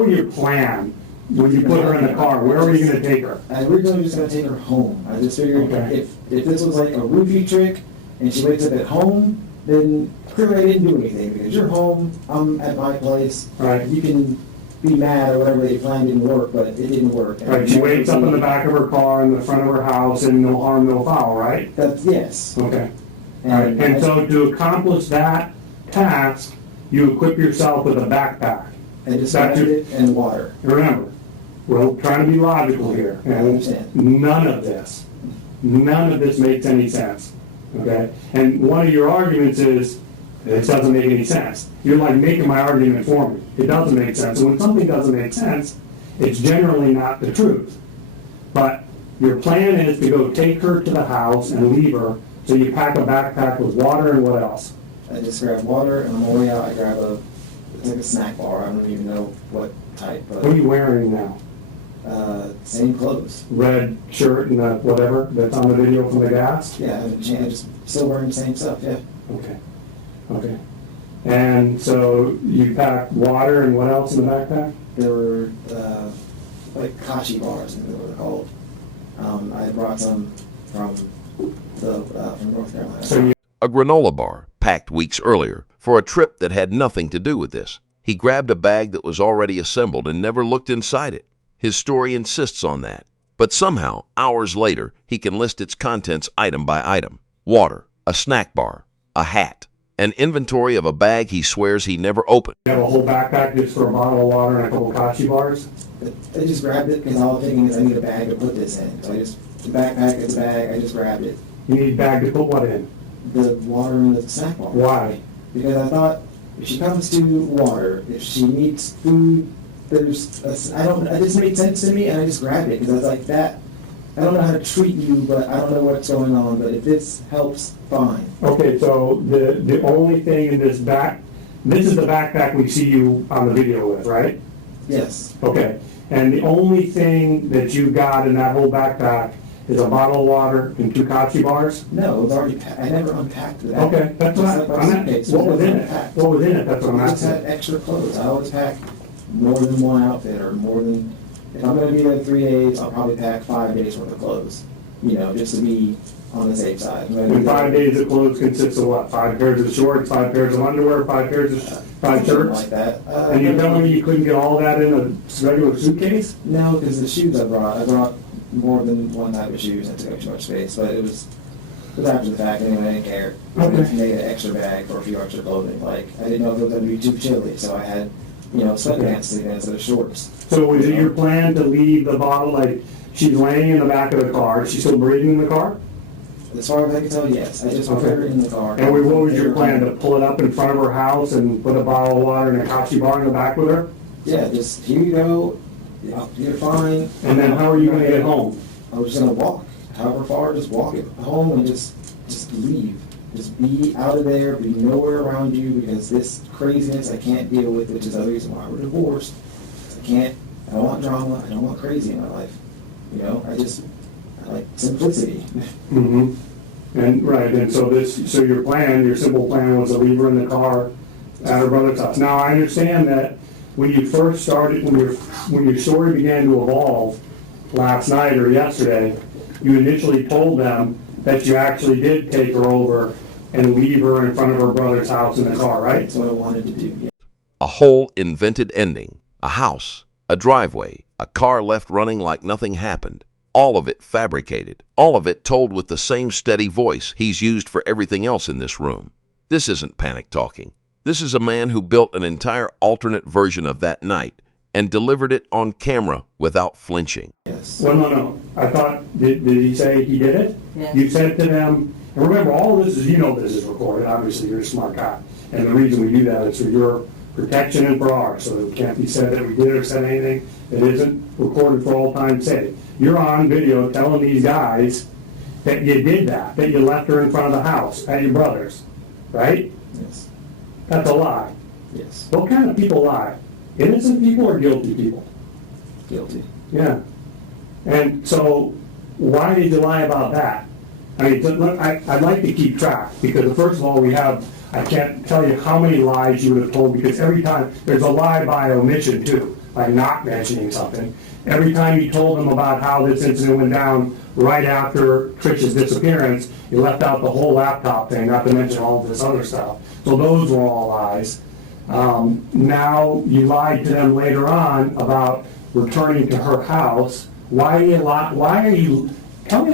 your plan when you put her in the car? Where were you gonna take her? I originally was going to take her home. I just figured Okay. if this was like a roofie trick and she wakes up at home, then clearly I didn't do anything because you're home, I'm at my place. Right. You can be mad or whatever they planned didn't work, but it didn't work. Right, she wakes up in the back of her car in the front of her house and no harm, no foul, right? Yes. Okay. All right, and so to accomplish that task, you equip yourself with a backpack. I just That's grabbed your- it and water. Remember, we're trying to be logical here, I understand. and none of this makes any sense, okay? And one of your arguments is, this doesn't make any sense. You're like making my argument for me. It doesn't make sense. And when something doesn't make sense, it's generally not the truth. But your plan is to go take her to the house and leave her, so you pack a backpack with water and what else? I just grab water, and on my way out, I grab it's like a snack bar. I don't even know what type, What are but you wearing now? same clothes. Red shirt and the whatever that's on the video from the gas? Yeah, I haven't changed. I just still wearing the same stuff. Yeah, Okay, okay. And so you packed water and what else in the backpack? there were like kashi bars, I think they were called. I brought some from North Carolina. So you A granola bar, packed weeks earlier, for a trip that had nothing to do with this. He grabbed a bag that was already assembled and never looked inside it. His story insists on that. But somehow, hours later, he can list its contents item by item. Water, a snack bar, a hat, an inventory of a bag he swears he never opened. have a whole backpack just for a bottle of water and a couple of kashi bars? I just grabbed it because all I'm thinking is I need a bag to put this in. So the backpack is a bag. I just grabbed it. You need a bag to put what in? The water and the snack bar. Why? Because I thought if she comes to water, if she needs food, it just made sense to me, and I just grabbed it because I was like, that. I don't know how to treat you, but I don't know what's going on. But if this helps, fine. Okay, so the only thing in this is the backpack we see you on the video with, right? Yes. Okay, and the only thing that you got in that whole backpack is a bottle of water and 2 kachi bars? No, it was already packed. I never unpacked the bag. Okay, that's what I'm at. What was in it? What was in it? That's what I'm I just had asking. extra clothes. I always pack more than one outfit or more than. If I'm going to be there 3 days, I'll probably pack 5 days worth of clothes. You know, just to be on the safe side. And 5 days of clothes consists of what? 5 pairs of shorts, 5 pairs of underwear, 5 Something shirts? like that. And you're telling me you couldn't get all that in a regular suitcase? No, because the shoes I brought more than one type of shoes and took up too much space. But it was after the fact anyway. I didn't care. I Okay. just made an extra bag for a few extra clothing. Like I didn't know if it was going to be too chilly, so I had sweatpants to instead of shorts. So was it your plan to leave the bottle, like, she's laying in the back of the car, is she still breathing in the car? As far as I can tell, yes. I just put her in the car. And what was your plan, to pull it up in front of her house and put a bottle of water and a kachi bar in the back with her? Yeah, just here you go. You're fine. And then how are you gonna get home? I was just gonna walk, however far, just walk it home and just leave. Just be out of there, be nowhere around you because this craziness I can't deal with, which is the reason why we're divorced. I don't want drama, I don't want crazy in my life. I like simplicity. Mm-hmm. And, right, and so your simple plan was to leave her in the car at her brother's house. Now, I understand that when you first started, when your story began to evolve last night or yesterday, you initially told them that you actually did take her over and leave her in front of her brother's house in the car, right? That's what I wanted to do. Yeah. A whole invented ending, a house, a driveway, a car left running like nothing happened. All of it fabricated, all of it told with the same steady voice he's used for everything else in this room. This isn't panic talking. This is a man who built an entire alternate version of that night and delivered it on camera without flinching. Yes. Well, no. I thought, did he say he did it? Yes. You said to them, and remember, all of this is, this is recorded. Obviously, you're a smart guy. And the reason we do that is for your protection and for ours. So it can't be said that we did or said anything that isn't recorded for all time's sake. You're on video telling these guys that you did that you left her in front of the house at your brother's, right? Yes. That's a lie. Yes. What kind of people lie? Innocent people or guilty people? Guilty. Yeah. And so, why did you lie about that? I mean, I'd like to keep track, because first of all, I can't tell you how many lies you would have told, because every time, there's a lie by omission too, by not mentioning something. Every time you told them about how this incident went down right after Trish's disappearance, you left out the whole laptop thing, not to mention all of this other stuff. So those were all lies. Now you lied to them later on about returning to her house. Tell me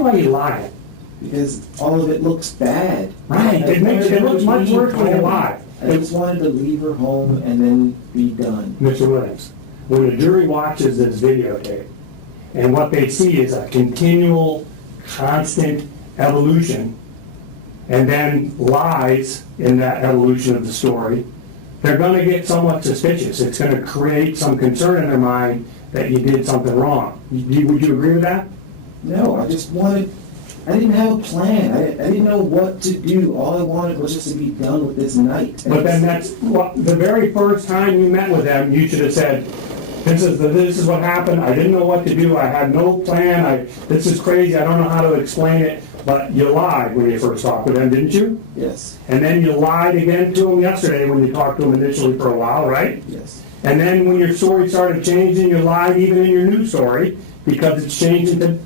why you're lying. Because all of it looks bad. Right, it looks much worse when you lie. I just wanted to leave her home and then be done. Mr. Williams, when the jury watches this videotape, and what they see is a continual, constant evolution, and then lies in that evolution of the story, they're going to get somewhat suspicious. It's going to create some concern in their mind that you did something wrong. Would you agree with that? No, I didn't have a plan. I didn't know what to do. All I wanted was just to be done with this night. But then the very first time you met with them, you should have said, this is what happened. I didn't know what to do. I had no plan. This is crazy. I don't know how to explain it. But you lied when you first talked with them, didn't you? Yes. And then you lied again to them yesterday when you talked to them initially for a while, right? Yes. And then when your story started changing, you lied even in your new story because it's changing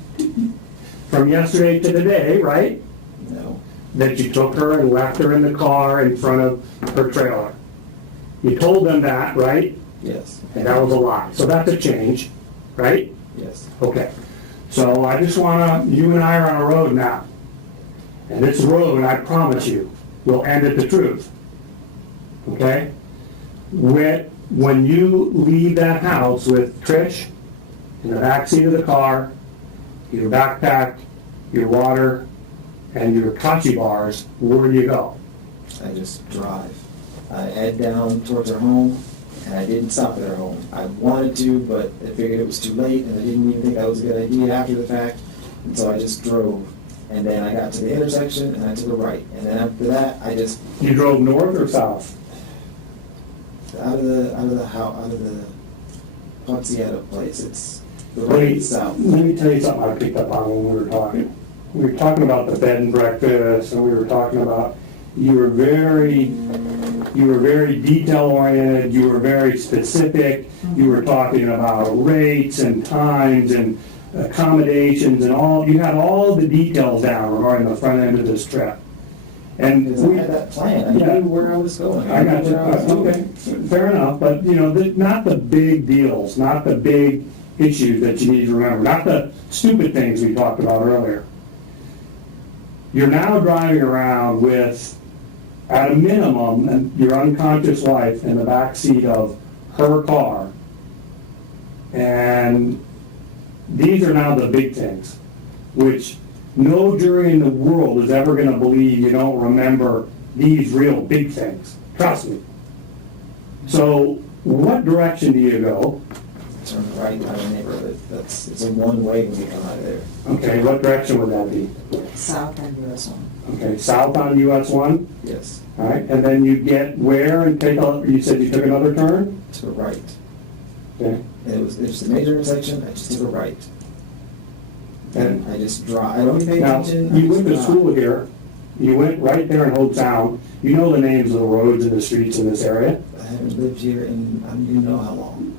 from yesterday to today, right? No. That you took her and left her in the car in front of her trailer. You told them that, right? Yes. And that was a lie. So that's a change, right? Yes. Okay. So I just you and I are on a road now. And this road, I promise you, will end at the truth. Okay? When you leave that house with Trish in the back seat of the car, your backpack, your water, and your kachi bars, where do you go? I just drive. I head down towards her home, and I didn't stop at her home. I wanted to, but I figured it was too late, and I didn't even think that was a good idea after the fact, and so I just drove. And then I got to the intersection, and I took a right. And then after that, I just You drove north or south? out of the Ponzietta place. It's the Let right me, south. let me tell you something I picked up on when we were talking. We were talking about the bed and breakfast, and we were talking about you were very detail oriented. You were very specific. You were talking about rates and times and accommodations and all. You had all the details down regarding the front end of this trip. And Because I had that plan. I knew where I was going. I got knew you. where I was going. Okay, fair enough. But not the big deals, not the big issues that you need to remember, not the stupid things we talked about earlier. You're now driving around with, at a minimum, your unconscious wife in the back seat of her car, and these are now the big things, which no jury in the world is ever going to believe you don't remember these real big things. Trust me. So, what direction do you go? Turn right out of the neighborhood. It's a one-way when you come out of there. Okay, what direction would that be? South and US 1. Okay, south on US 1? Yes. All right, and then you get where and you said you took another turn? To the right. Okay. And it was just a major intersection. I just took a right. And I just drive. I don't even pay now, attention. you went to school here. You went right there in Hope Sound. You know the names of the roads and the streets in this area. I haven't lived here in, I don't even know how long.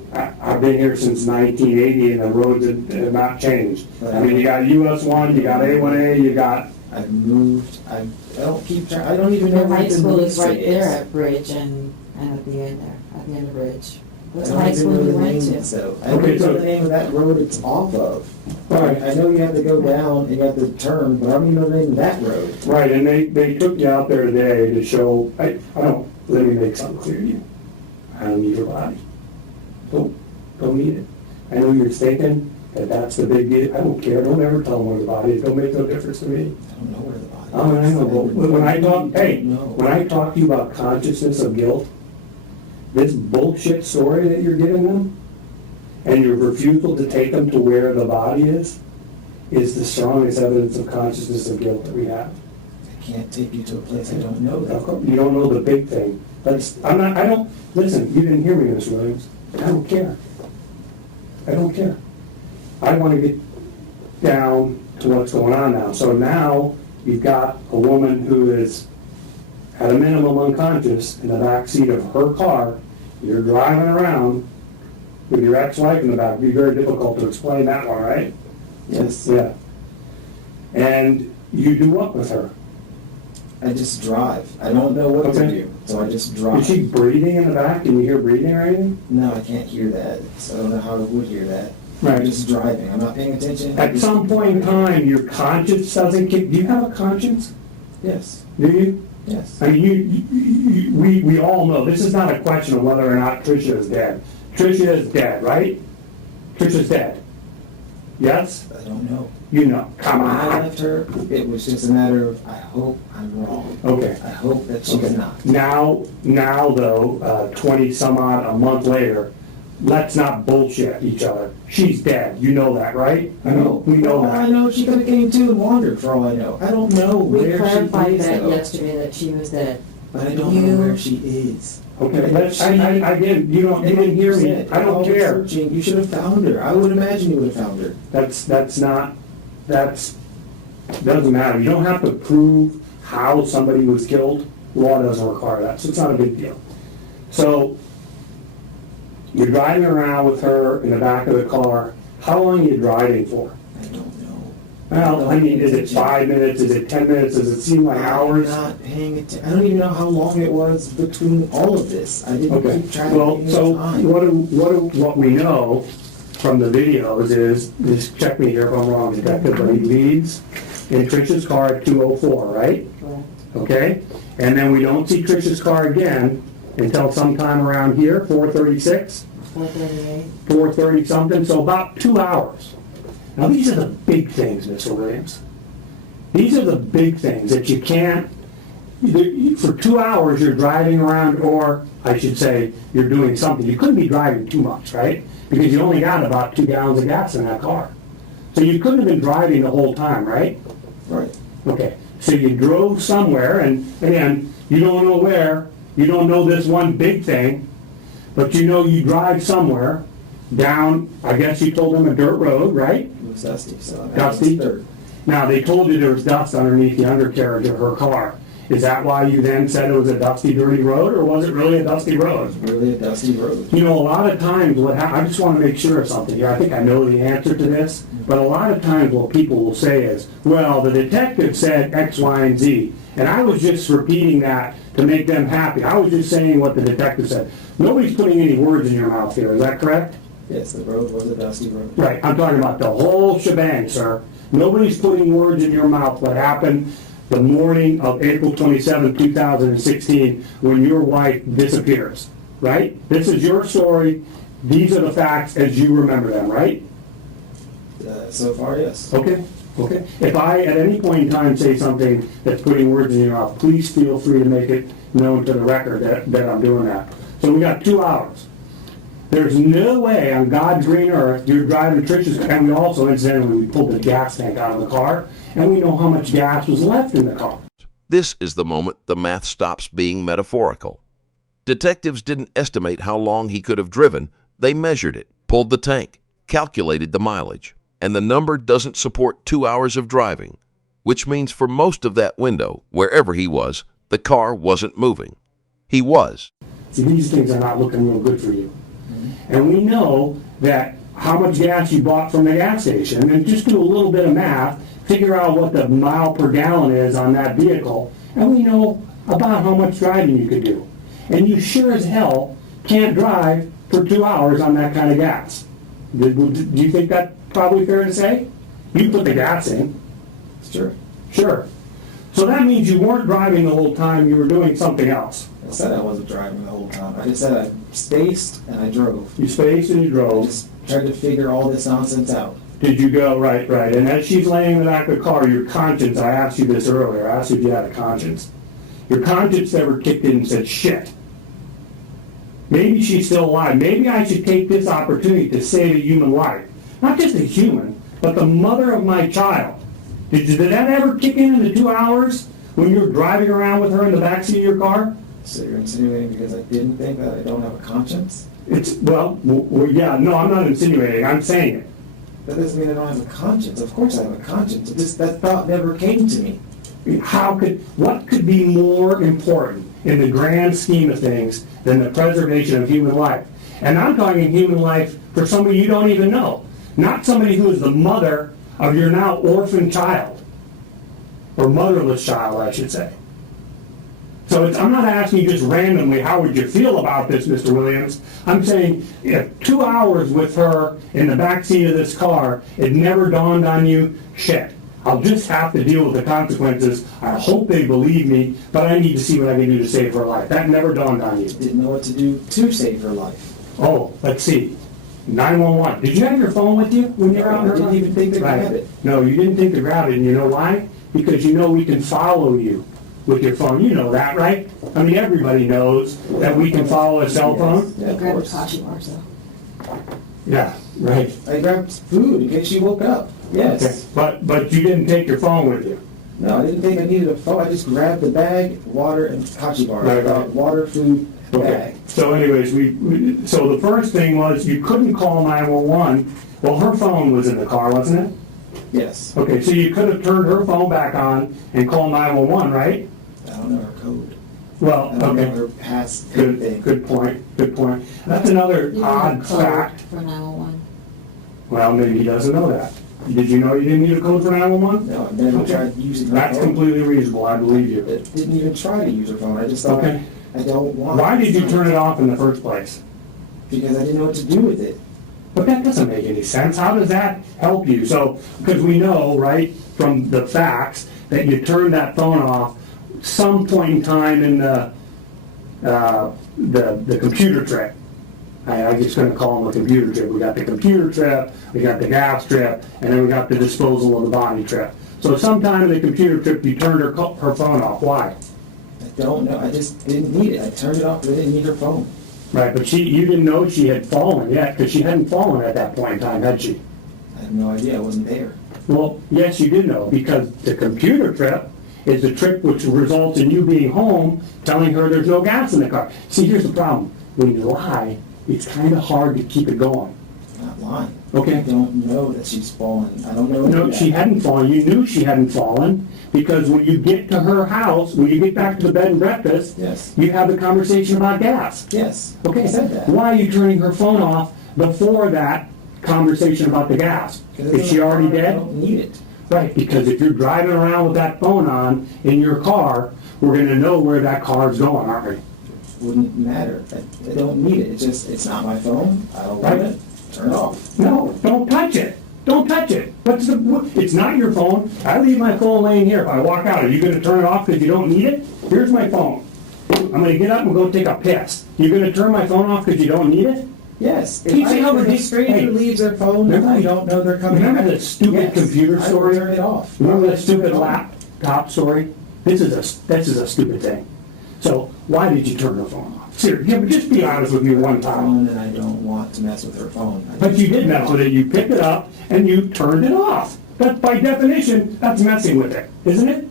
I've been here since 1980 and the roads have not changed. I mean, you got US 1, you got A1A, you got, I've moved. I don't keep track. I don't even know Your where high the school is new right street there is. at Bridge and at the end there, at the end of Bridge. I What's don't the high even school know you the went name, to? so I don't Okay, even so- know the name of that road it's off of. all right. I know you have to go down and you have to turn, but I don't even know the name of that road. Right, and they took you out there today to show, let me make something clear to you. I don't need your body. Don't need it. I know you're thinking that that's the big deal. I don't care. Don't ever tell them where the body is. Don't make no difference to me. I don't know where the body is. Oh, I know, but No. when I talk to you about consciousness of guilt, this bullshit story that you're giving them, and your refusal to take them to where the body is the strongest evidence of consciousness of guilt that we have. I can't take you to a place I don't know. You don't know the big thing. Listen, you didn't hear me, Ms. Williams. I don't care. I don't care. I want to get down to what's going on now. So now you've got a woman who is at a minimum unconscious in the back seat of her car. You're driving around with your ex-wife in the back. It'd be very difficult to explain that one, right? Yes. Yeah. And you do what with her? I just drive. I don't know what to Okay. do, so I just Is drive. she breathing in the back? Can you hear breathing or anything? No, I can't hear that, so I don't know how I would hear that. Right. I'm just driving. I'm not paying attention. At some point in time, your conscience doesn't kick. Do you have a conscience? Yes. Do you? Yes. I mean, we all know this is not a question of whether or not Tricia is dead. Tricia is dead, right? Tricia's dead. Yes? I don't know. You know. Come When I on. left her, it was just a matter of, I hope I'm wrong. Okay. I hope that she's Okay. not. Now though, 20 some odd a month later, let's not bullshit each other. She's dead. You know that, right? I know. We know Well, I that. know she could have came to and wandered for all I know. I don't know We where she clarified is that though. yesterday, that she was dead. But I don't know where she is. Okay, but again, you didn't hear me. I don't care. Searching, you should have found her. I would imagine you would have found her. Doesn't matter. You don't have to prove how somebody was killed. Law doesn't require that, so it's not a big deal. So, you're driving around with her in the back of the car. How long are you driving for? I don't know. Well, I mean, is it 5 minutes? Is it 10 minutes? Does it seem like hours? I'm not paying attention. I don't even know how long it was between all of this. I didn't Okay, keep track well, of so time. what we know from the videos is, just check me here if I'm wrong, Detective, but he leaves in Trish's car at 2:04, right? Correct. Okay? And then we don't see Trish's car again until sometime around here, 4:36, 4:38. 4:30 something, so about 2 hours. Now, these are the big things, Mr. Williams. These are the big things that you can't, for 2 hours you're driving around, or I should say, you're doing something. You couldn't be driving too much, right? Because you only got about 2 gallons of gas in that car. So you couldn't have been driving the whole time, right? Right. Okay, so you drove somewhere, and again, you don't know where, you don't know this one big thing, but you know you drive somewhere down, I guess you told them a dirt road, right? It was dusty, so I Dusty? was third. Now, they told you there was dust underneath the undercarriage of her car. Is that why you then said it was a dusty, dirty road, or was it really a dusty road? Really a dusty road. You know, a lot of times, I just want to make sure of something here. I think I know the answer to this, but a lot of times what people will say is, well, the detective said X, Y, and Z, and I was just repeating that to make them happy. I was just saying what the detective said. Nobody's putting any words in your mouth here, is that correct? Yes, the road was a dusty road. Right, I'm talking about the whole shebang, sir. Nobody's putting words in your mouth. What happened the morning of April 27, 2016, when your wife disappears, right? This is your story. These are the facts as you remember them, right? So far, yes. Okay, okay. If I, at any point in time, say something that's putting words in your mouth, please feel free to make it known to the record that I'm doing that. So we got 2 hours. There's no way on God's green earth you're driving Trish's, and we also, incidentally, we pulled the gas tank out of the car, and we know how much gas was left in the car. This is the moment the math stops being metaphorical. Detectives didn't estimate how long he could have driven. They measured it, pulled the tank, calculated the mileage, and the number doesn't support 2 hours of driving, which means for most of that window, wherever he was, the car wasn't moving. He was. See, these things are not looking real good for you. And we know that how much gas you bought from the gas station, and just do a little bit of math, figure out what the mile per gallon is on that vehicle, and we know about how much driving you could do. And you sure as hell can't drive for 2 hours on that kind of gas. Do you think that's probably fair to say? You put the gas in. Sure. Sure. So that means you weren't driving the whole time, you were doing something else. I said I wasn't driving the whole time. I just said I spaced and I drove. You spaced and you I drove. just tried to figure all this nonsense out. Did you go, right. And as she's laying in the back of the car, your conscience, I asked you this earlier, I asked you if you had a conscience. Your conscience never kicked in and said, shit. Maybe she's still alive. Maybe I should take this opportunity to save a human life. Not just a human, but the mother of my child. Did that ever kick in the 2 hours when you were driving around with her in the backseat of your car? So you're insinuating because I didn't think that I don't have a conscience? Well, yeah, no, I'm not insinuating, I'm saying it. That doesn't mean I don't have a conscience. Of course I have a conscience. That thought never came to me. What could be more important in the grand scheme of things than the preservation of human life? And I'm talking human life for somebody you don't even know. Not somebody who is the mother of your now orphan child. Or motherless child, I should say. So I'm not asking you just randomly, how would you feel about this, Mr. Williams? I'm saying, if 2 hours with her in the backseat of this car, it never dawned on you, shit, I'll just have to deal with the consequences. I hope they believe me, but I need to see what I can do to save her life. That never dawned on you. Didn't know what to do to save her life. Oh, let's see. 911. Did you have your phone with you when you were out? I didn't even think to grab it. No, you didn't think to grab it, and you know why? Because you know we can follow you with your phone. You know that, right? I mean, everybody knows that we can follow a cell phone. Yeah, of Grab the course. caution marks though. Yeah, right. I grabbed food in case she woke up. Okay. Yes. But you didn't take your phone with you. No, I didn't think I needed a phone. I just grabbed the bag, water, and Hachi bar. Right. Water, food, Okay. bag. So anyways, so the first thing was you couldn't call 911. Well, her phone was in the car, wasn't it? Yes. Okay, so you could have turned her phone back on and called 911, right? I don't know her code. Well, I don't know okay. her past anything. Good point. That's another You need a odd code fact. for 911. Well, maybe he doesn't know that. Did you know you didn't need a code for 911? No, I've never Okay. tried using her That's phone. completely reasonable, I believe you. I didn't even try to use her phone. I just thought, Okay. I don't want Why did you turn it off in the first place? Because I didn't know what to do with it. But that doesn't make any sense. How does that help you? So, because we know, right, from the facts, that you turned that phone off some point in time in the computer trip. I'm just going to call them a computer trip. We got the computer trip, we got the gas trip, and then we got the disposal of the body trip. So sometime in the computer trip, you turned her phone off. Why? I don't know. I just didn't need it. I turned it off because I didn't need her phone. Right, but you didn't know she had fallen yet, because she hadn't fallen at that point in time, had she? I had no idea. I wasn't there. Well, yes, you did know, because the computer trip is the trip which results in you being home, telling her there's no gas in the car. See, here's the problem. When you lie, it's kind of hard to keep it going. I'm not lying. Okay. I don't know that she's fallen. I don't know. No, any of she that. hadn't fallen. You knew she hadn't fallen, because when you get to her house, when you get back to the bed and breakfast, Yes. you have the conversation about gas. Yes. Okay, I said that. why are you turning her phone off before that conversation about the gas? Because it's Is she in the already car. I dead? don't need it. Right, because if you're driving around with that phone on in your car, we're gonna know where that car's going, aren't we? Wouldn't matter. I don't need it. It's not my phone. I don't want it. Turn it off. No, don't touch it. Don't touch it. It's not your phone. I leave my phone laying here. If I walk out, are you gonna turn it off because you don't need it? Here's my phone. I'm gonna get up and go take a piss. You're gonna turn my phone off because you don't need it? Yes. Can you see how If a ridiculous- stranger hey, leaves their phone, and I don't know they're coming. Remember back, that stupid yes, computer I will story? turn it off. Remember I that will stupid turn it off. laptop story? This is a stupid thing. So why did you turn the phone off? Seriously, yeah, but just be honest with me one time. Phone, and I don't want to mess with her phone. I But just you did turn mess with off. it. You picked it up and you turned it off. That, by definition, that's messing with it, isn't it?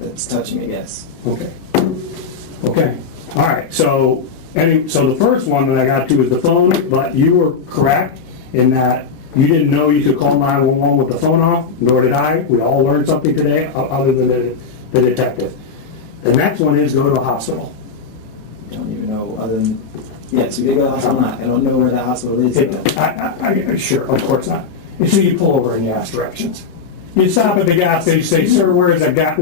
That's touching it. Yes. Okay. Okay. All right. So the first one that I got to is the phone, but you were correct in that you didn't know you could call 911 with the phone off, nor did I. We all learned something today, other than the detective. The next one is go to a hospital. I don't even know other than, yes, we did go to the hospital. I don't know where that hospital is. Sure, of course not. And so you pull over and you ask directions. You stop at the gas station, say, sir, where is that gas,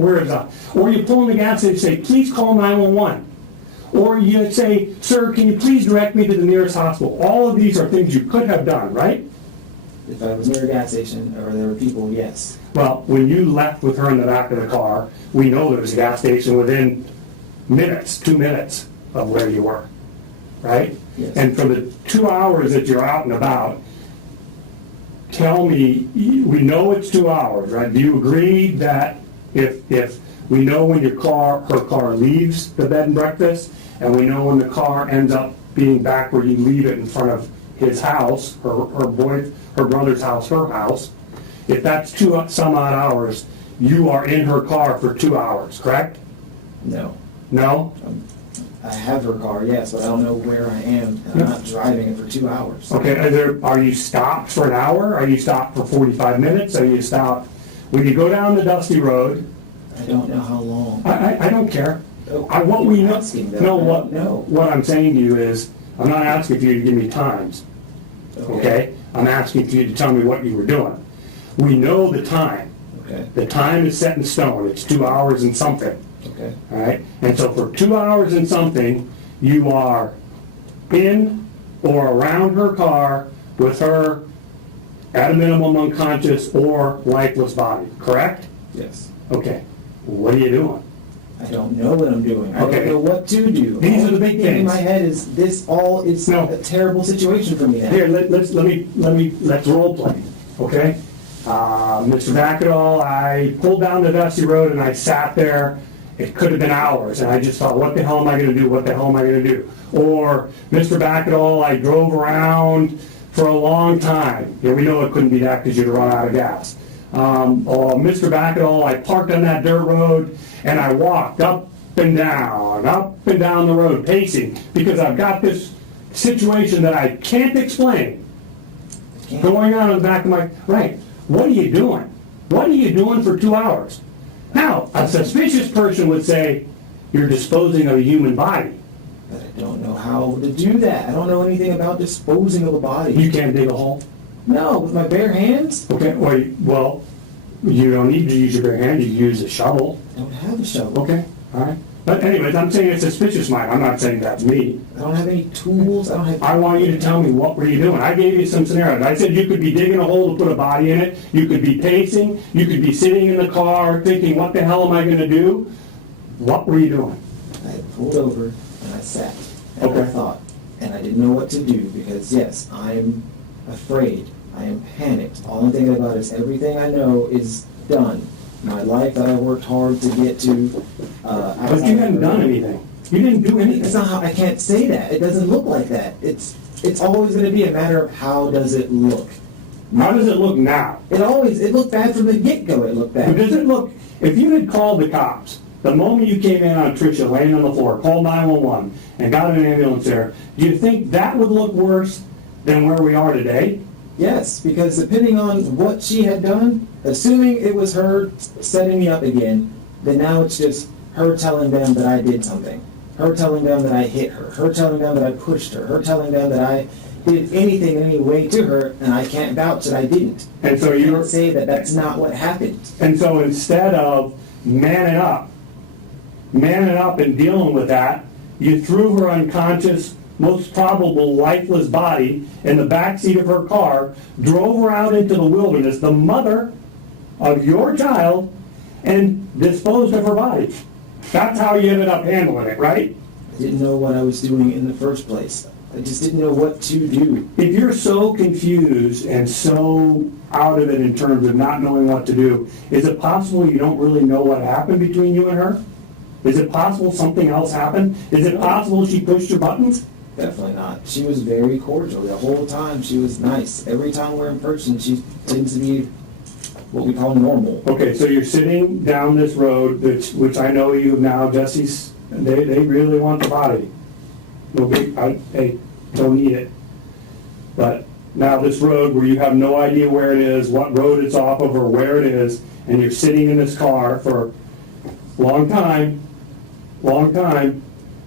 or you pull in the gas station, say, please call 911. Or you say, sir, can you please direct me to the nearest hospital? All of these are things you could have done, right? If I was near a gas station or there were people, yes. Well, when you left with her in the back of the car, we know there was a gas station within minutes, 2 minutes of where you were, right? Yes. And for the 2 hours that you're out and about, tell me, we know it's 2 hours, right? Do you agree that if we know when her car leaves the bed and breakfast, and we know when the car ends up being back where you leave it in front of his house, her brother's house, her house, if that's some odd hours, you are in her car for 2 hours, correct? No. No? I have her car, yes, but I don't know where I am. And I'm not driving it for 2 hours. Okay, are you stopped for an hour? Are you stopped for 45 minutes? Are you stopped, when you go down the dusty road? I don't know how long. I don't care. Oh, What we know, asking, though. no, I what, don't know. what I'm saying to you is, I'm not asking for you to give me times, okay? I'm asking for you to tell me what you were doing. We know the time. Okay. The time is set in stone. It's 2 hours and something. Okay. All right? And so for 2 hours and something, you are in or around her car with her at a minimum unconscious or lifeless body, correct? Yes. Okay. What are you doing? I don't know what I'm doing. I Okay. don't know what to do. These are the Only big thing in things. my head is it's No. a terrible situation for me now. Here, let's role play, okay? Mr. Vacadol, I pulled down the dusty road and I sat there. It could have been hours, and I just thought, what the hell am I gonna do? What the hell am I gonna do? Or, Mr. Vacadol, I drove around for a long time. Yeah, we know it couldn't be that because you'd run out of gas. Mr. Backetall, I parked on that dirt road and I walked up and down the road, pacing, because I've got this situation that I can't explain going on in the back of my, right, what are you doing? What are you doing for 2 hours? Now, a suspicious person would say, you're disposing of a human body. But I don't know how to do that. I don't know anything about disposing of a body. You can't dig a hole? No, with my bare hands? Okay, well, you don't need to use your bare hand, you can use a shovel. I don't have a shovel. Okay, all right. But anyways, I'm saying it's suspicious mind. I'm not saying that's me. I don't have any tools. I don't have... I want you to tell me, what were you doing? I gave you some scenarios. I said you could be digging a hole to put a body in it. You could be pacing. You could be sitting in the car thinking, what the hell am I going to do? What were you doing? I had pulled over and I sat and I Okay. thought, and I didn't know what to do because yes, I'm afraid. I am panicked. All I'm thinking about is everything I know is done. My life that I worked hard to get to. But you hadn't done anything. You didn't do It's anything. not how, I can't say that. It doesn't look like that. It's always going to be a matter of how does it look. How does it look now? It looked bad from the get-go. It looked bad. Does it look, if you had called the cops, the moment you came in on Tricia laying on the floor, called 911 and got an ambulance there, do you think that would look worse than where we are today? Yes, because depending on what she had done, assuming it was her setting me up again, then now it's just her telling them that I did something. Her telling them that I hit her. Her telling them that I pushed her. Her telling them that I did anything in any way to her, and I can't vouch that I didn't. And so I you're can't say that that's not what happened. And so instead of manning up and dealing with that, you threw her unconscious, most probable lifeless body in the backseat of her car, drove her out into the wilderness, the mother of your child, and disposed of her body. That's how you ended up handling it, right? I didn't know what I was doing in the first place. I just didn't know what to do. If you're so confused and so out of it in terms of not knowing what to do, is it possible you don't really know what happened between you and her? Is it possible something else happened? Is it possible she pushed your buttons? Definitely not. She was very cordial. The whole time she was nice. Every time we're in person, she tends to be what we call normal. Okay, so you're sitting down this road, which I know you now, Jesse's, they really want the body. They don't need it. But now this road where you have no idea where it is, what road it's off of or where it is, and you're sitting in this car for a long time,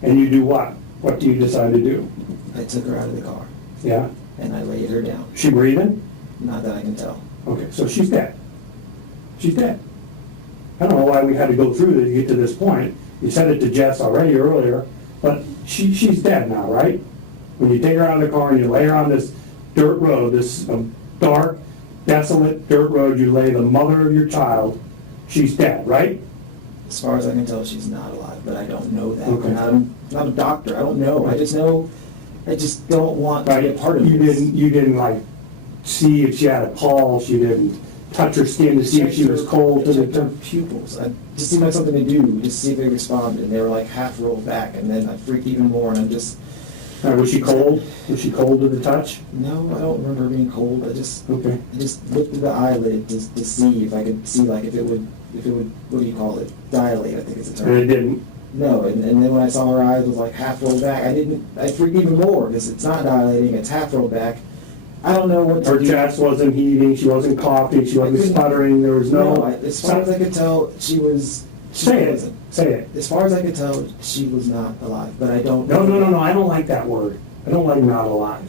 and you do what? What do you decide to do? I took her out of the car Yeah? and I laid her down. She breathing? Not that I can tell. Okay, so she's dead. She's dead. I don't know why we had to go through to get to this point. You said it to Jess already earlier, but she's dead now, right? When you take her out of the car and you lay her on this dirt road, this dark, desolate dirt road, you lay the mother of your child, she's dead, right? As far as I can tell, she's not alive, but I don't know that. Okay. I'm not a doctor. I don't know. I just know. I just don't want to be a part of You this. didn't like see if she had a pulse. You didn't touch her skin to see if she was cold to checked her the. pupils. I just seemed like something to do, just see if they responded. And they were like half rolled back, and then I freaked even more, and I just. Was she cold? Was she cold to the touch? No, I don't remember being cold. I just Okay. lifted the eyelid to see if I could see like if it would what do you call it, dilate, I think it's a And it term. didn't. No, and then when I saw her eyes was like half rolled back, I freaked even more because it's not dilating, it's half rolled back. I don't know what to Her do. chest wasn't heaving. She wasn't coughing. She wasn't couldn't- sputtering. There was no. As far as I could tell, she Say it. wasn't. Say it. As far as I could tell, she was not alive, but I don't know. No. I don't like that word. I don't like not alive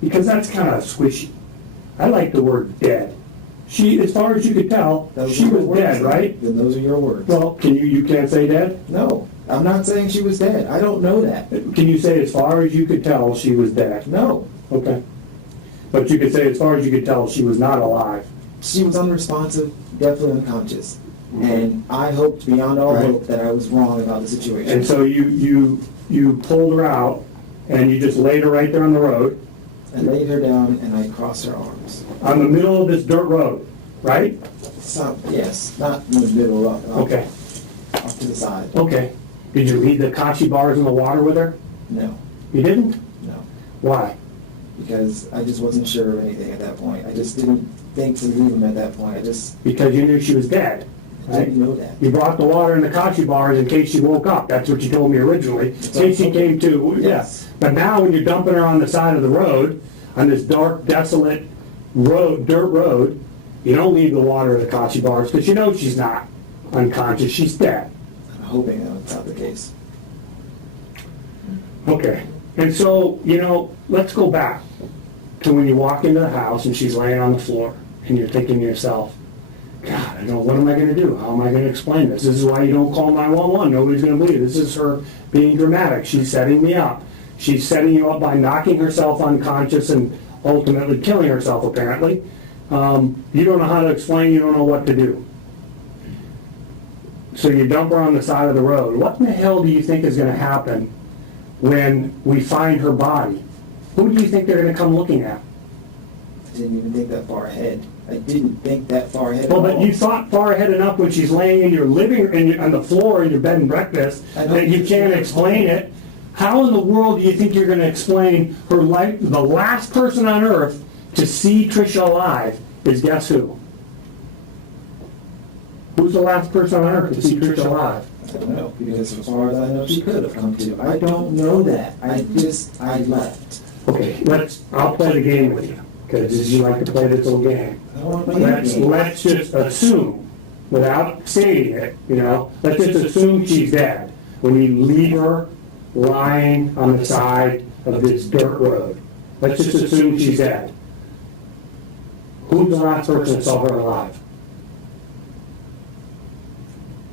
because that's kind of squishy. I like the word dead. She, as far as you could tell, Those she are your was words, dead, then. right? Then those are your words. Well, you can't say dead? No, I'm not saying she was dead. I don't know that. Can you say as far as you could tell she was dead? No, Okay. But you could say as far as you could tell she was not alive. she was unresponsive, definitely unconscious. And I hoped beyond all Right. hope that I was wrong about the situation. And so you pulled her out and you just laid her right there on the road, I laid her down and I crossed her arms. on the middle of this dirt road, right? Yes, not in the middle, Okay. off to the side. Okay. Did you leave the kashi bars in the water with her? No, You didn't? no. Why? because I just wasn't sure of anything at that point. I just didn't think to leave him at that point. I Because you knew she was dead. didn't know that. You brought the water in the kashi bars in case she woke up. That's what you told me originally. In case she came to. Yes. But now when you're dumping her on the side of the road, on this dark, desolate road, dirt road, you don't leave the water in the kashi bars because you know she's not unconscious. She's dead. I'm hoping that's not the case. Okay. And so, let's go back to when you walk into the house and she's laying on the floor and you're thinking to yourself, God, I know, what am I going to do? How am I going to explain this? This is why you don't call 911. Nobody's going to believe it. This is her being dramatic. She's setting me up. She's setting you up by knocking herself unconscious and ultimately killing herself, apparently. You don't know how to explain. You don't know what to do. So you dump her on the side of the road. What in the hell do you think is going to happen when we find her body? Who do you think they're going to come looking at? I didn't even think that far ahead. I didn't think that far ahead Well, at but all. you thought far ahead enough when she's laying in your on the floor in your bed and breakfast I know. that you can't explain it. How in the world do you think you're going to explain her life? The last person on earth to see Trisha alive is guess who? Who's the last person on earth to see Trisha alive? I don't know, because as far as I know, she could have come to. I don't know that. I left. Okay, I'll play the game with you, because you like to play this little game. I don't want to play that game. Let's just assume, without stating it, let's just assume she's dead when you leave her lying on the side of this dirt road. Let's just assume she's dead. Who's the last person that saw her alive?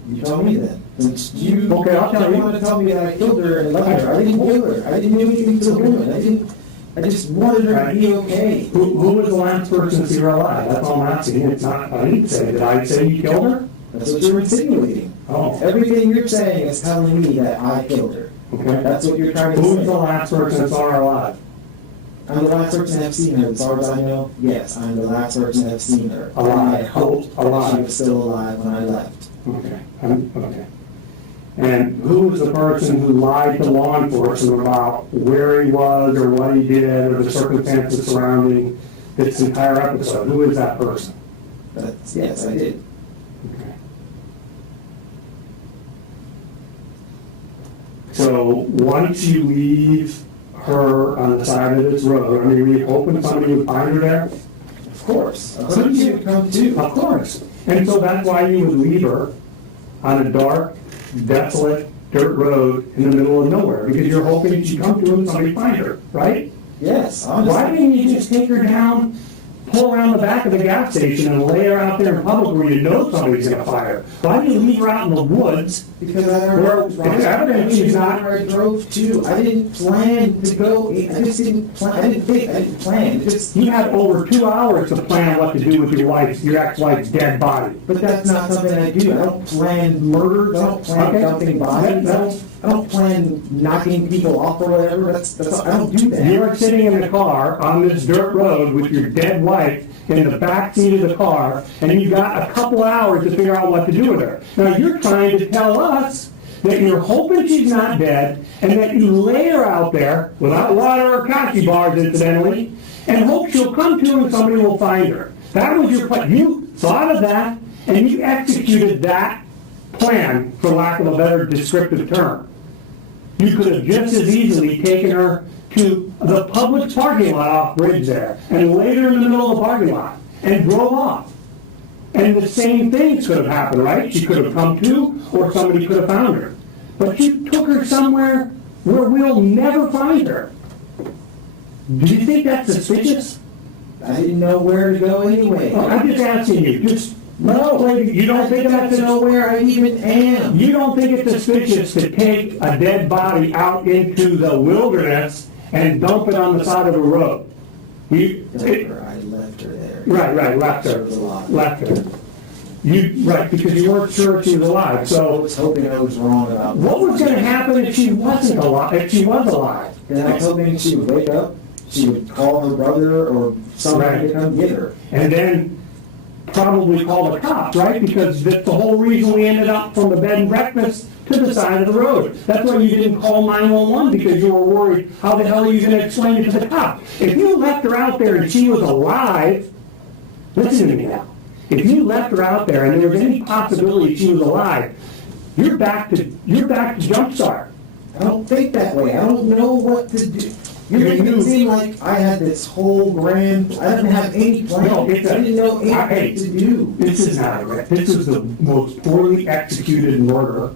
You tell me then. Since you Okay, I'll tell you. wanted to tell me that I killed her and left her. I didn't kill her. I didn't do anything to the woman. I just wanted her to be okay. Who was the last person to see her alive? That's all I'm asking. It's not, I didn't say, did I say you killed her? That's what you're insinuating. Oh. Everything you're saying is telling me that I killed her. Okay. That's what you're trying to Who's say. the last person that saw her alive? I'm the last person to have seen her. As far as I know, yes, I'm the last person to have seen her. Alive. And I hoped that Alive. she was still alive when I left. Okay. Okay. And who was the person who lied to law enforcement about where he was or what he did or the circumstances surrounding this entire episode? Who is that person? Yes, I did. Okay. So once you leave her on the side of this road, I mean, were you hoping somebody would find her there? Of course. Couldn't she have come too? Of course. And so that's why you would leave her on a dark, desolate dirt road in the middle of nowhere, because you're hoping she'd come to and somebody find her, right? Yes, honestly. Why didn't you just take her down, pull around the back of the gas station and lay her out there in public where you know somebody's going to find her? Why did you leave her out in the woods? Because I already Well, drove. it's evident she's not- I drove too. I didn't plan to go. I just didn't plan. I didn't think. I didn't plan. It just. You had over 2 hours to plan what to do with your ex-wife's dead body. But that's not something I do. I don't plan murders. I don't plan Okay. dumping bodies. I don't plan knocking people off or whatever. I don't do that. You're sitting in the car on this dirt road with your dead wife in the back seat of the car, and you got a couple hours to figure out what to do with her. Now you're trying to tell us that you're hoping she's not dead, and that you lay her out there without water or kashi bars, incidentally, and hope she'll come to and somebody will find her. That was your plan. You thought of that, and you executed that plan, for lack of a better descriptive term. You could have just as easily taken her to the public parking lot off Bridge there, and laid her in the middle of the parking lot, and drove off. And the same things could have happened, right? She could have come to, or somebody could have found her. But you took her somewhere where we'll never find her. Do you think that's suspicious? I didn't know where to go anyway. I'm just asking you, No, you don't think I that's don't know where I even am. You don't think it's suspicious to take a dead body out into the wilderness and dump it on the side of a road? I left her there. Right, left her. She was alive. Left her. Right, because you weren't sure if she was alive. I So was hoping I was wrong about what was going to happen if she wasn't alive? If she was alive? And I was hoping she would wake up, she would call her brother or somebody Right. to come get her. And then probably call the cops, right? Because that's the whole reason we ended up from the bed and breakfast to the side of the road. That's why you didn't call 911, because you were worried, how the hell are you gonna explain it to the cops? If you left her out there and she was alive, listen to me now. If you left her out there and there was any possibility she was alive, you're back to Jumpstart. I don't think that way. I don't know what to do. You're making it seem like I had this whole grand, I didn't have any plan. No, I didn't know anything to do. This is not a, this is the most poorly executed murder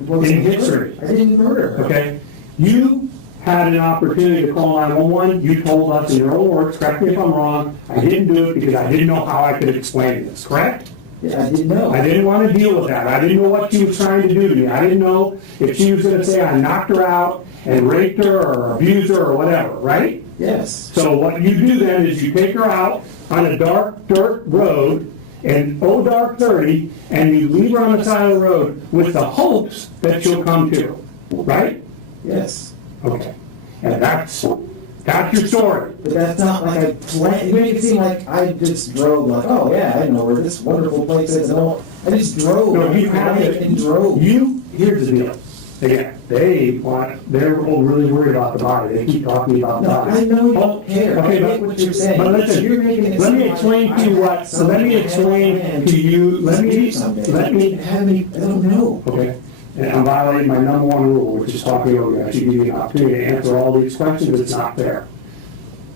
in history. I didn't murder her. Okay? You had an opportunity to call 911. You told us in your own words, correct me if I'm wrong, I didn't do it because I didn't know how I could explain this, correct? Yeah, I didn't know. I didn't want to deal with that. I didn't know what she was trying to do to me. I didn't know if she was going to say I knocked her out and raped her or abused her or whatever, right? Yes. So what you do then is you take her out on a dark dirt road and dark 30, and you leave her on the side of the road with the hopes that she'll come to, right? Yes. Okay. And that's your story. But that's not like I planned. You make it seem like I just drove like, oh yeah, I know where this wonderful place is. I just drove. No, you have it. And drove. Here's the deal. Again, they're really worried about the body. They keep talking about the No, body. I know you don't care. Okay, I get what you're saying. But listen, You're making it let seem me like explain to you I what, had so let me explain to you, let me, I don't know. okay, and I'm violating my number one rule, which is talking over you. I should give you an opportunity to answer all these questions. It's not fair.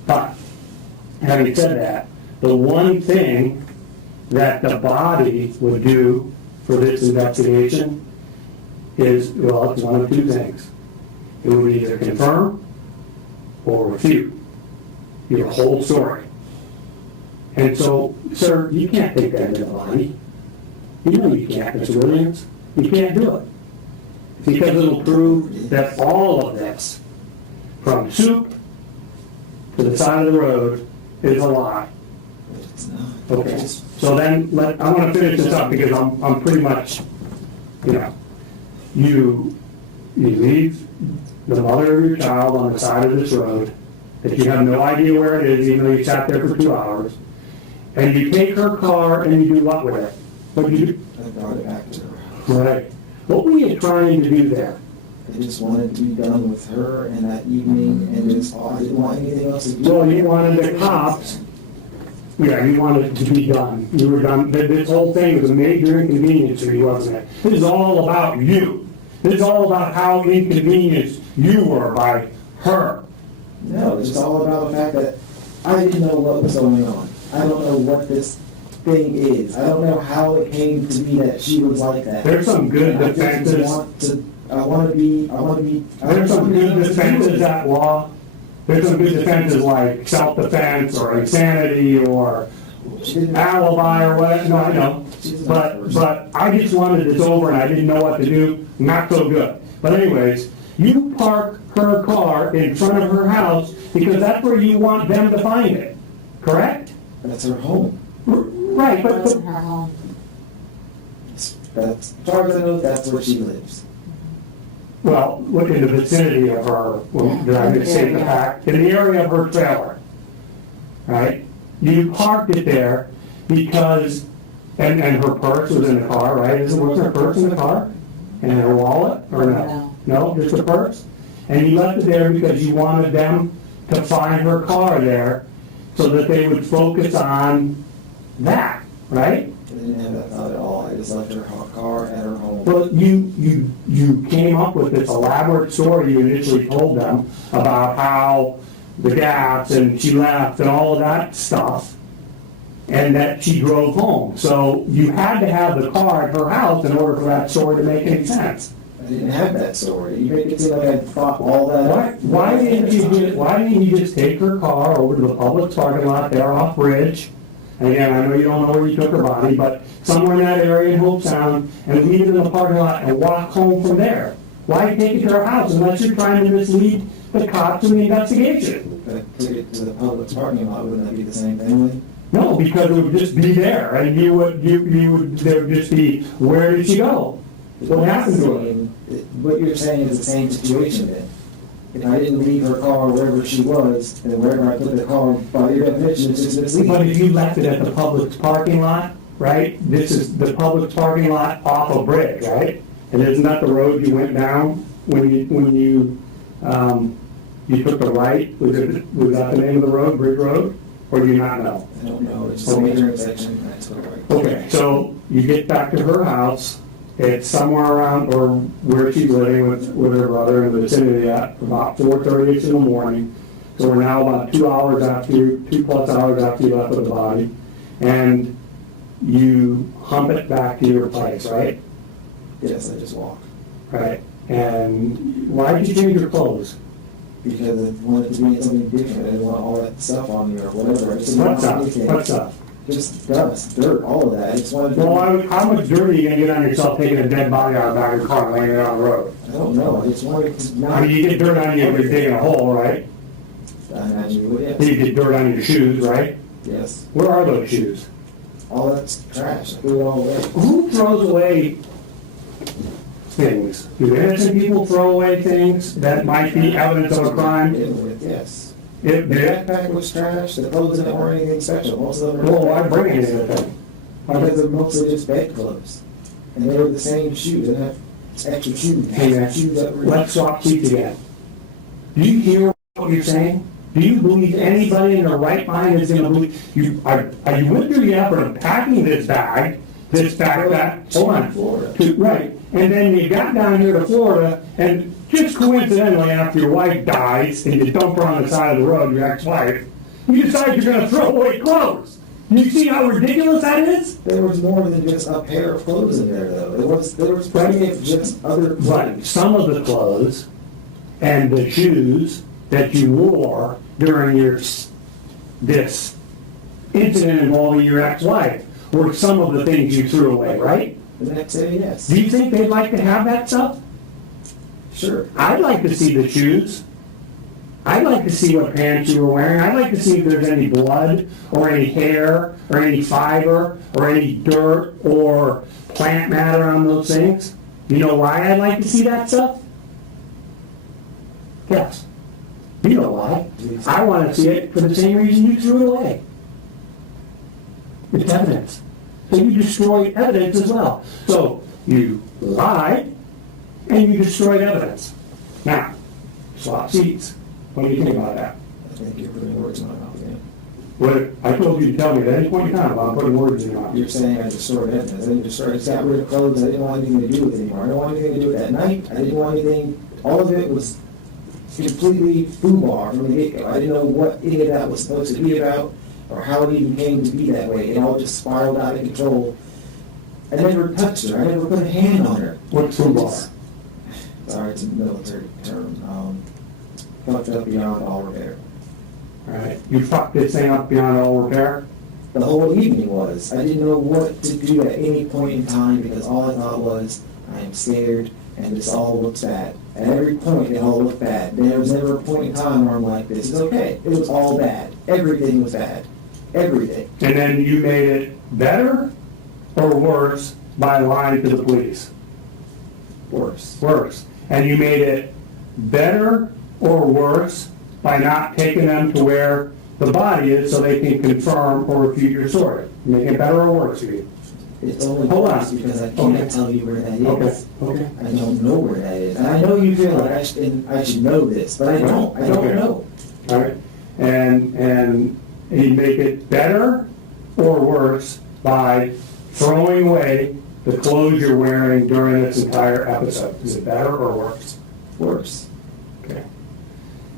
But, having said that, the one thing that the body would do for this investigation is, well, it's one of two things. It would either confirm or refute your whole story. And so, sir, you can't take that into the body. You know you can't, Mr. Williams. You can't do it. Because it'll prove that all of this, from soup to the side of the road, is a lie. It's not. Okay, so then, I want to finish this up because I'm pretty much, you leave the mother of your child on the side of this road that you have no idea where it is, even though you sat there for 2 hours, and you take her car and you do what with it? What do you do? I brought it back to her. Right. What were you trying to do there? I just wanted to be done with her and that evening, and just, I didn't want anything else to do. Well, you wanted the cops, you wanted it to be done. You were done. This whole thing was a major inconvenience to me, wasn't it? This is all about you. This is all about how inconvenienced you were by her. No, it's just all about the fact that I didn't know what was going on. I don't know what this thing is. I don't know how it came to be that she was like that. There's some good And defenses. I want to be. There's some good defenses at law. There's some good defenses like self-defense or insanity or alibi or whatever. No, I know. But I just wanted this over and I didn't know what to do. Not so good. But anyways, you park her car in front of her house because that's where you want them to find it. Correct? That's her home. Right, It but wasn't her home. As far as I know, that's where she lives. well, look in the vicinity of her, did I misstate the fact? In the area of her trailer, right? You parked it there because, and her purse was in the car, right? Was her purse in the car? And her wallet, or no? No, just the purse? And you left it there because you wanted them to find her car there so that they would focus on that, right? I didn't have that thought at all. I just left her car at her home. Well, you came up with this elaborate story you initially told them about how the gas and she left and all of that stuff, and that she drove home. So you had to have the car at her house in order for that story to make any sense. I didn't have that story. You make it seem like I thought all that. Why didn't you just take her car over to the public parking lot there off Bridge? And again, I know you don't know where you took her body, but somewhere in that area in Hope Sound, and leave it in the parking lot and walk home from there. Why take it to her house unless you're trying to mislead the cops in the investigation? If I took it to the public parking lot, wouldn't that be the same family? No, because it would just be there, and there would just be, where did she go? What happened to her? What you're saying is the same situation then. if I didn't leave her car wherever she was, then wherever I put the car, by your definition, it's just misleading. But if you left it at the Publix parking lot, right? This is the Publix parking lot off a bridge, right? And isn't that the road you went down when you took the right? Was that the name of the road, Bridge Road? Or do you not know? I don't know, it's just a major intersection, that's what I. Okay, so you get back to her house, it's somewhere around, or where she's living with her brother in the vicinity at about 4:30 in the morning. So we're now about 2 hours after, 2+ hours after you left with the body, and you hump it back to your place, right? Yes, I just walked. Right. And why did you change your clothes? Because I wanted to be something different, I didn't want all that stuff on me or whatever. I just didn't What's want up? anything. What's up? Just dust, dirt, all of that, I just wanted to. Well, how much dirt are you gonna get on yourself taking a dead body out of the back of your car and laying it on the road? I don't know, I just wanted to I not. mean, you get dirt on you if you're digging a hole, right? I imagine you would, yes. You get dirt on your shoes, right? Yes. Where are those shoes? All that's trash, I threw it all away. Who throws away things? Do innocent people throw away things that might be evidence of a crime? Yes. If The they're, backpack was trash, the clothes didn't wear anything special, most of them were. well, why bring anything? Because they're mostly just bed clothes. And they were the same shoes, and have extra shoes. Hey, man, Shoes that were. let's swap seats again. Do you hear what you're saying? Do you believe anybody in their right mind is gonna believe, you went through the effort of packing this backpack, hold on, Florida. right, and then you got down here to Florida, and just coincidentally, after your wife dies, and you dump her on the side of the road, your ex-wife, you decide you're gonna throw away clothes. You see how ridiculous that is? There was more than just a pair of clothes in there, though. There was plenty of just other But clothes. some of the clothes and the shoes that you wore during this incident involving your ex-wife were some of the things you threw away, right? The next day, yes. Do you think they'd like to have that stuff? Sure. I'd like to see the shoes. I'd like to see what pants you were wearing. I'd like to see if there's any blood or any hair or any fiber or any dirt or plant matter on those things. You know why I'd like to see that stuff? Yes. You know why. I want to see it for the same reason you threw it away. It's evidence. So you destroyed evidence as well. So you lied and you destroyed evidence. Now, swap seats. What do you think about that? I think you're putting words in my mouth again. What I told you to tell me at any point in time about putting words in your mouth. You're saying I destroyed evidence. I didn't destroy, I just got rid of clothes I didn't want anything to do with anymore. I didn't want anything to do with that night. I didn't want anything, all of it was completely foobar from the get-go. I didn't know what any of that was supposed to be about or how it even came to be that way. It all just spiraled out of control. I never touched her. I never put a hand on her. What's foobar? Sorry, it's a military term. Fucked up beyond all repair. All right. You fucked this thing up beyond all repair? The whole evening was. I didn't know what to do at any point in time because all I thought was, I am scared and this all looks bad. At every point, it all looked bad. There was never a point in time where I'm like, this is okay. It was all bad. Everything was bad. Everything. And then you made it better or worse by lying to the police? Worse. Worse. And you made it better or worse by not taking them to where the body is so they can confirm or refute your story? Make it better or worse, you mean? It's only Hold on. worse because I can't Okay. tell you where that is. Okay, okay. I don't know where that is. And I know you feel like I should know this, but I don't. I don't Okay. know. All right. And you make it better or worse by throwing away the clothes you're wearing during this entire episode. Is it better or worse? Worse. Okay.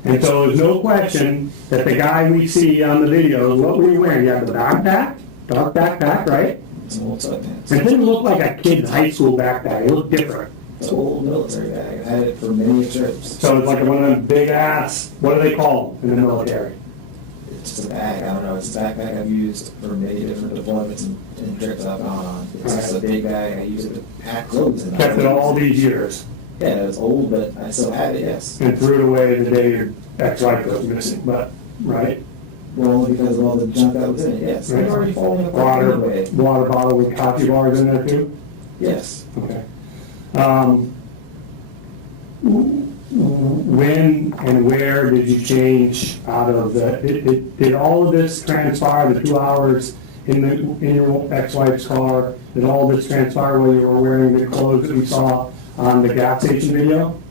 And so there's no question that the guy we see on the video, what were you wearing? You have the backpack, dark backpack, right? It's an old sweatpants. It didn't look like a kid's high school backpack. It looked different. It's an old military bag. I've had it for many trips. So it's like one of them big ass, what do they call them in the military? It's just a bag. I don't know. It's a backpack I've used for many different deployments and trips I've gone on. It's just a big bag. I use it to pack clothes in. Kept it all these years Yeah, it was old, but I still have it, yes. and threw it away the day your ex-wife was missing, but, right? Well, only because of all the junk that was in it, yes. It's already falling apart anyway. Water bottle with coffee bars in there too? Yes. Okay. when and where did you change out of did all of this transpire, the 2 hours in your ex-wife's car, did all of this transpire while you were wearing the clothes that we saw on the gas station video?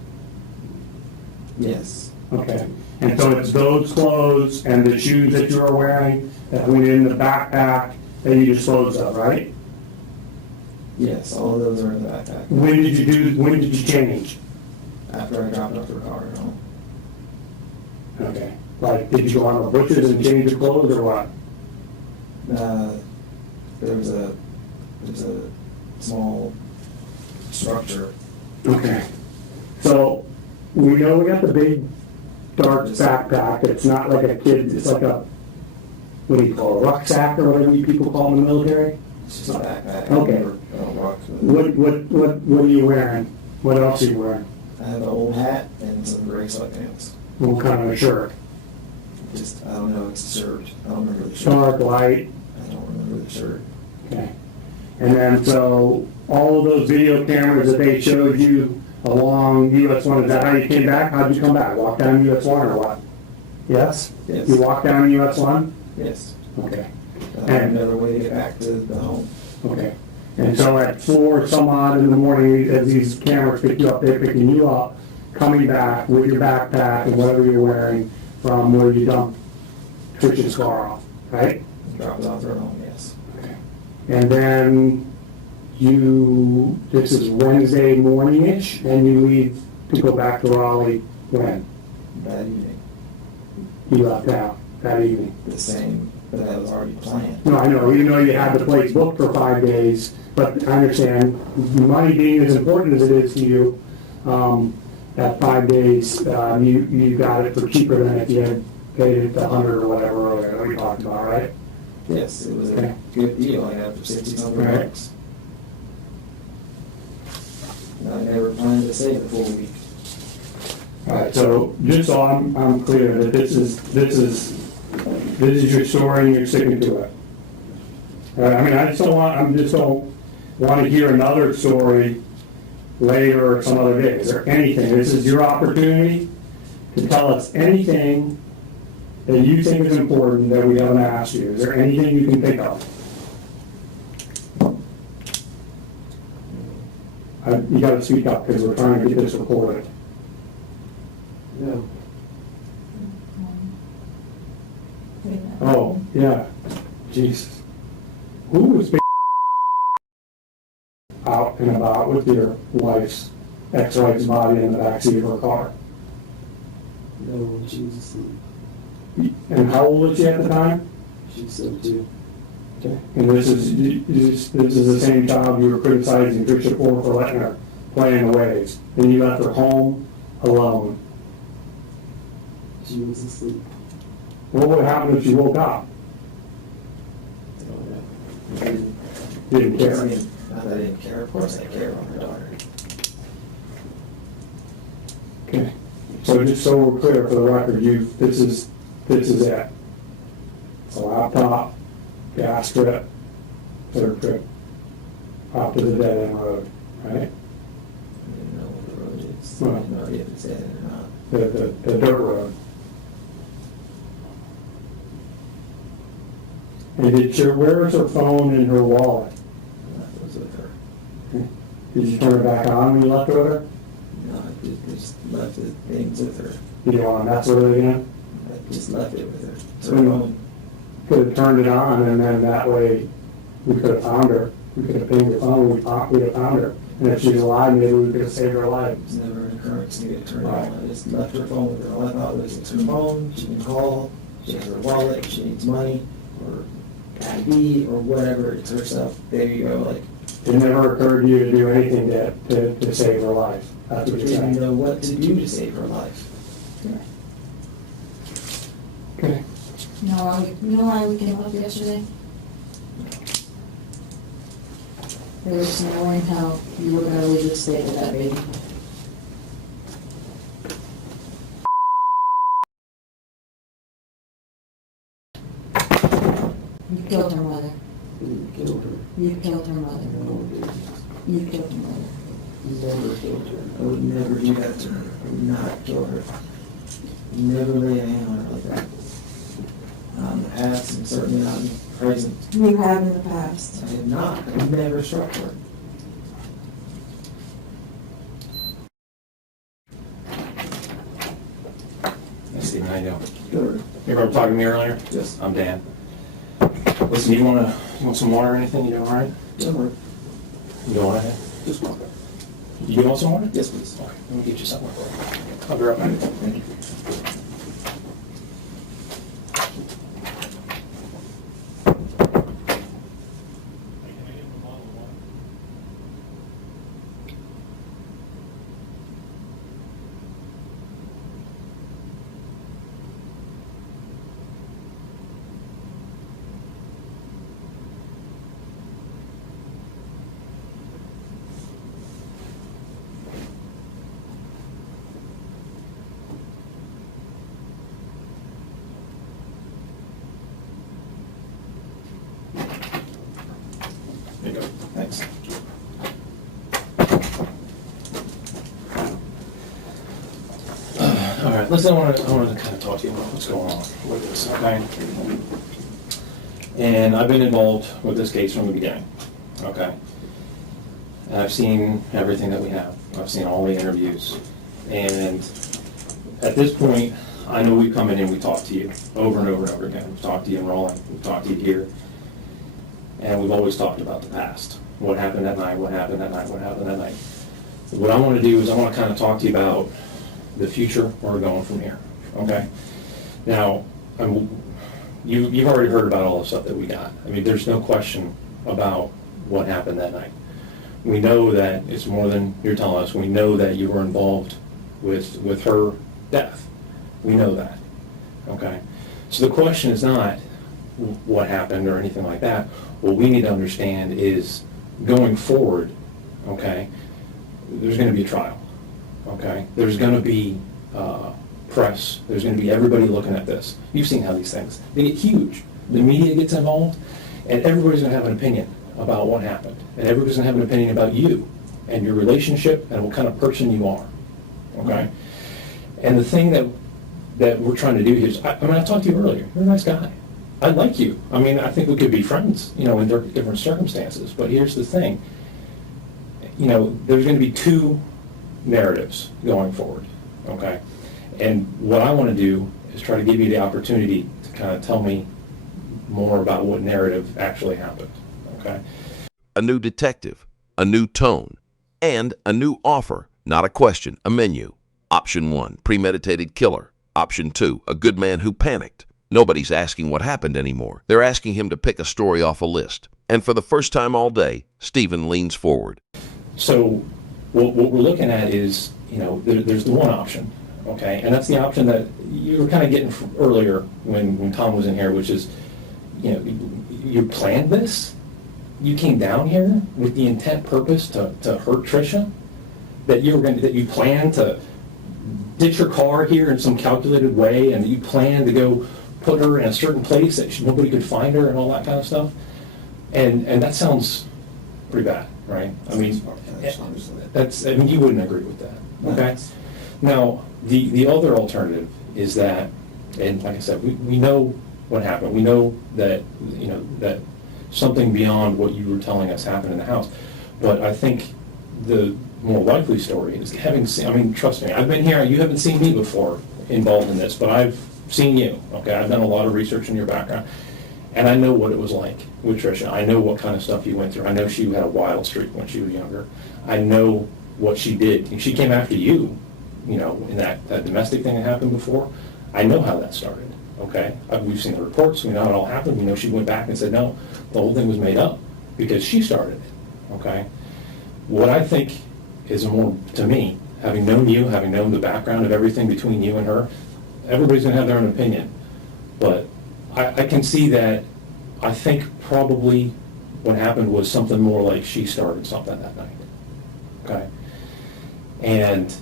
Yes. Okay, and so it's those clothes and the shoes that you were wearing that went in the backpack that you disposed of, right? Yes, all of those are in the backpack. When did you change? After I dropped off her car at home. Okay, like, did you go on the bushes and change your clothes or what? There was a small structure. Okay, so we know we got the big dark backpack. It's not like a kid, it's like a, what do you call it, rucksack or whatever you people call them in the military? It's just a backpack. Okay. I don't rock with it. What are you wearing? What else are you wearing? I have an old hat and some gray sweatpants. What kind of a shirt? Just, I don't know, it's a shirt. I don't remember the shirt. Dark, light? I don't remember the shirt. Okay. And then, so, all of those video cameras that they showed you along US 1, is that how you came back? How'd you come back? Walk down US 1 or what? Yes? Yes. You walked down US 1? Yes. Okay. I have another way to get back to the home. Okay. And so at 4 some odd in the morning, as these cameras pick you up, they're picking you up, coming back with your backpack and whatever you're wearing from where you dumped Trish's car off, right? Drop it off at her home, yes. Okay. And then this is Wednesday morning-ish, and you leave to go back to Raleigh when? That evening. You left out that evening. The same, but that was already planned. No, I know, even though you had the place booked for 5 days, but I understand, money being as important as it is to you, that 5 days, you got it for cheaper than if you had paid it 100 or whatever earlier that we talked about, right? Yes, it was Okay. a good deal. I got it for 60-something Right. bucks. I never planned to stay the full week. All right, so just so I'm clear that this is your story and you're sticking to it. All right, I mean, I just don't want to hear another story later or some other day. Is there anything, this is your opportunity to tell us anything that you think is important that we haven't asked you. Is there anything you can think of? You gotta speak up because we're trying to get this recorded. No. Oh, yeah, Jesus. Who was out and about with your ex-wife's body in the backseat of her car? No, she was asleep. And how old was she at the time? She was 72. Okay. And this is the same child you were criticizing Tricia for letting her play in the waves. And you left her home alone. She was asleep. What would happen if she woke up? I don't know. Didn't I care. mean, not that I didn't care. Of course I care about her daughter. Okay. So just so we're clear for the record, this is it. It's a laptop, gas trip, third trip, out to the dead end road, right? I didn't know what the road is. Right. I didn't know if it's dead or not. The dirt road. And where is her phone and her wallet? I was with her. Did you turn it back on when you left with her? No, I just left the things with her. You didn't want to mess with it again? I just left it with her. It's So her you phone. could have turned it on and then that way we could have found her. We could have pinged her phone, we'd have found her. And if she's alive, maybe we could have saved her life. It was never an occurrence to get it turned Right. on. I just left her phone with her. All I thought was it's her phone, she can call, she has her wallet, if she needs money, or ID, or whatever, it's her stuff. There you go, like, It never occurred to you to do anything to save her life. That's what you're didn't saying. know what to do to save her life. Okay. You know why we came up yesterday? There was knowing how you were gonna leave the state with that baby. You killed her mother. Who killed her? You killed her mother. No, dude. You killed her mother. Never killed her. I would never do that to her. I would not kill her. Never lay a hand on her like that. Not in the past and certainly not in the present. You have in the past. I have not. I've never struck her. Hey, Stephen, how you doing? Good. You remember talking to me earlier? Yes. I'm Dan. Listen, you want some water or anything? You doing all right? Don't worry. You doing all right? Just walk. You want some water? Yes, please. Okay, let me get you something. I'll be right back. Thank you. There you go. Thanks. All right, listen, I wanted to kind of talk to you about what's going on with this, okay? And I've been involved with this case from the beginning, okay? And I've seen everything that we have. I've seen all the interviews. And at this point, I know we've come in and we talked to you over and over and over again. We've talked to you in Raleigh, we've talked to you here. And we've always talked about the past. What happened that night, what happened that night, what happened that night. What I want to do is I want to kind of talk to you about the future, where we're going from here, okay? Now, you've already heard about all the stuff that we got. I mean, there's no question about what happened that night. We know that it's more than you're telling us. We know that you were involved with her death. We know that, okay? So the question is not what happened or anything like that. What we need to understand is going forward, okay, there's going to be a trial, okay? There's going to be press. There's going to be everybody looking at this. You've seen how these things, they get huge. The media gets involved, and everybody's going to have an opinion about what happened. And everybody's going to have an opinion about you and your relationship and what kind of person you are, okay? And the thing that we're trying to do here is, I talked to you earlier. You're a nice guy. I like you. I mean, I think we could be friends, you know, in different circumstances. But here's the thing. You know, there's going to be two narratives going forward, okay? And what I want to do is try to give you the opportunity to kind of tell me more about what narrative actually happened, okay? A new detective, a new tone, and a new offer, not a question, a menu. Option 1, premeditated killer. Option 2, a good man who panicked. Nobody's asking what happened anymore. They're asking him to pick a story off a list. And for the first time all day, Stephen leans forward. So what we're looking at is, you know, there's the one option, okay? And that's the option that you were kind of getting earlier when Tom was in here, which is, you know, you planned this? You came down here with the intent purpose to hurt Tricia? That you planned to ditch your car here in some calculated way, and that you planned to go put her in a certain place that nobody could find her and all that kind of stuff? And that sounds pretty bad, right? I mean, I mean, you wouldn't agree with that, okay? Now, the other alternative is that, and like I said, we know what happened. We know that, you know, that something beyond what you were telling us happened in the house. But I think the more likely story is having seen, I mean, trust me, I've been here, you haven't seen me before involved in this, but I've seen you, okay? I've done a lot of research in your background, and I know what it was like with Tricia. I know what kind of stuff you went through. I know she had a wild streak when she was younger. I know what she did. She came after you, you know, in that domestic thing that happened before. I know how that started, okay? We've seen the reports. We know how it all happened. We know she went back and said, no, the whole thing was made up because she started it, okay? What I think is more, to me, having known you, having known the background of everything between you and her, everybody's going to have their own opinion. But I can see that. I think probably what happened was something more like she started something that night, okay? And,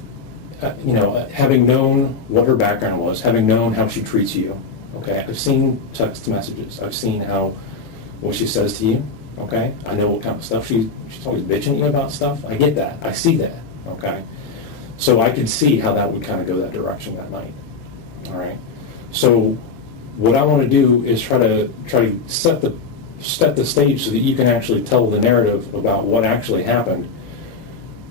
you know, having known what her background was, having known how she treats you, okay? I've seen text messages. I've seen what she says to you, okay? I know what kind of stuff she's always bitching at you about stuff. I get that. I see that, okay? So I could see how that would kind of go that direction that night, all right? So what I want to do is try to set the stage so that you can actually tell the narrative about what actually happened,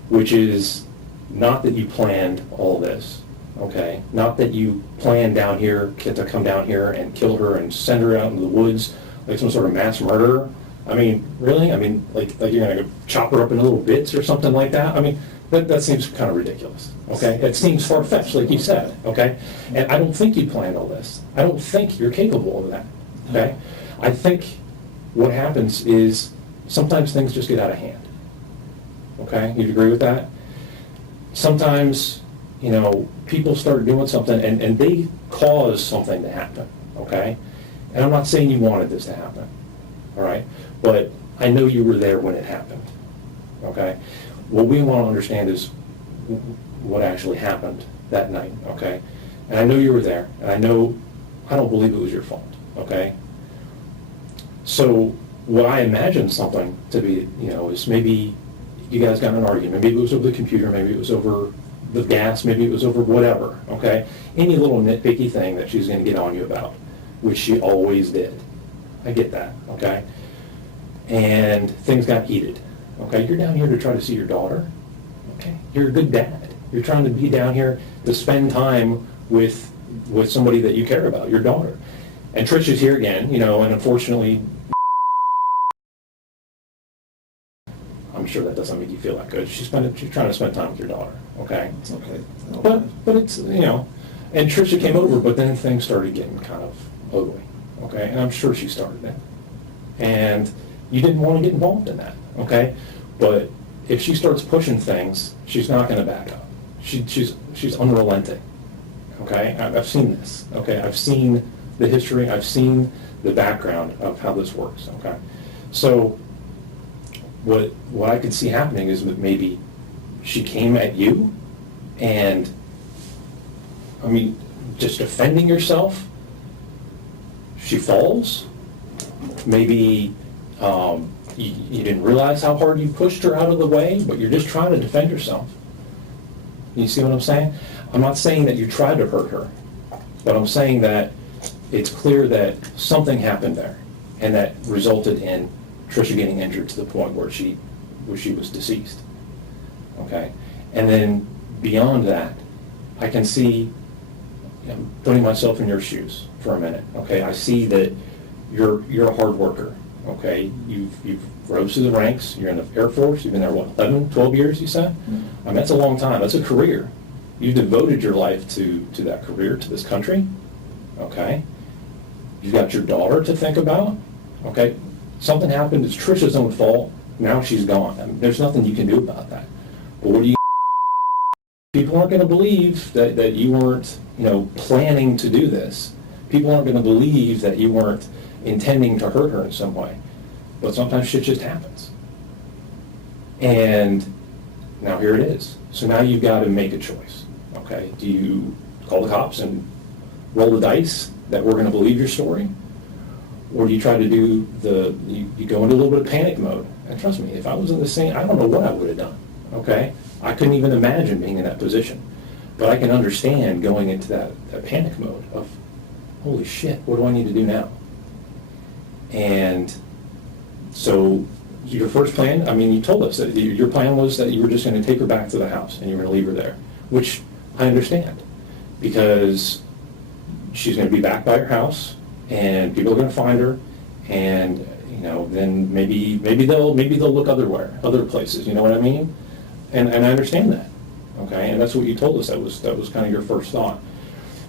which is not that you planned all this, okay? Not that you planned down here to come down here and kill her and send her out into the woods like some sort of mass murderer. I mean, really? I mean, like you're going to chop her up into little bits or something like that? I mean, that seems kind of ridiculous, okay? It seems far-fetched, like you said, okay? And I don't think you planned all this. I don't think you're capable of that, okay? I think what happens is sometimes things just get out of hand, okay? You'd agree with that? Sometimes, you know, people start doing something and they cause something to happen, okay? And I'm not saying you wanted this to happen, all right? But I know you were there when it happened, okay? What we want to understand is what actually happened that night, okay? And I know you were there, and I don't believe it was your fault, okay? So what I imagine something to be, you know, is maybe you guys got in an argument. Maybe it was over the computer, maybe it was over the gas, maybe it was over whatever, okay? Any little nitpicky thing that she's going to get on you about, which she always did. I get that, okay? And things got heated, okay? You're down here to try to see your daughter, okay? You're a good dad. You're trying to be down here to spend time with somebody that you care about, your daughter. And Trish is here again, you know, and unfortunately, I'm sure that doesn't make you feel that good. She's trying to spend time with your daughter, okay? It's okay. But it's, you know, and Trisha came over, but then things started getting kind of ugly, okay? And I'm sure she started it. And you didn't want to get involved in that, okay? But if she starts pushing things, she's not going to back up. She's unrelenting, okay? I've seen this, okay? I've seen the history. I've seen the background of how this works, okay? So what I could see happening is that maybe she came at you and, I mean, just defending yourself, she falls. Maybe you didn't realize how hard you pushed her out of the way, but you're just trying to defend yourself. You see what I'm saying? I'm not saying that you tried to hurt her, but I'm saying that it's clear that something happened there, and that resulted in Trisha getting injured to the point where she was deceased. Okay? And then beyond that, I can see, putting myself in your shoes for a minute. Okay? I see that you're a hard worker. Okay? You've rose through the ranks. You're in the Air Force. You've been there, what, 11, 12 years, you said? I mean, that's a long time. That's a career. You devoted your life to that career, to this country. Okay? You've got your daughter to think about. Okay? Something happened. It's Trisha's own fault. Now she's gone. I mean, there's nothing you can do about that. But what do you... People aren't going to believe that you weren't, planning to do this. People aren't going to believe that you weren't intending to hurt her in some way. But sometimes shit just happens. And now here it is. So now you've got to make a choice. Okay? Do you call the cops and roll the dice that we're going to believe your story? Or do you try to do you go into a little bit of panic mode? And trust me, if I was in the same, I don't know what I would have done, okay? I couldn't even imagine being in that position. But I can understand going into that panic mode of, holy shit, what do I need to do now? And so your first plan, I mean, you told us that your plan was that you were just going to take her back to the house and you were going to leave her there, which I understand, because she's going to be back by your house, and people are going to find her, and then maybe they'll look other places. You know what I mean? And I understand that. Okay, and that's what you told us. That was kind of your first thought.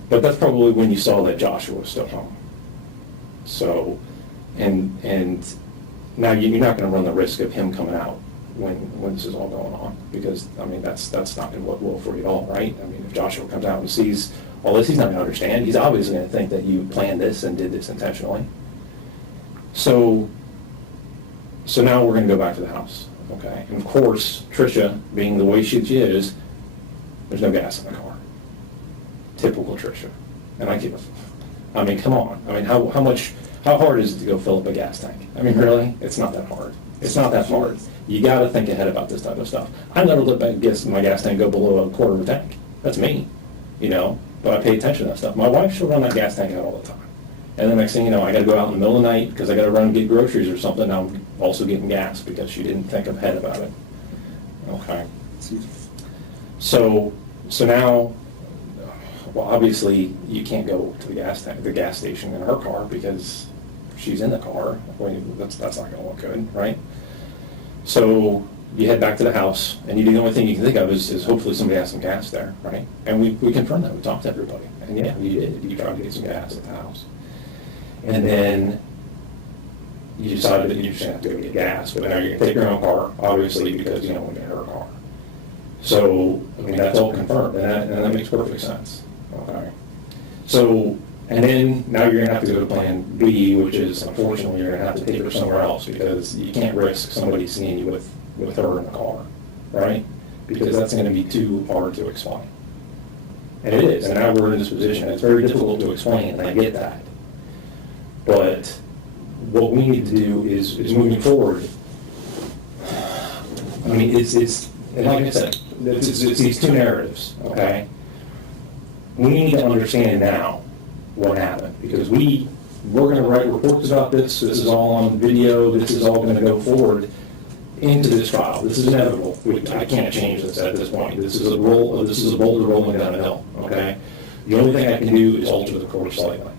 But that's probably when you saw that Joshua was still home. So, and now you're not going to run the risk of him coming out when this is all going on, because I mean that's not going to look well for you at all, right? I mean, if Joshua comes out and sees all this, he's not going to understand. He's obviously going to think that you planned this and did this intentionally. So now we're going to go back to the house, okay? And of course, Trisha, being the way she is, there's no gas in the car. Typical Trisha. And I mean, come on. I mean, how How hard is it to go fill up a gas tank? I mean, really? It's not that hard. It's not that hard. You got to think ahead about this type of stuff. I never let my gas tank go below a quarter of a tank. That's me, but I pay attention to that stuff. My wife, she'll run that gas tank out all the time. And the next thing you know, I got to go out in the middle of the night because I got to run and get groceries or something. Now I'm also getting gas because she didn't think ahead about it. Okay. So now, well, obviously you can't go to the gas station in her car because she's in the car. Well, that's not going to look good, right? So you head back to the house, and the only thing you can think of is hopefully somebody has some gas there, right? And we confirmed that. We talked to everybody. And yeah, you did. You tried to get some gas at the house. And then you decided that you just have to go get gas, but now you're going to take your own car, obviously, because you don't want to get her car. So, I mean, that's all confirmed, and that makes perfect sense. Okay. So, and then now you're going to have to go to plan B, which is, unfortunately, you're going to have to take her somewhere else because you can't risk somebody seeing you with her in the car, right? Because that's going to be too hard to explain. And it is, and now we're in this position. It's very difficult to explain, and I get that. But what we need to do is moving forward. I mean, it's and like I said, it's these two narratives, okay? We need to understand now what happened because we're going to write reports about this. This is all on video. This is all going to go forward into this trial. This is inevitable. I can't change this at this point. This is a boulder rolling down a hill, okay? The only thing I can do is alter the course slightly.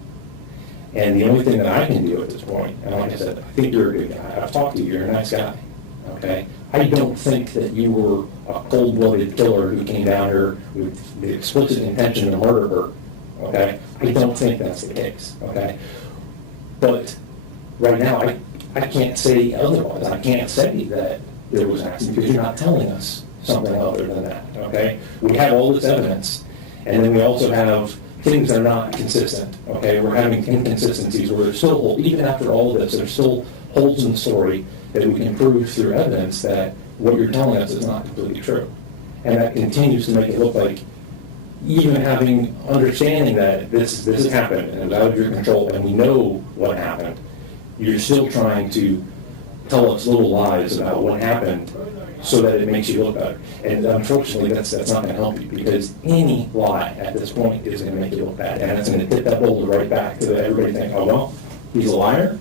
And the only thing that I can do at this point, and like I said, I think you're a good guy. I've talked to you. You're a nice guy, okay? I don't think that you were a cold-blooded killer who came down here with the explicit intention to murder her, okay? I don't think that's the case, okay? But right now, I can't say otherwise. I can't say that there was an accident because you're not telling us something other than that, okay? We have all this evidence, and then we also have things that are not consistent, okay? We're having inconsistencies where there's still, even after all of this, there's still holes in the story that we can prove through evidence that what you're telling us is not completely true. And that continues to make it look like, even having understanding that this has happened and it's out of your control and we know what happened, you're still trying to tell us little lies about what happened so that it makes you look better. And unfortunately, that's not going to help you because any lie at this point is going to make you look bad. And it's going to tip that boulder right back to everybody thinking, oh, well, he's a liar.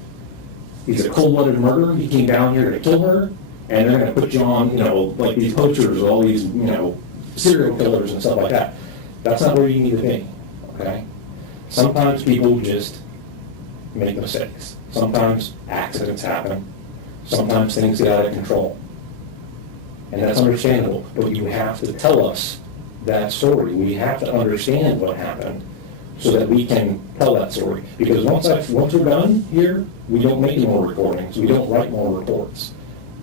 He's a cold-blooded murderer. He came down here to kill her. And they're going to put you on, like these poachers or all these, serial killers and stuff like that. That's not where you need to be, okay? Sometimes people just make mistakes. Sometimes accidents happen. Sometimes things get out of control. And that's understandable, but you have to tell us that story. We have to understand what happened so that we can tell that story. Because once we're done here, we don't make any more recordings. We don't write more reports.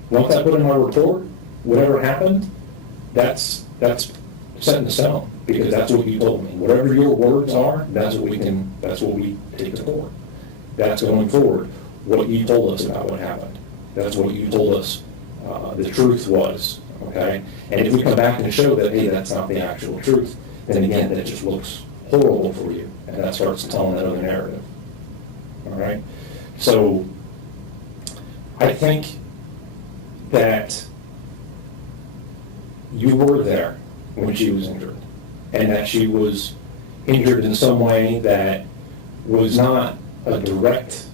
Once I put in my report, whatever happened, that's set in stone because that's what you told me. Whatever your words are, that's what we take to court. That's going forward. What you told us about what happened. That's what you told us the truth was, okay? And if we come back and show that, hey, that's not the actual truth, then again, that just looks horrible for you, and that starts telling that other narrative, all right? So I think that you were there when she was injured, and that she was injured in some way that was not a direct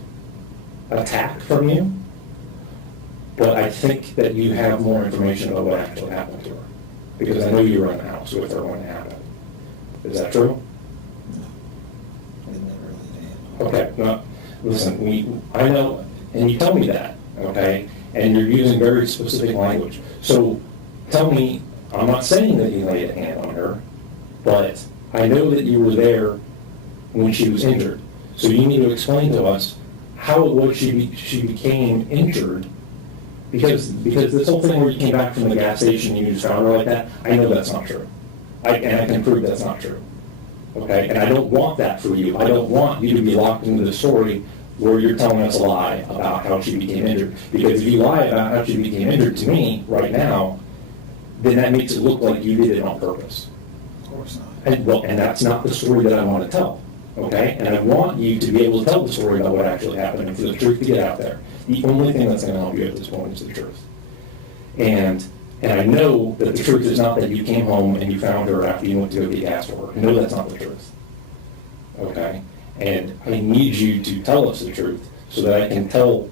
attack from you, but I think that you have more information about what actually happened to her, because I know you were in the house with her when it happened. Is that true? No. I never really did. Okay, no, listen, I know, and you tell me that, okay, and you're using very specific language. So tell me, I'm not saying that you laid a hand on her, but I know that you were there when she was injured. So you need to explain to us how it was she became injured, because this whole thing where you came back from the gas station and you just found her like that, I know that's not true. And I can prove that's not true. Okay? And I don't want that for you. I don't want you to be locked into the story where you're telling us a lie about how she became injured. Because if you lie about how she became injured to me right now, then that makes it look like you did it on purpose. Of course not. And that's not the story that I want to tell. okay? And I want you to be able to tell the story about what actually happened and for the truth to get out there. The only thing that's gonna help you at this point is the truth. And I know that the truth is not that you came home and you found her after you went to go get gas for her. I know that's not the truth, okay? And I need you to tell us the truth so that I can tell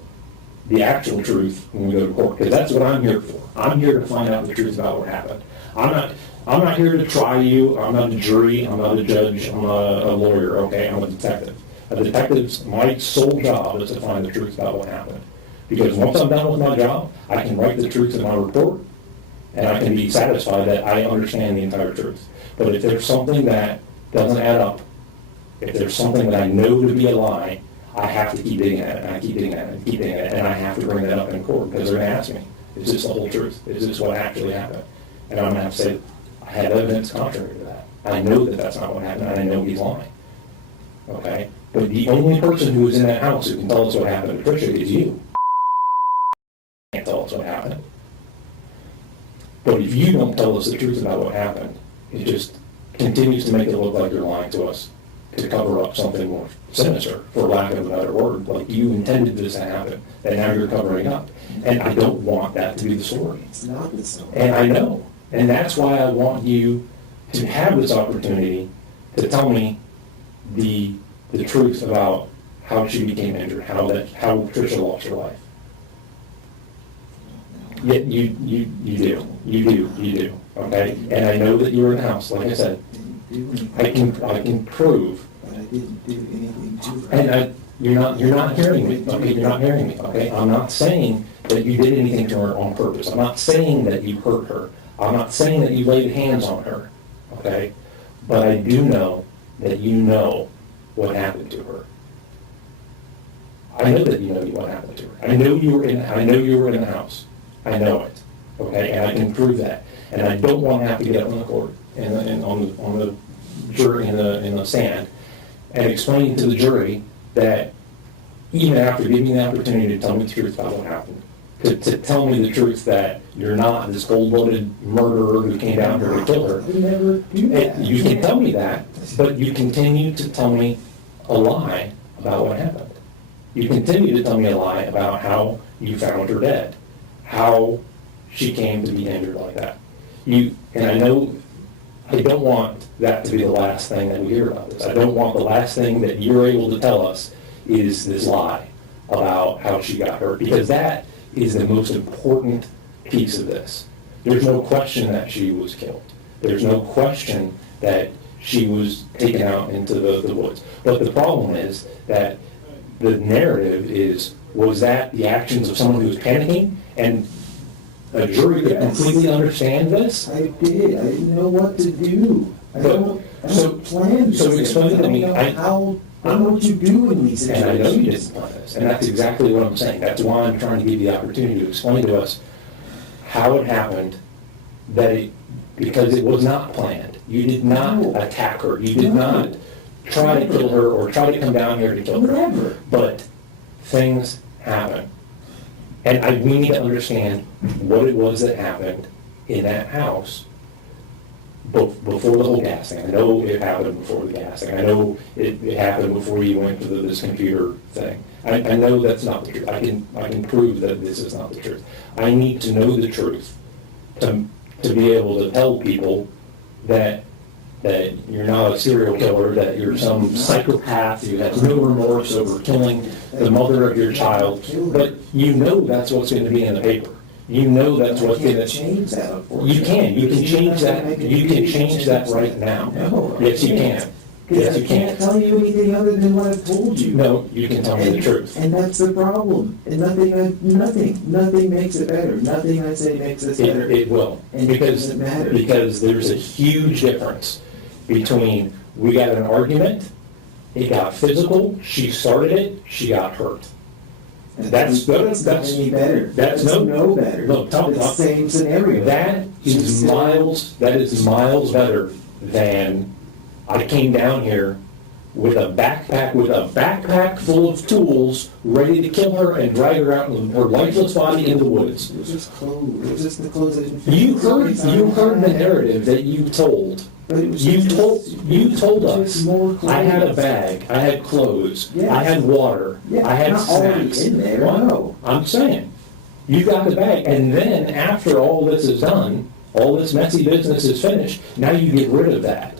the actual truth when we go to court, because that's what I'm here for. I'm here to find out the truth about what happened. I'm not here to try you. I'm not a jury. I'm not a judge. I'm not a lawyer, okay? I'm a detective. A detective's, my sole job is to find the truth about what happened. Because once I'm done with my job, I can write the truth in my report, and I can be satisfied that I understand the entire truth. But if there's something that doesn't add up, if there's something that I know to be a lie, I have to keep digging at it, and I keep digging at it, and keep digging at it, and I have to bring that up in court, because they're going to ask me, is this the whole truth? Is this what actually happened? And I'm going to have to say, I have evidence contrary to that. I know that that's not what happened, and I know he's lying. Okay? But the only person who was in that house who can tell us what happened to Tricia is you. Can't tell us what happened. But if you don't tell us the truth about what happened, it just continues to make it look like you're lying to us to cover up something more sinister, for lack of a better word. Like you intended this to happen, and now you're covering up. And I don't want that to be the story. It's not the story. And I know. And that's why I want you to have this opportunity to tell me the truth about how she became injured, how Tricia lost her life. Yet you do, okay? And I know that you were in the house, like I said. I can prove. But I didn't do anything to her. And you're not hearing me, okay? You're not hearing me, okay? I'm not saying that you did anything to her on purpose. I'm not saying that you hurt her. I'm not saying that you laid hands on her, okay? But I do know that you know what happened to her. I know that you know what happened to her. I know you were in the house. I know it, okay? And I can prove that. And I don't want to have to get up on the court and on the jury in the stand and explain to the jury that even after giving me the opportunity to tell me the truth about what happened, to tell me the truth that you're not this cold-blooded murderer who came down here to kill her. I would never do that. You can tell me that, but you continue to tell me a lie about what happened. You continue to tell me a lie about how you found her dead, how she came to be injured like that. And I know I don't want that to be the last thing that we hear about this. I don't want the last thing that you're able to tell us is this lie about how she got hurt, because that is the most important piece of this. There's no question that she was killed. There's no question that she was taken out into the woods. But the problem is that the narrative was that the actions of someone who was panicking, and a jury could completely understand this? I did. I didn't know what to do. I don't plan this. So explain to me. I know what you do in these And I know you situations. didn't plan this, and that's exactly what I'm saying. That's why I'm trying to give you the opportunity to explain to us how it happened, because it was not planned. You did not attack her. You did not try to kill her or try to come down here to kill her. Whatever. But things happen. And we need to understand what it was that happened in that house before the whole gas thing. I know it happened before the gas thing. I know it happened before you went to this computer thing. I know that's not the truth. I can prove that this is not the truth. I need to know the truth to be able to tell people that you're not a serial killer, that you're some psychopath who has no remorse over killing the mother of your child. But you know that's what's going to be in the paper. You know that's what's going to change that. You can change that. You can change that right now. No. Yes, you can. Because I can't tell you anything other than what I've told you. No, you can tell me the truth. And that's the problem. And nothing makes it better. Nothing I say makes it better. It will. And it doesn't matter. Because there's a huge difference between we got an argument, it got physical, she started it, she got hurt. That's not any better. That's no better. No, It's the talk, same scenario. That is miles better than I came down here with a backpack full of tools, ready to kill her and drag her out with her lifeless body in the woods. It was just clothes. It was just the clothes I didn't fit. You heard the narrative that you told. But it was You just- told just us. more clothes. I had a bag. I had clothes. Yes. I had water. Yeah, I had not already snacks. in there, Well, no. I'm saying, you got the bag, and then after all this is done, all this messy business is finished, now you get rid of that.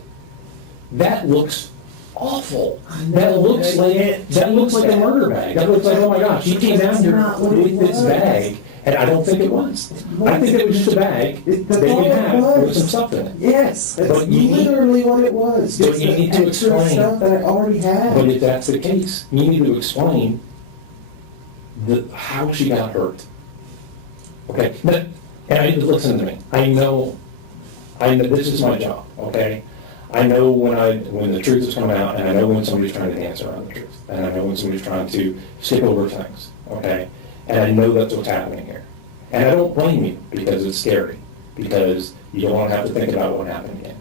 That looks awful. That looks like a murder bag. That looks like, oh my gosh, she came down here with this bag, and I don't think it was. I think it was just a bag that you had with some stuff in it. Yes, that's But you need- literally what it was. But Just you the need to extra explain. stuff that I already But had. if that's the case, you need to explain how she got hurt. Okay, listen to me. I know, this is my job, okay? I know when the truth is coming out, and I know when somebody's trying to dance around the truth, and I know when somebody's trying to skip over things, okay? And I know that's what's happening here. And I don't blame you, because it's scary, because you don't want to have to think about what happened again.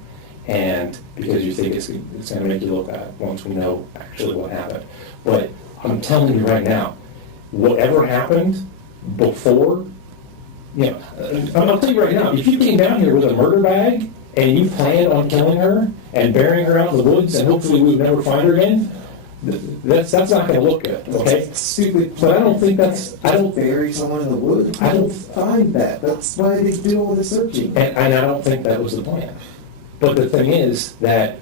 And because you think it's going to make you look bad once we know actually what happened. But I'm telling you right now, whatever happened before, I'll tell you right now, if you came down here with a murder bag and you planned on killing her and burying her out in the woods and hopefully we would never find her again, that's not going to look good, okay? Stupid. But I don't think I don't bury someone in the woods. I don't- find that. That's why they do all the searching. And I don't think that was the plan. But the thing is that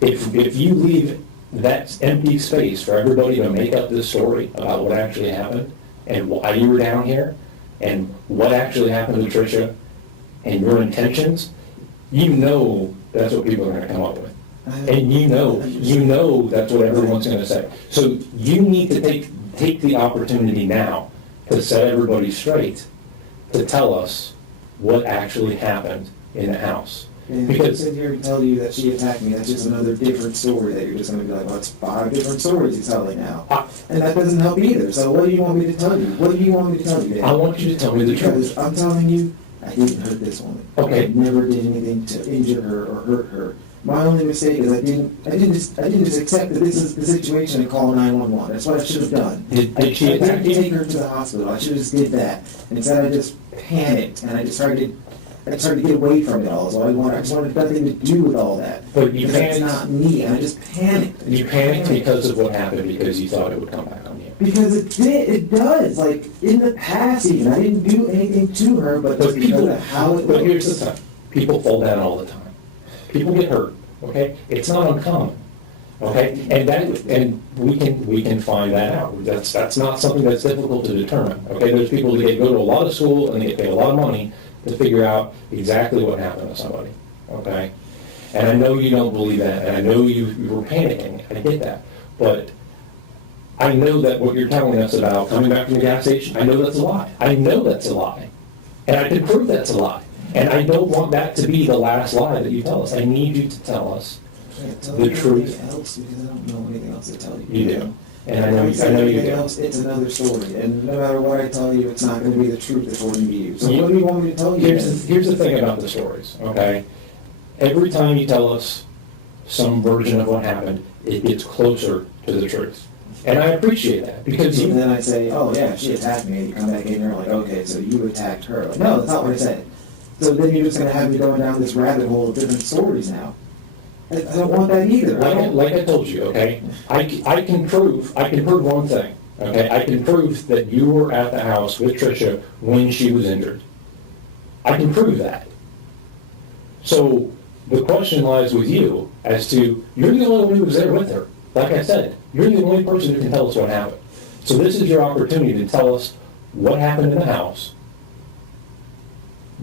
if you leave that empty space for everybody to make up this story about what actually happened and why you were down here and what actually happened to Tricia and your intentions, you know that's what people are going to come up with. And you know that's what everyone's going to say. So you need to take the opportunity now to set everybody straight to tell us what actually happened in the house. And if I Because sit here and tell you that she attacked me, that's just another different story that you're just going to be like, well, it's 5 different stories he's telling now. And that doesn't help either. So what do you want me to tell you? What do you want me to tell you, Dan? I want you to tell me the truth. Because I'm telling you, I didn't hurt this woman. Okay. I never did anything to injure her or hurt her. My only mistake is I didn't just accept that this is the situation and call 911. That's what I should have done. Did she I attack didn't take you? her to the hospital. I should have just did that. And instead I just panicked and I just started to get away from it all. So I just wanted nothing to do with all that. But you Because that's panicked. not me, and I just panicked. You panicked because of what happened because you thought it would come back on you. Because it does. Like, in the past even, I didn't do anything to her, but But just because people, of how it but here's was. the thing, people fall down all the time. People get hurt, okay? It's not uncommon, okay? And we can find that out. That's not something that's difficult to determine, okay? There's people that go to a lot of school and they get paid a lot of money to figure out exactly what happened to somebody, okay? And I know you don't believe that, and I know you were panicking, I get that. But I know that what you're telling us about coming back from the gas station, I know that's a lie. I know that's a lie. And I can prove that's a lie. And I don't want that to be the last lie that you tell us. I need you to tell us I can't tell the you truth. anything else because I don't know anything else to tell you. You do. And I If know you anything do. else, it's another story. And no matter what I tell you, it's not going to be the truth according to you. So You- what do you want me to tell you? Here's the thing about the stories, okay? Every time you tell us some version of what happened, it gets closer to the truth. And I appreciate that because And you, then I say, oh yeah, she attacked me, and you come back in here like, okay, so you attacked her. Like, no, that's not what I said. So then you're just gonna have me going down this rabbit hole of different stories now. I don't want that either. like I told you, okay? I can prove one thing, okay? I can prove that you were at the house with Tricia when she was injured. I can prove that. So the question lies with you as to, you're the only one who was there with her. Like I said, you're the only person who can tell us what happened. So this is your opportunity to tell us what happened in the house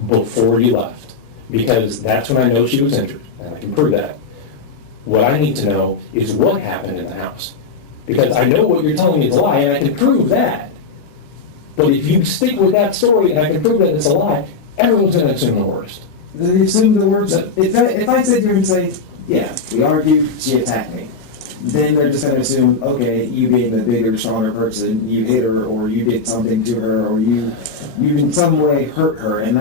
before you left. Because that's when I know she was injured, and I can prove that. What I need to know is what happened in the house. Because I know what you're telling me is a lie, and I can prove that. But if you stick with that story and I can prove that it's a lie, everyone's going to assume the worst. Then you assume the words. If I sit here and say, yeah, we argued, she attacked me, then they're just gonna assume, okay, you being the bigger, stronger person, you hit her, or you did something to her, or you in some way hurt her, and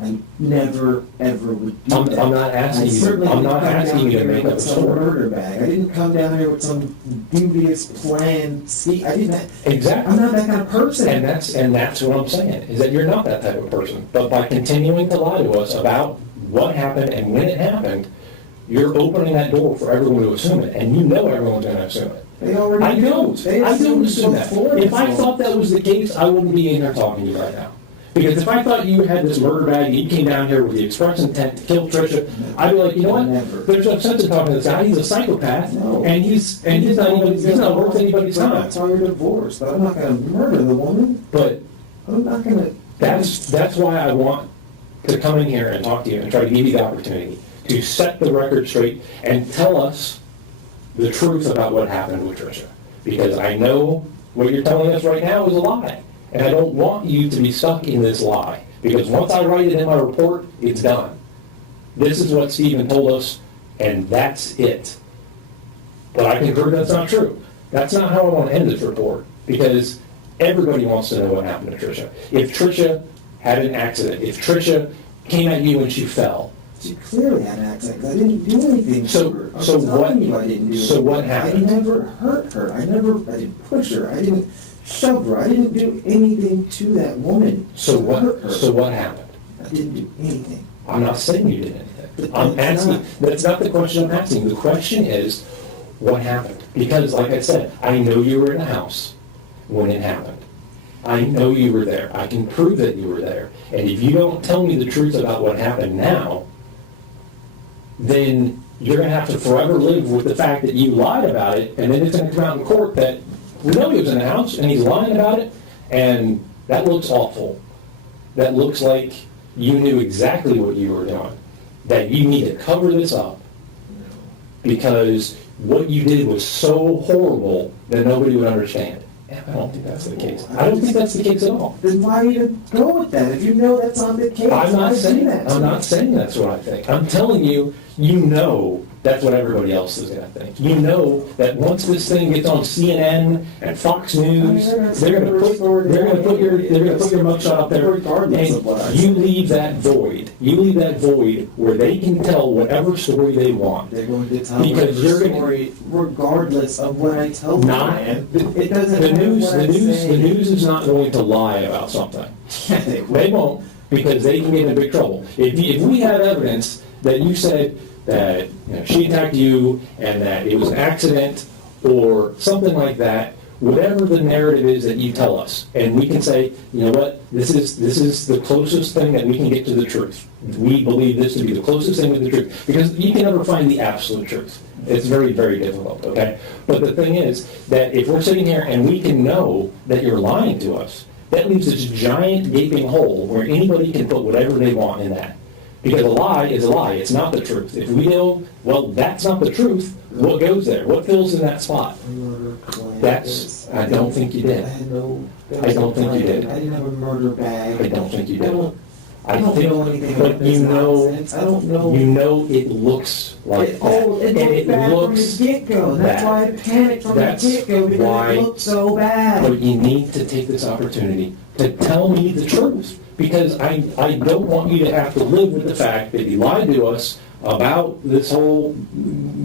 I never, ever would do I'm that. not asking I you- certainly I'm didn't not come asking down you to here make with up a some story. murder bag. I didn't come down here with some dubious plan. See, I didn't. Exactly. I'm not that kind of person. And that's what I'm saying, is that you're not that type of person. But by continuing to lie to us about what happened and when it happened, you're opening that door for everyone to assume it, and you know everyone's going to assume it. They already I do. don't. They I don't assume assume that. before If I this thought that was the case, I wouldn't be in here talking to you right now. Because if I thought you had this murder bag and you came down here with the express intent to kill Tricia, I'd be like, you know what? Never. There's no sense in talking to this guy. He's a psychopath, No. and he's not worth anybody's time. That's why you're divorced. But I'm not going to murder the woman. But I'm not going to. that's why I want to come in here and talk to you and try to give you the opportunity to set the record straight and tell us the truth about what happened with Tricia. Because I know what you're telling us right now is a lie. And I don't want you to be stuck in this lie. Because once I write it in my report, it's done. This is what Stephen told us, and that's it. But I can prove that's not true. That's not how I want to end this report. Because everybody wants to know what happened to Tricia. If Tricia had an accident, if Tricia came at you when she fell, She clearly had an accident. 'Cause I didn't do anything So- to her. I'm so telling what- you I didn't do so what anything. happened? I never hurt her. I didn't push her. I didn't shove her. I didn't do anything to that woman. so to hurt her. what happened? I didn't do anything. I'm not saying you did anything. But I'm that's asking, not- that's not the question I'm asking. The question is, what happened? Because like I said, I know you were in the house when it happened. I know you were there. I can prove that you were there. And if you don't tell me the truth about what happened now, then you're going to have to forever live with the fact that you lied about it, and then it's going to come out in court that we know he was in the house and he's lying about it, and that looks awful. That looks like you knew exactly what you were doing, that you need to cover this up because what you did was so horrible that nobody would understand. And I don't think that's the case. I don't think that's the case at all. Then why even go with that? If you know that's not the case, I'm why not do saying that to I'm me? not saying that's what I think. I'm telling you, you know that's what everybody else is going to think. You know that once this thing gets on CNN and Fox News, they're going to put your mugshot up there, Regardless of what I and you say. leave that void. You leave that void where they can tell whatever story they want. They're going to tell Because whatever you're gonna- story regardless of what I tell them, Not- man. It doesn't The matter news, what the I news, say. the news is not going to lie about something. Yeah, they will. They won't, because they can get in big trouble. If we have evidence that you said that she attacked you and that it was an accident or something like that, whatever the narrative is that you tell us, and we can say, you know what, this is the closest thing that we can get to the truth. We believe this to be the closest thing to the truth, because you can never find the absolute truth. It's very, very difficult, okay? But the thing is that if we're sitting here and we can know that you're lying to us, that leaves this giant gaping hole where anybody can put whatever they want in that. Because a lie is a lie, it's not the truth. If we know, well, that's not the truth, what goes there? What fills in that spot? I don't think you did. I don't think you did. I didn't have a murder bag. I don't think you did. I don't know anything about But you this know, nonsense. I don't know. you know it looks like It, that. oh, it And looked bad from looks the get-go. That's bad. why I panicked from the That's get-go, because why- it looked so bad. But you need to take this opportunity to tell me the truth, because I don't want you to have to live with the fact that you lied to us about this whole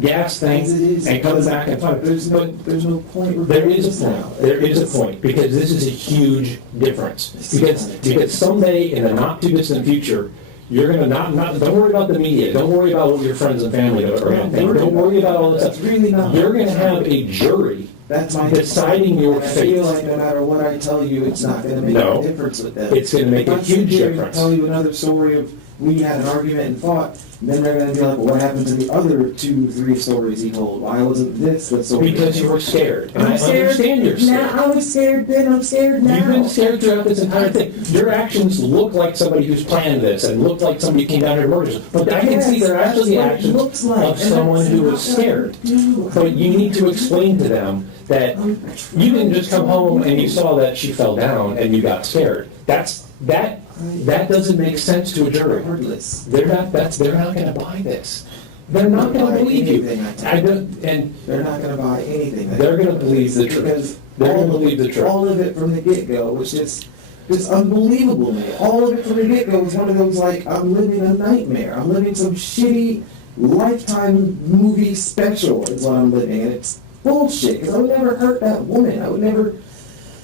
gas thing As it is, and coming back and fight. There's no point. There is a now. point. There is a point, because this is a huge difference. Because someday in the not too distant future, you're gonna not don't worry about the media. Don't worry about what your friends and family are gonna think. Don't worry about all this That's stuff. really not. You're gonna have a jury That's my deciding your and I feel fate. like no matter what I tell you, it's not going to make No. a difference with them. It's gonna make If a I sit huge here and difference. Tell you another story of we had an argument and fought, then they're going to be like, well, what happened to the other 2-3 stories he told? Why wasn't this the story? Because you were scared. And I I'm scared. understand you're scared. Now, I was scared then, I'm scared now. You've been scared throughout this entire thing. Your actions look like somebody who's planned this and look like somebody came down here and murdered you. But I can see they're Yes, actually the that's what it actions looks like, of and someone that's who not was what I scared. do. But you need to explain to them that you didn't just come home and you saw that she fell down and you got scared. That doesn't make sense to a jury. Regardless. They're not going to buy this. They're not going to believe you. And They're not going to buy anything. They're gonna believe the truth. Because They're gonna all of believe the it- truth. All of it from the get-go was just, Just unbelievable, man. All of it from the get-go was one of those, like, I'm living a nightmare. I'm living some shitty Lifetime movie special is what I'm living, and it's bullshit, because I would never hurt that woman. I would never...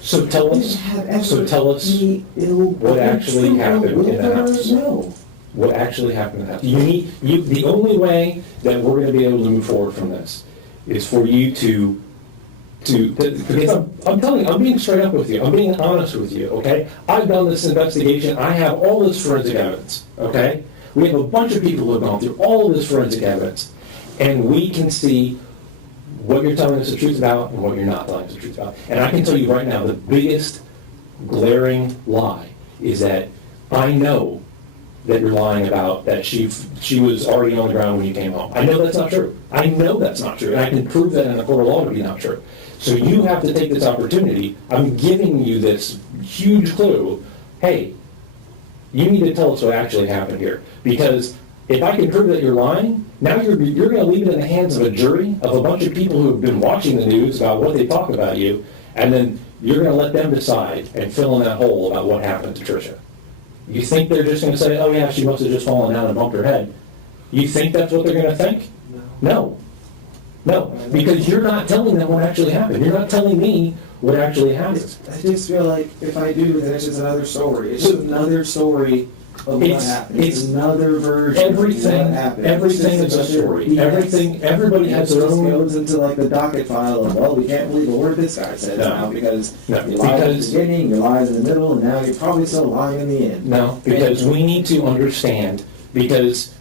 So tell us what actually happened in the house. No. What actually happened in the house. The only way that we're going to be able to move forward from this is for you to because I'm telling you, I'm being straight up with you. I'm being honest with you, okay? I've done this investigation. I have all this forensic evidence, okay? We have a bunch of people who have gone through all of this forensic evidence, and we can see what you're telling us the truth about and what you're not telling us the truth about. And I can tell you right now, the biggest glaring lie is that I know that you're lying about that she was already on the ground when you came home. I know that's not true. I know that's not true, and I can prove that in a court of law to be not true. So you have to take this opportunity. I'm giving you this huge clue. Hey, you need to tell us what actually happened here. Because if I can prove that you're lying, now you're going to leave it in the hands of a jury of a bunch of people who have been watching the news about what they talk about you, and then you're going to let them decide and fill in that hole about what happened to Tricia. You think they're just going to say, oh yeah, she must have just fallen down and bumped her head. You think that's what they're going to think? No. No, because you're not telling them what actually happened. You're not telling me what actually happened. I just feel like if I do, then it's just another story. It's just another story of what happened. It's another version of what happened. Everything is a story. Everybody has their own. It goes into like the docket file of, well, we can't believe a word this guy said now because you lied at the beginning, you lied in the middle, and now you're probably still lying in the end. No, because we need to understand, because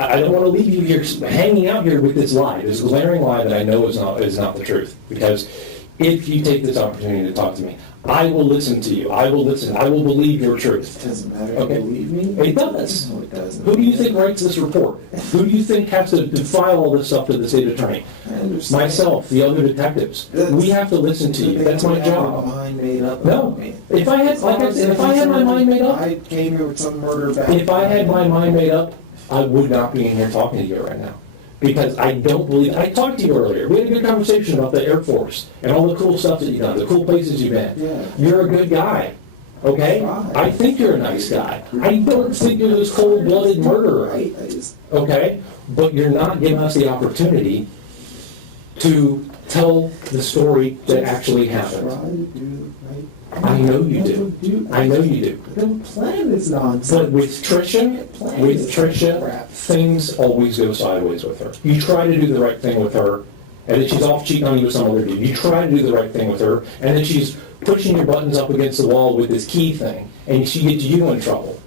I don't want to leave you here hanging out here with this lie, this glaring lie that I know is not the truth. Because if you take this opportunity to talk to me, I will listen to you. I will listen. I will believe your truth. It doesn't matter. Okay. Believe me? It does. No, it doesn't. Who do you think writes this report? Who do you think has to file all this stuff to the state attorney? I understand. Myself, the other detectives. We have to listen to you. That's my job. Mind made up. No. If I had, like I said, if I had my mind made up, I came here with some murder back. if I had my mind made up, I would not be in here talking to you right now. Because I don't believe, I talked to you earlier, we had a good conversation about the Air Force and all the cool stuff that you've done, the cool places you've been. Yeah. You're a good guy, okay? I think you're a nice guy. I don't think you're this cold-blooded murderer, Right, I just... okay? But you're not giving us the opportunity to tell the story that actually happened. Try to do right. I know you do. I know you do. I don't plan this nonsense. But with Tricia, things always go sideways with her. You try to do the right thing with her, and then she's off cheating on you with some other dude. You try to do the right thing with her, and then she's pushing your buttons up against the wall with this key thing, and she gets you in trouble.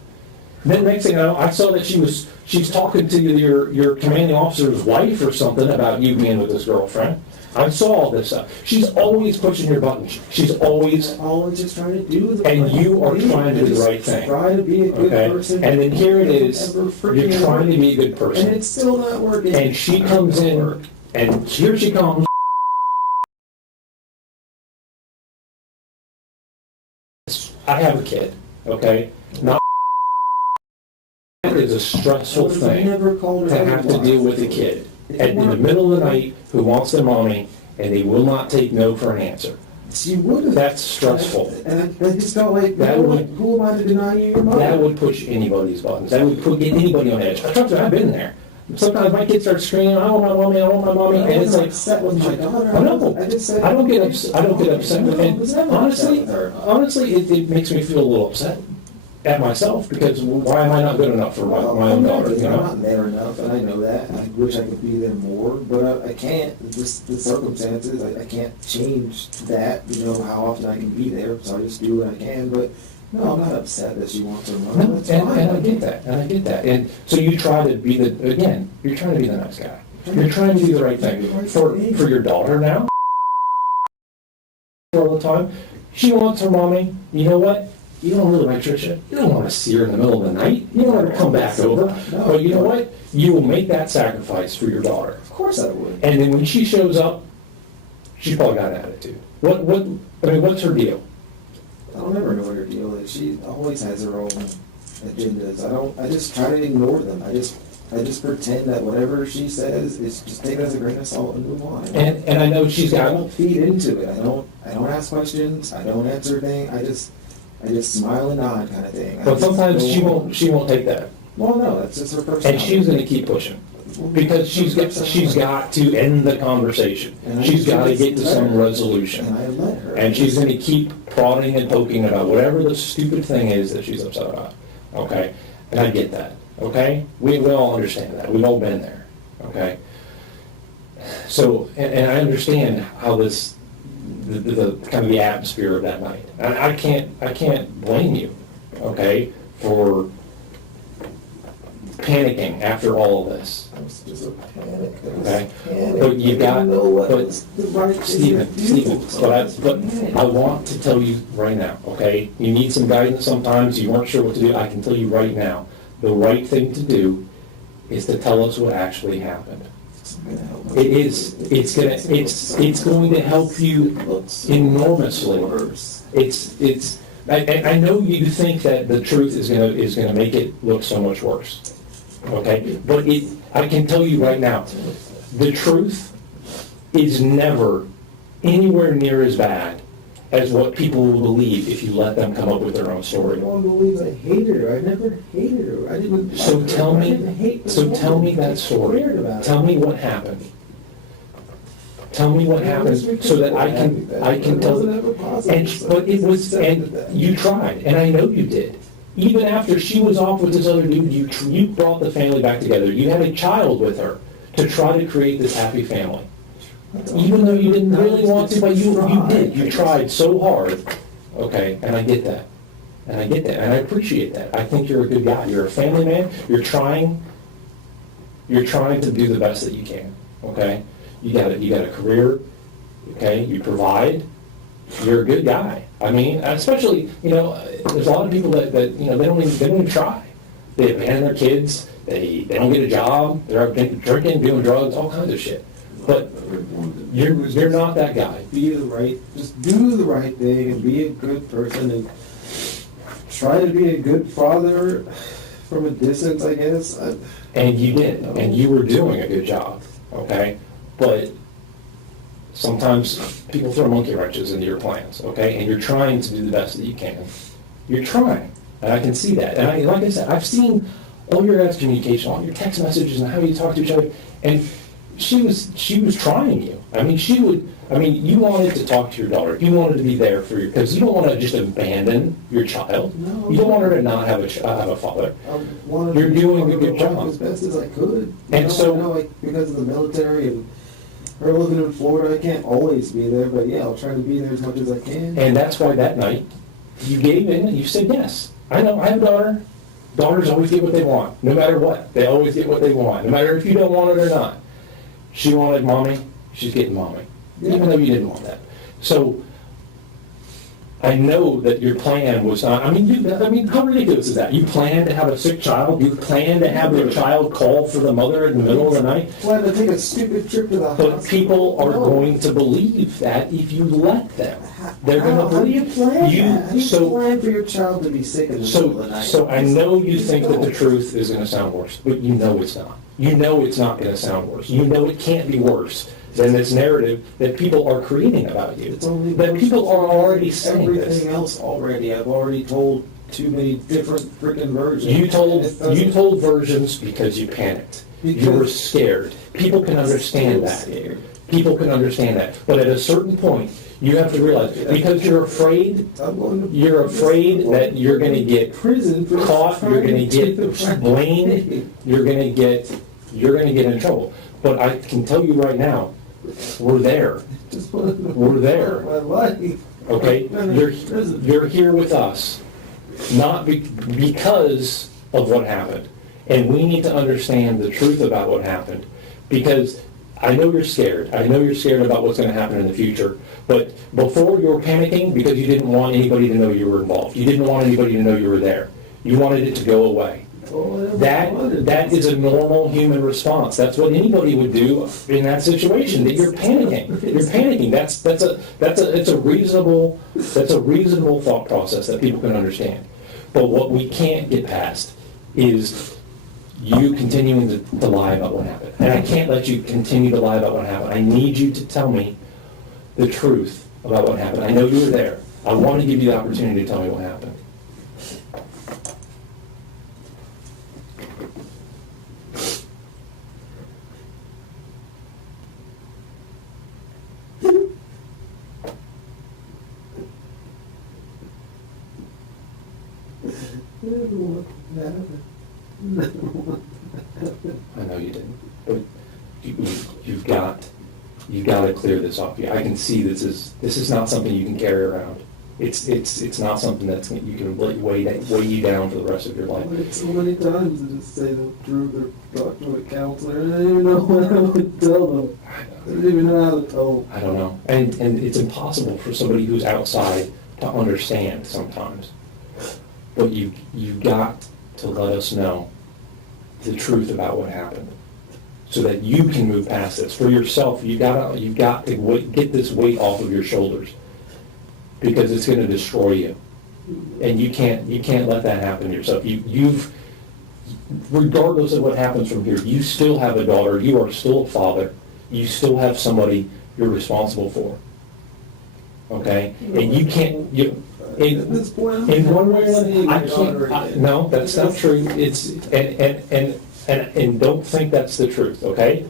Then next thing I know, I saw that she's talking to your commanding officer's wife or something about you being with this girlfriend. I saw all this stuff. She's always pushing your buttons. She's always... Always just trying to do the and right you are thing. trying to do the right thing. Try to be a good Okay? person. And then here it is, you're trying to be a good person. And it's still not working. And she comes in, and here she comes. I have a kid, okay? Not it is a stressful thing to have to deal with a kid in the middle of the night who wants their mommy, and they will not take no for an answer. She would have. That's stressful. And I just felt like, That you know, would- who am I to deny you your mother? That would push anybody's buttons. That would get anybody on edge. Trust me, I've been there. Sometimes my kids start screaming, I want my mommy, I want my mommy, and it's like, upset with my daughter. I know. I just said, I don't get upset with it. Honestly, it makes me feel a little upset at myself, because why am I not good enough for my own daughter, you I'm know? not there enough, and I know that. I wish I could be there more, but I can't. It's just the circumstances. I can't change that, you know, how often I can be there, so I just do what I can. But no, I'm not upset that she wants her mother. No, That's and fine. I get that, and so you try to be you're trying to be the nice guy. You're trying to do the right thing. For your daughter now, all the time, she wants her mommy, you know what? You don't really like Tricia. You don't want to see her in the middle of the night. You don't want her to come back over. But you know what? You will make that sacrifice for your daughter. Of course I would. And then when she shows up, she's probably got an attitude. What's her deal? I don't ever know what her deal is. She always has her own agendas. I just try to ignore them. I just pretend that whatever she says is just take it as a grain of salt and move on. And I know she's I got... don't feed into it. I don't ask questions. I don't answer things. I just smile and nod kind of thing. But sometimes she won't take that. Well, no, that's just her personality. And she's gonna keep pushing. Because she's got to end the conversation. She's got to get to some resolution. And I let her. And she's going to keep prodding and poking about whatever the stupid thing is that she's upset about. Okay? And I get that. Okay? We all understand that. We've all been there. Okay? So, and I understand how this, the kind of the atmosphere of that night. And I can't blame you, okay, for panicking after all of this. It was just a panic. There was Okay. panic. But you got, I didn't know what but was the right thing to Stephen, do. but I want to tell you right now, okay? You need some guidance sometimes, you weren't sure what to do, I can tell you right now, the right thing to do is to tell us what actually happened. It's gonna help me. It is, it's going to help you It looks so enormously. worse. I know you think that the truth is gonna make it look so much worse, okay? But I can tell you right now, the truth is never anywhere near as bad as what people will believe if you let them come up with their own I story. don't believe I hated her. I never hated her. I didn't. So tell I didn't hate me, this so woman. tell me that story. I cared about Tell her. me what happened. Tell me what happened so that I can tell. But it was, and you tried, and I know you did. Even after she was off with this other dude, you brought the family back together. You had a child with her to try to create this happy family. Even though you didn't really want to, but you did. You tried so hard. Okay, and I get that. And I get that, and I appreciate that. I think you're a good guy. You're a family man. You're trying to do the best that you can. Okay? You got a career, okay, you provide, you're a good guy. I mean, especially, there's a lot of people that they don't even try. They abandon their kids, they don't get a job, they're out drinking, doing drugs, all kinds of shit. But you're not that guy. Just do the right thing and be a good person and try to be a good father from a distance, I guess. And you did, and you were doing a good job, okay? But sometimes people throw monkey wrenches into your plans, okay? And you're trying to do the best that you can. You're trying, and I can see that. And like I said, I've seen all your guys' communication, all your text messages and how you talk to each other, and she was trying you. You wanted to talk to your daughter. You wanted to be there for because you don't want to just abandon your child. No. You don't want her to not have a father. I wanted You're to be doing part a of good her life job. as best as I could. And so- like, because of the military and her living in Florida, I can't always be there, but yeah, I'll try to be there as much as I can. And that's why that night, you gave in and you said yes. I know, I have a daughter. Daughters always get what they want, no matter what. They always get what they want, no matter if you don't want it or not. She wanted mommy, she's getting mommy, even though you didn't want that. So, I know that your plan was not, how ridiculous is that? You planned to have a sick child? You planned to have your child call for the mother in the middle of the night? Plan to take a stupid trip to the hospital. But people are No. going to believe that if you let them. They're going to How do you believe. plan that? How do you So, plan for your child to be sick in the middle of the night? so I know you think that the truth is going to sound worse, but you know it's not. You know it's not going to sound worse. You know it can't be worse than this narrative that people are creating about you. It's only That people are already saying everything this. else already. I've already told too many different freaking versions. You And it doesn't- you told versions because you panicked. You were scared. People can understand that. Scared. People can understand that. But at a certain point, you have to realize, because you're afraid, I'm going to you're afraid that you're going to get prison for caught, you're going to trying get do the right blamed, thing. you're going to get in trouble. But I can tell you right now, we're there. Just wanted to We're there. my life. Okay? I've been in You're prison. you're here with us, not because of what happened. And we need to understand the truth about what happened, because I know you're scared. I know you're scared about what's going to happen in the future. But before you were panicking because you didn't want anybody to know you were involved. You didn't want anybody to know you were there. You wanted it to go away. That is a normal human response. That's what anybody would do in that situation. That you're panicking. You're panicking. It's a reasonable thought process that people can understand. But what we can't get past is you continuing to lie about what happened. And I can't let you continue to lie about what happened. I need you to tell me the truth about what happened. I know you were there. I want to give you the opportunity to tell me what happened. I know you didn't, but you've got to clear this off. I can see this is not something you can carry around. It's not something that's you can weigh you down for the rest of your life. Like so many times to just say the truth or talk to a counselor, and I didn't even know what I would tell them. I didn't even know how to tell them. I don't know, and it's impossible for somebody who's outside to understand sometimes. But you've got to let us know the truth about what happened, so that you can move past this for yourself. You've got to get this weight off of your shoulders, because it's going to destroy you, and you can't let that happen to yourself. You've regardless of what happens from here, you still have a daughter. You are still a father. You still have somebody you're responsible for. Okay, and you can't At this point, in one way or seeing another, I my daughter can't. again. No, that's not true. It's and don't think that's the truth. Okay,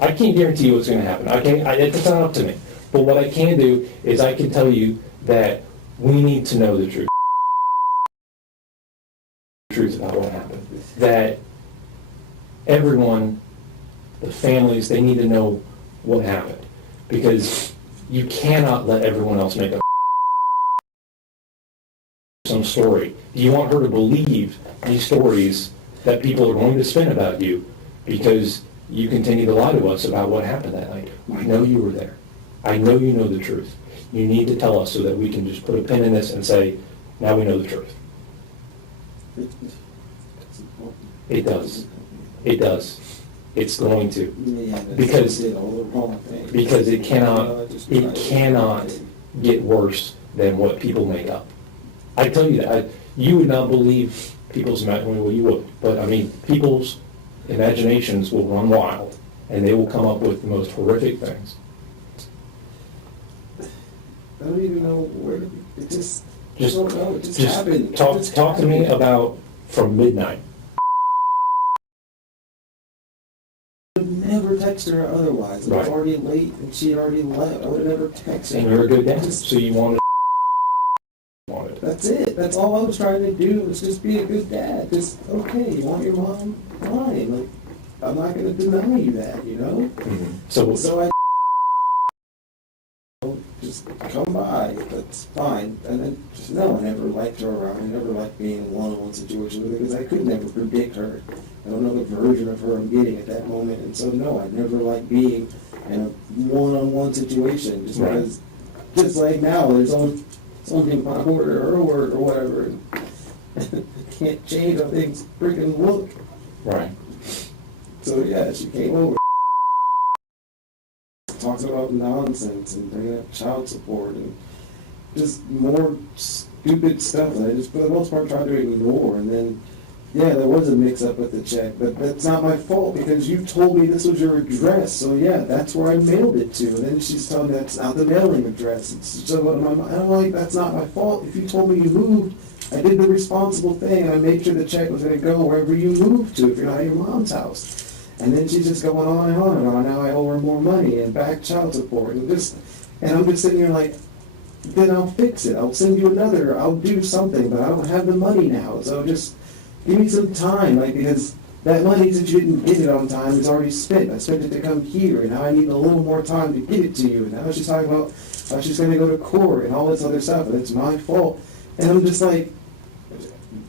I can't guarantee you what's going to happen. It's not up to me. But what I can do is I can tell you that we need to know the truth. Truth about what happened. That everyone, the families, they need to know what happened, because you cannot let everyone else make up some story. You want her to believe these stories that people are going to spin about you because you continue to lie to us about what happened that night. I know you were there. I know you know the truth. You need to tell us so that we can just put a pin in this and say, now we know the truth. It does. It does. It's going to. Yeah, Because- did all the wrong things. Because it cannot get worse than what people make up. I tell you that. You would not believe people's imagination. Well, you would. But, I mean, people's imaginations will run wild, and they will come up with the most horrific things. I don't even know where to, it just, I Just, don't know, it just happened. It talk just to me happened. about from midnight. I would never text her otherwise. It was Right. already late and she had already left. I would have never texted And her. you're a good dad, Just- so you wanted. That's it. That's all I was trying to do, was just be a good dad. Just, okay, you want your mom? Fine. Like, I'm not going to deny you that, you know? So So I just come by, that's fine. And then, just, no, I never liked her around. I never liked being in a one-on-one situation with her because I could never predict her. I don't know the version of her I'm getting at that moment. And so, no, I never liked being in a one-on-one situation just Right. because, just like now, there's only my word or her word or whatever. And I can't change how things freaking look. right. So, yeah, she came over. Talks about nonsense and bringing up child support and just more stupid stuff that I just, for the most part, tried to ignore. And then, yeah, there was a mix-up with the check, but that's not my fault because you told me this was your address. So, yeah, that's where I mailed it to. And then she's telling me that's not the mailing address. It's just what I'm like, that's not my fault. If you told me you moved, I did the responsible thing and I made sure the check was going to go wherever you moved to if you're not at your mom's house. And then she's just going on and on and on. Now I owe her more money and back child support and I'm just sitting here like, then I'll fix it. I'll send you another. I'll do something, but I don't have the money now. So just give me some time, like, because that money, since you didn't get it on time, is already spent. I spent it to come here, and now I need a little more time to get it to you. And now she's talking about how she's going to go to court and all this other stuff, and it's my fault. And I'm just like,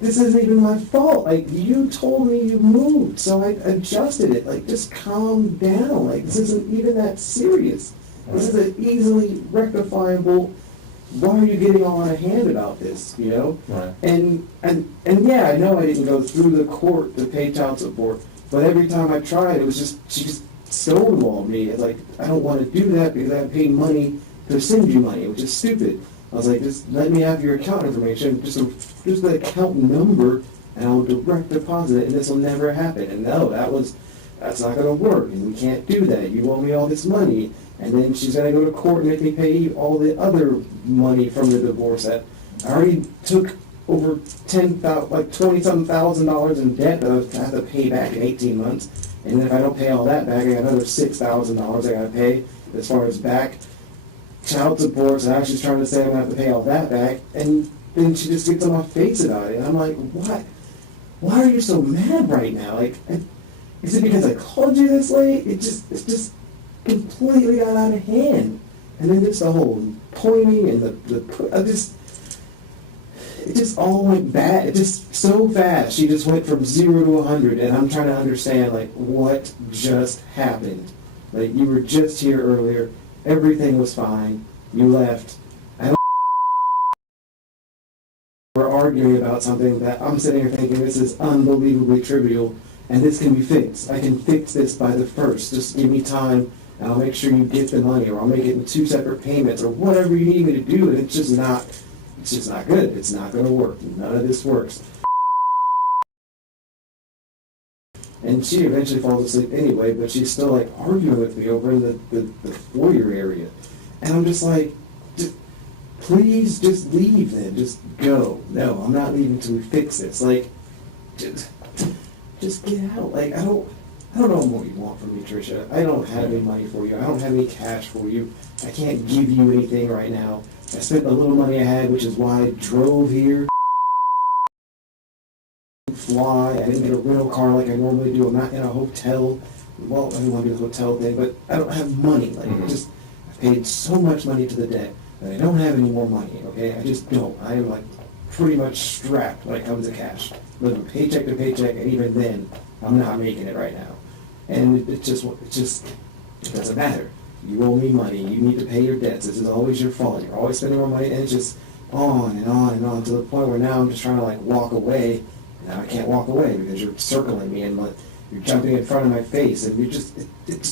this isn't even my fault. Like, you told me you moved, so I adjusted it. Like, just calm down. Like, this isn't even that serious. This is an easily rectifiable. Why are you getting all out of hand about this, you know? Right. And yeah, I know I didn't go through the court to pay child support, but every time I tried, it was just, she just stonewalled me. It's like, I don't want to do that because I paid money to send you money, which is stupid. I was like, just let me have your account information, just the account number, and I'll direct deposit it, and this will never happen. And no, that's not going to work, and we can't do that. You owe me all this money. And then she's gonna go to court and make me pay all the other money from the divorce that I already took over 10,000, like $20,000 in debt that I have to pay back in 18 months. And then if I don't pay all that back, I got another $6,000 I gotta pay as far as back child support. So now she's trying to say I'm gonna have to pay all that back. And then she just gets on my face about it. And I'm like, what? Why are you so mad right now? Like, is it because I called you this late? It just completely got out of hand. And then just the whole pointing and it just all went bad. It just so fast. She just went from 0 to 100, and I'm trying to understand, like, what just happened. Like, you were just here earlier. Everything was fine. You left. We're arguing about something that I'm sitting here thinking this is unbelievably trivial, and this can be fixed. I can fix this by the 1st. Just give me time, and I'll make sure you get the money, or I'll make it in 2 separate payments, or whatever you need me to do, and it's just not good. It's not going to work. None of this works. And she eventually falls asleep anyway, but she's still like arguing with me over in the foyer area. And I'm just like, please just leave then. Just go. No, I'm not leaving until we fix this. Like, just get out. Like, I don't know what you want from me, Trisha. I don't have any money for you. I don't have any cash for you. I can't give you anything right now. I spent the little money I had, which is why I drove here. Fly. I didn't get a rental car like I normally do. I'm not in a hotel. Well, I don't want to do the hotel thing, but I don't have money. Like, I paid so much money to the debt that I don't have any more money, okay? I just don't. I am, like, pretty much strapped when it comes to cash. Living paycheck to paycheck, and even then, I'm not making it right now. And it doesn't matter. You owe me money. You need to pay your debts. This is always your fault. You're always spending more money, and it's just on and on and on to the point where now I'm just trying to, like, walk away. Now I can't walk away because you're circling me and, like, you're jumping in front of my face, and it just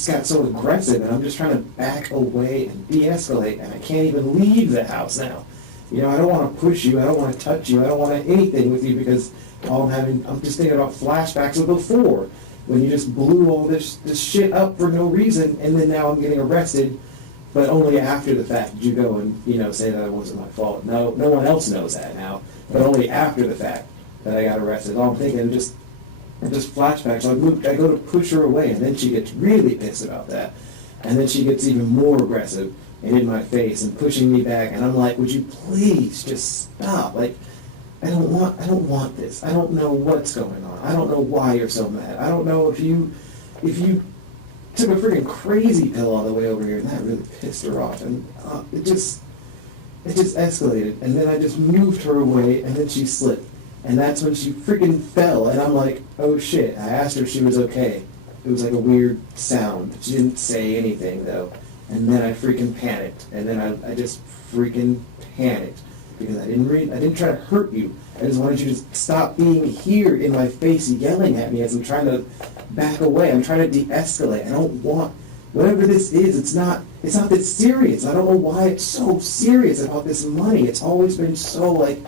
got so aggressive, and I'm just trying to back away and de-escalate, and I can't even leave the house now. You know, I don't want to push you. I don't want to touch you. I don't want anything with you because I'm just thinking about flashbacks of before, when you just blew all this shit up for no reason, and then now I'm getting arrested, but only after the fact did you go and, you know, say that it wasn't my fault. No one else knows that now, but only after the fact that I got arrested. All I'm thinking, just flashbacks. So I go to push her away, and then she gets really pissed about that, and then she gets even more aggressive and in my face and pushing me back, and I'm like, would you please just stop? Like, I don't want this. I don't know what's going on. I don't know why you're so mad. I don't know if you took a freaking crazy pill all the way over here, and that really pissed her off, and it just escalated, and then I just moved her away, and then she slipped. And that's when she freaking fell, and I'm like, oh shit. I asked her if she was okay. It was like a weird sound. She didn't say anything, though. And then I freaking panicked. And then I just freaking panicked. Because I didn't try to hurt you. I just wanted you to stop being here in my face yelling at me as I'm trying to back away. I'm trying to de-escalate. I don't want, whatever this is, it's not this serious. I don't know why it's so serious about this money. It's always been so, like,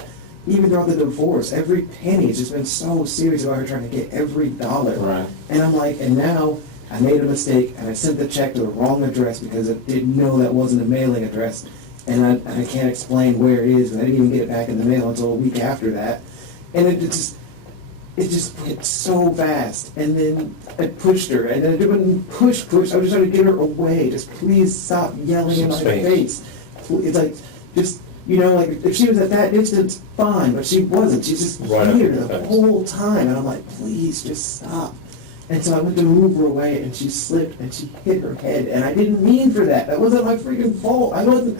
even throughout the divorce, every penny has just been so serious about her trying to get every dollar. Right. And I'm like, and now I made a mistake, and I sent the check to the wrong address because I didn't know that wasn't a mailing address, and I can't explain where it is, and I didn't even get it back in the mail until a week after that. And it just went so fast. And then I pushed her, and I didn't push. I was just trying to get her away. Just please stop yelling in my face. It's like, just, you know, like, if she was at that distance, fine, but she wasn't. She's just Right here up the your face. whole time, and I'm like, please, just stop. And so I went to move her away, and she slipped, and she hit her head, and I didn't mean for that. That wasn't my freaking fault. I wasn't.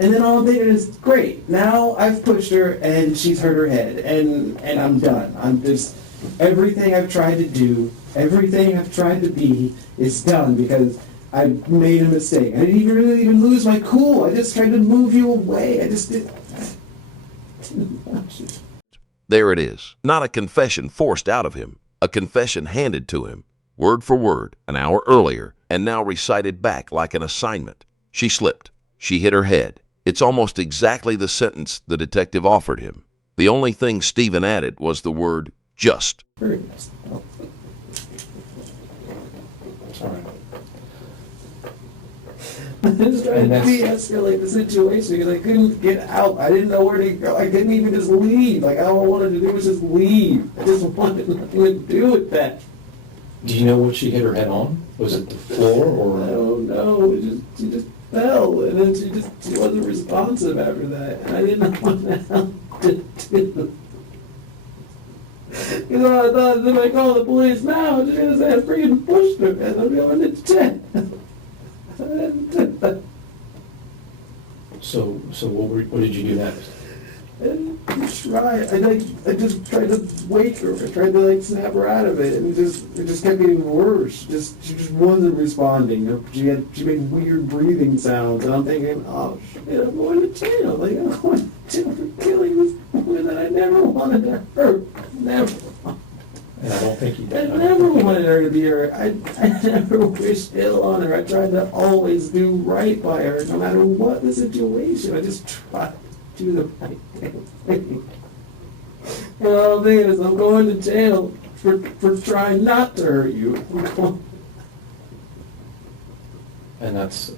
And then all I'm thinking is, great, now I've pushed her, and she's hurt her head, and I'm done. I'm just, everything I've tried to do, everything I've tried to be is done because I made a mistake. I didn't even lose my cool. I just tried to move you away. I didn't want you. There it is. Not a confession forced out of him. A confession handed to him, word for word, an hour earlier, and now recited back like an assignment. She slipped. She hit her head. It's almost exactly the sentence the detective offered him. The only thing Stephen added was the word just. Very nice. Oh. Sorry. I just tried to And that's- de-escalate the situation because I couldn't get out. I didn't know where to go. I couldn't even just leave. Like, all I wanted to do was just leave. I just wanted nothing to do with that. Do you know what she hit her head on? Was it the floor I or? don't know. She just fell, and then she wasn't responsive after that. And I didn't know what the hell to do. You know, I thought if I call the police now, she's gonna say I freaking pushed her, and I'm going to jail. So what did you do next? And I just tried to wake her. I tried to like snap her out of it, and it just kept getting worse. She just wasn't responding. She made weird breathing sounds, and I'm thinking, oh shit, I'm going to jail. Like, I'm going to jail for killing this woman that I never wanted to hurt. Never. And I don't think you I did. never wanted her to be hurt. I never wished ill on her. I tried to always do right by her, no matter what the situation. I just tried to do the right thing. And all I'm thinking is, I'm going to jail for trying not to hurt you. And that's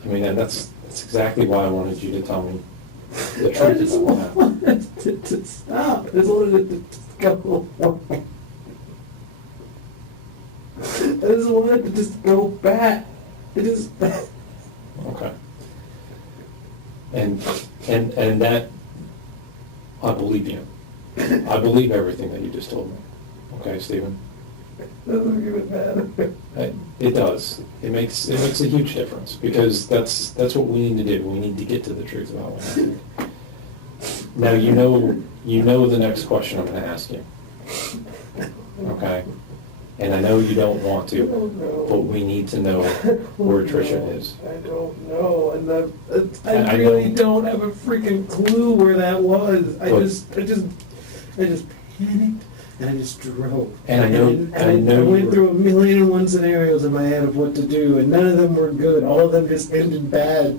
exactly why I wanted you to tell me the I truth just about that. wanted it to stop. I just wanted it to go away. I just wanted to just go back. It just... Okay. And that, I believe you. I believe everything that you just told me. Okay, Stephen? doesn't even matter. It does. It makes a huge difference because that's what we need to do. We need to get to the truth about what happened. Now you know the next question I'm going to ask you. Okay? And I know you don't want to, but we need to know where Tricia is. I don't know, and I I really know. don't have a freaking clue where that was. I But- just panicked and I just drove. And I know- I you went were- through 1,000,001 scenarios in my head of what to do, and none of them were good. All of them just ended bad.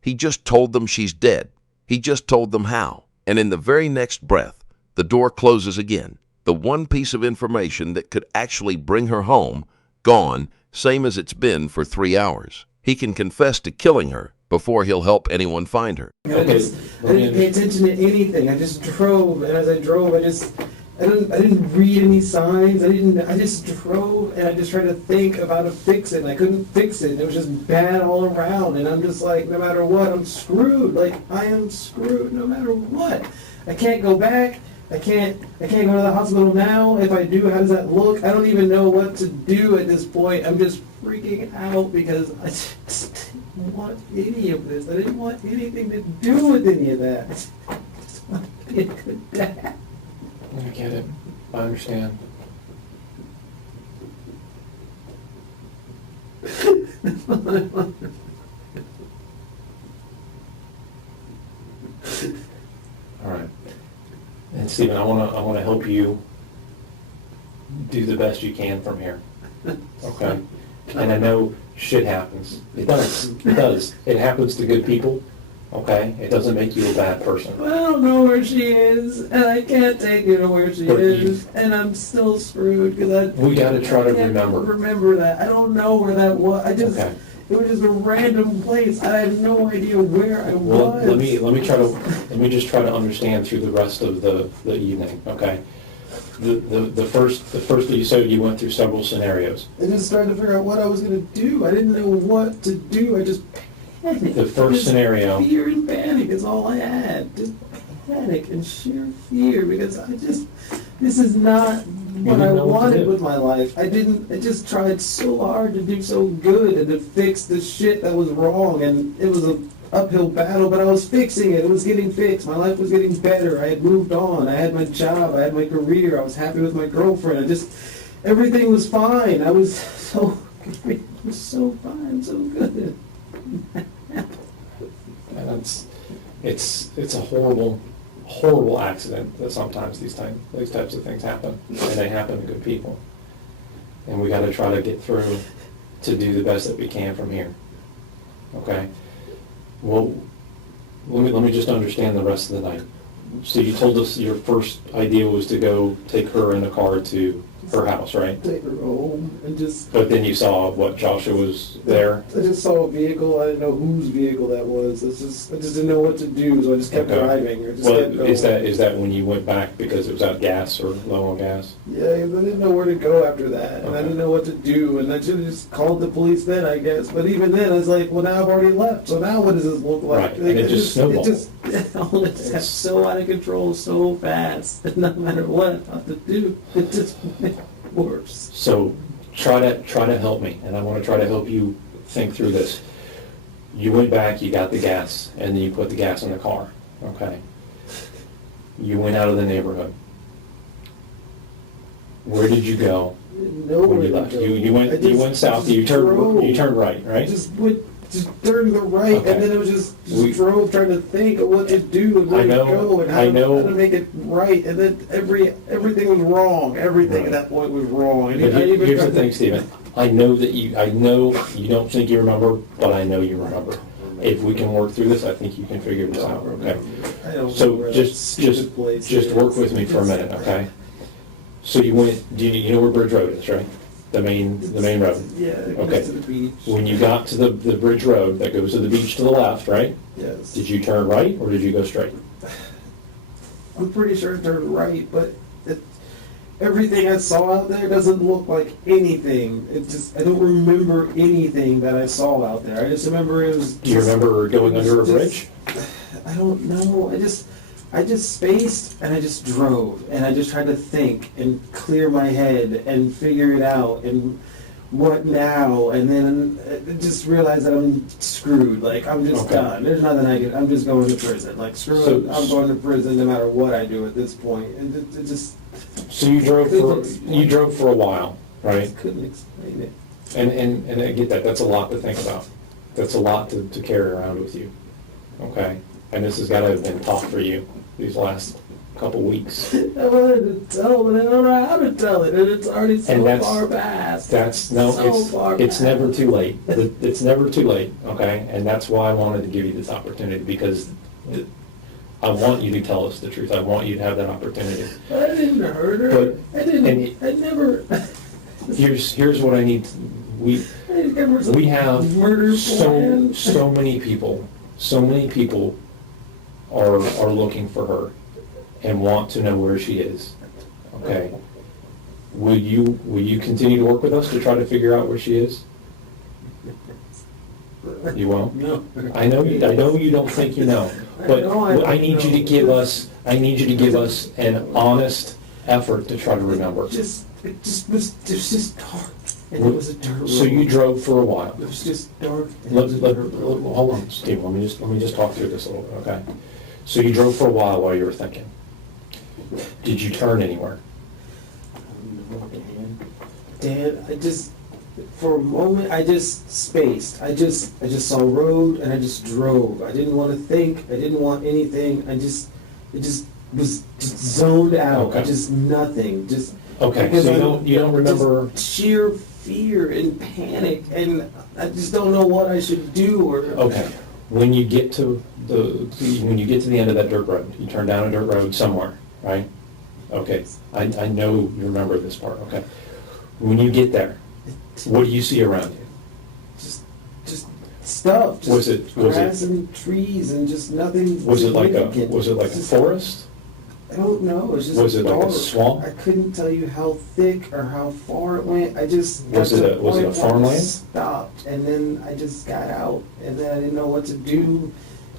He just told them she's dead. He just told them how. And in the very next breath, the door closes again. The one piece of information that could actually bring her home, gone, same as it's been for 3 hours. He can confess to killing her before he'll help anyone find her. I Okay, didn't pay attention to anything. I just drove, and as I drove, I didn't read any signs. I just drove, and I just tried to think of how to fix it, and I couldn't fix it. It was just bad all around, and I'm just like, no matter what, I'm screwed. Like, I am screwed no matter what. I can't go back. I can't go to the hospital now. If I do, how does that look? I don't even know what to do at this point. I'm just freaking out because I just didn't want any of this. I didn't want anything to do with any of that. I just want to be a good dad. I get it. I understand. All right. And Stephen, I want to help you do the best you can from here. Okay? And I know shit happens. It does. It does. It happens to good people. Okay? It doesn't make you a bad person. I don't know where she is, and I can't take her to where she But is, and I'm still screwed because We got to try to I can't remember. remember that. I don't know where that was. Okay. It was just a random place. I have no idea where I Well, was. let me just try to understand through the rest of the evening, okay? The first that you said you went through several scenarios. I just started to figure out what I was going to do. I didn't know what to do. I just panicked. The first Just scenario- Fear and panic is all I had. Just panic and sheer fear because this is not what I didn't know what to wanted do. with my life. I just tried so hard to do so good and to fix the shit that was wrong, and it was an uphill battle, but I was fixing it. It was getting fixed. My life was getting better. I had moved on. I had my job. I had my career. I was happy with my girlfriend. Everything was fine. I was so fine, so good. And it's a horrible accident that sometimes these types of things happen, and they happen to good people. And we got to try to get through to do the best that we can from here. Okay? Well, let me just understand the rest of the night. So you told us your first idea was to go take her in the car to her house, right? Take her home and just. But then you saw what, Joshua was there? I just saw a vehicle. I didn't know whose vehicle that was. I just didn't know what to do, so I just kept Okay. driving. I just Well, kept going. is that when you went back because it was out of gas or low on gas? Yeah, I didn't know where to go after that, and I Okay. didn't know what to do, and I should have just called the police then, I guess. But even then, I was like, well, now I've already left, so now what does this look like? Right, and it just snowballed. It just got so out of control so fast, that no matter what I thought to do, it just made it worse. So try to help me, and I want to try to help you think through this. You went back, you got the gas, and then you put the gas in the car, okay? You went out of the neighborhood. Where did you go Nowhere when you to left? go. You I went just- south, just you drove. turned right, I right? just turned to the right, Okay. and then it was just We- drove trying to think of what to do and where I know- to go and I know- how to make it right, and then everything was wrong. Everything at that point was wrong. And But I even here's the tried to- thing, Stephen. I know you don't think you remember, but I know you remember. If we can work through this, I think you can figure this out, okay? I don't know So where that just stupid place is. work with me for a minute, okay? So you went, you know where Bridge Road is, right? The main road. Yeah, it Okay. goes to the beach. When you got to the Bridge Road that goes to the beach to the left, right? Yes. Did you turn right or did you go straight? I'm pretty sure it turned right, but everything I saw out there doesn't look like anything. I don't remember anything that I saw out there. I just remember it was. Do you remember going under a bridge? I don't know. I just spaced and I just drove and I just tried to think and clear my head and figure it out and what now, and then I just realized that I'm screwed. Like, I'm just Okay. done. There's nothing I can. I'm just going to prison. Like, screw So- it. I'm going to prison no matter what I do at this point. And it just So you drove for a while, right? couldn't explain it. And I get that, that's a lot to think about. That's a lot to carry around with you, okay? And this has got to have been tough for you these last couple weeks. I wanted to tell, but I don't know how to tell it, and it's already so And that's- far past. It's far it's past. never too late. It's never too late, okay? And that's why I wanted to give you this opportunity, because I want you to tell us the truth. I want you to have that opportunity. I didn't hurt her. But- I didn't. and- I never. Here's what I need. We I didn't give her some we have murder plan. so many people are looking for her and want to know where she is. Okay. Will you continue to work with us to try to figure out where she is? You won't? No. I know you don't think you know, but I need you to give us an honest effort to try to remember. It was just dark, and it was a dirt road. So you drove for a while. It was just dark. And Let, it was a let, dirt road. hold on, Steve, let me just talk through this a little bit, okay? So you drove for a while you were thinking. Did you turn anywhere? Dan, for a moment, I just spaced. I just saw road and I just drove. I didn't want to think. I didn't want anything. It just was just zoned out. Okay. Just nothing. Just Okay, because so you don't remember, just sheer fear and panic, and I just don't know what I should do or. okay, when you get to the end of that dirt road, you turn down a dirt road somewhere, right? Okay, I know you remember this part, okay. When you get there, what do you see around you? Just stuff. Just Was it- grass and trees and just nothing. Was it like a significant. forest? I don't know. It was just Was it like a dark. swamp? I couldn't tell you how thick or how far it went. I just got Was to it the a point where I farmland? Stopped, and then I just got out, and then I didn't know what to do.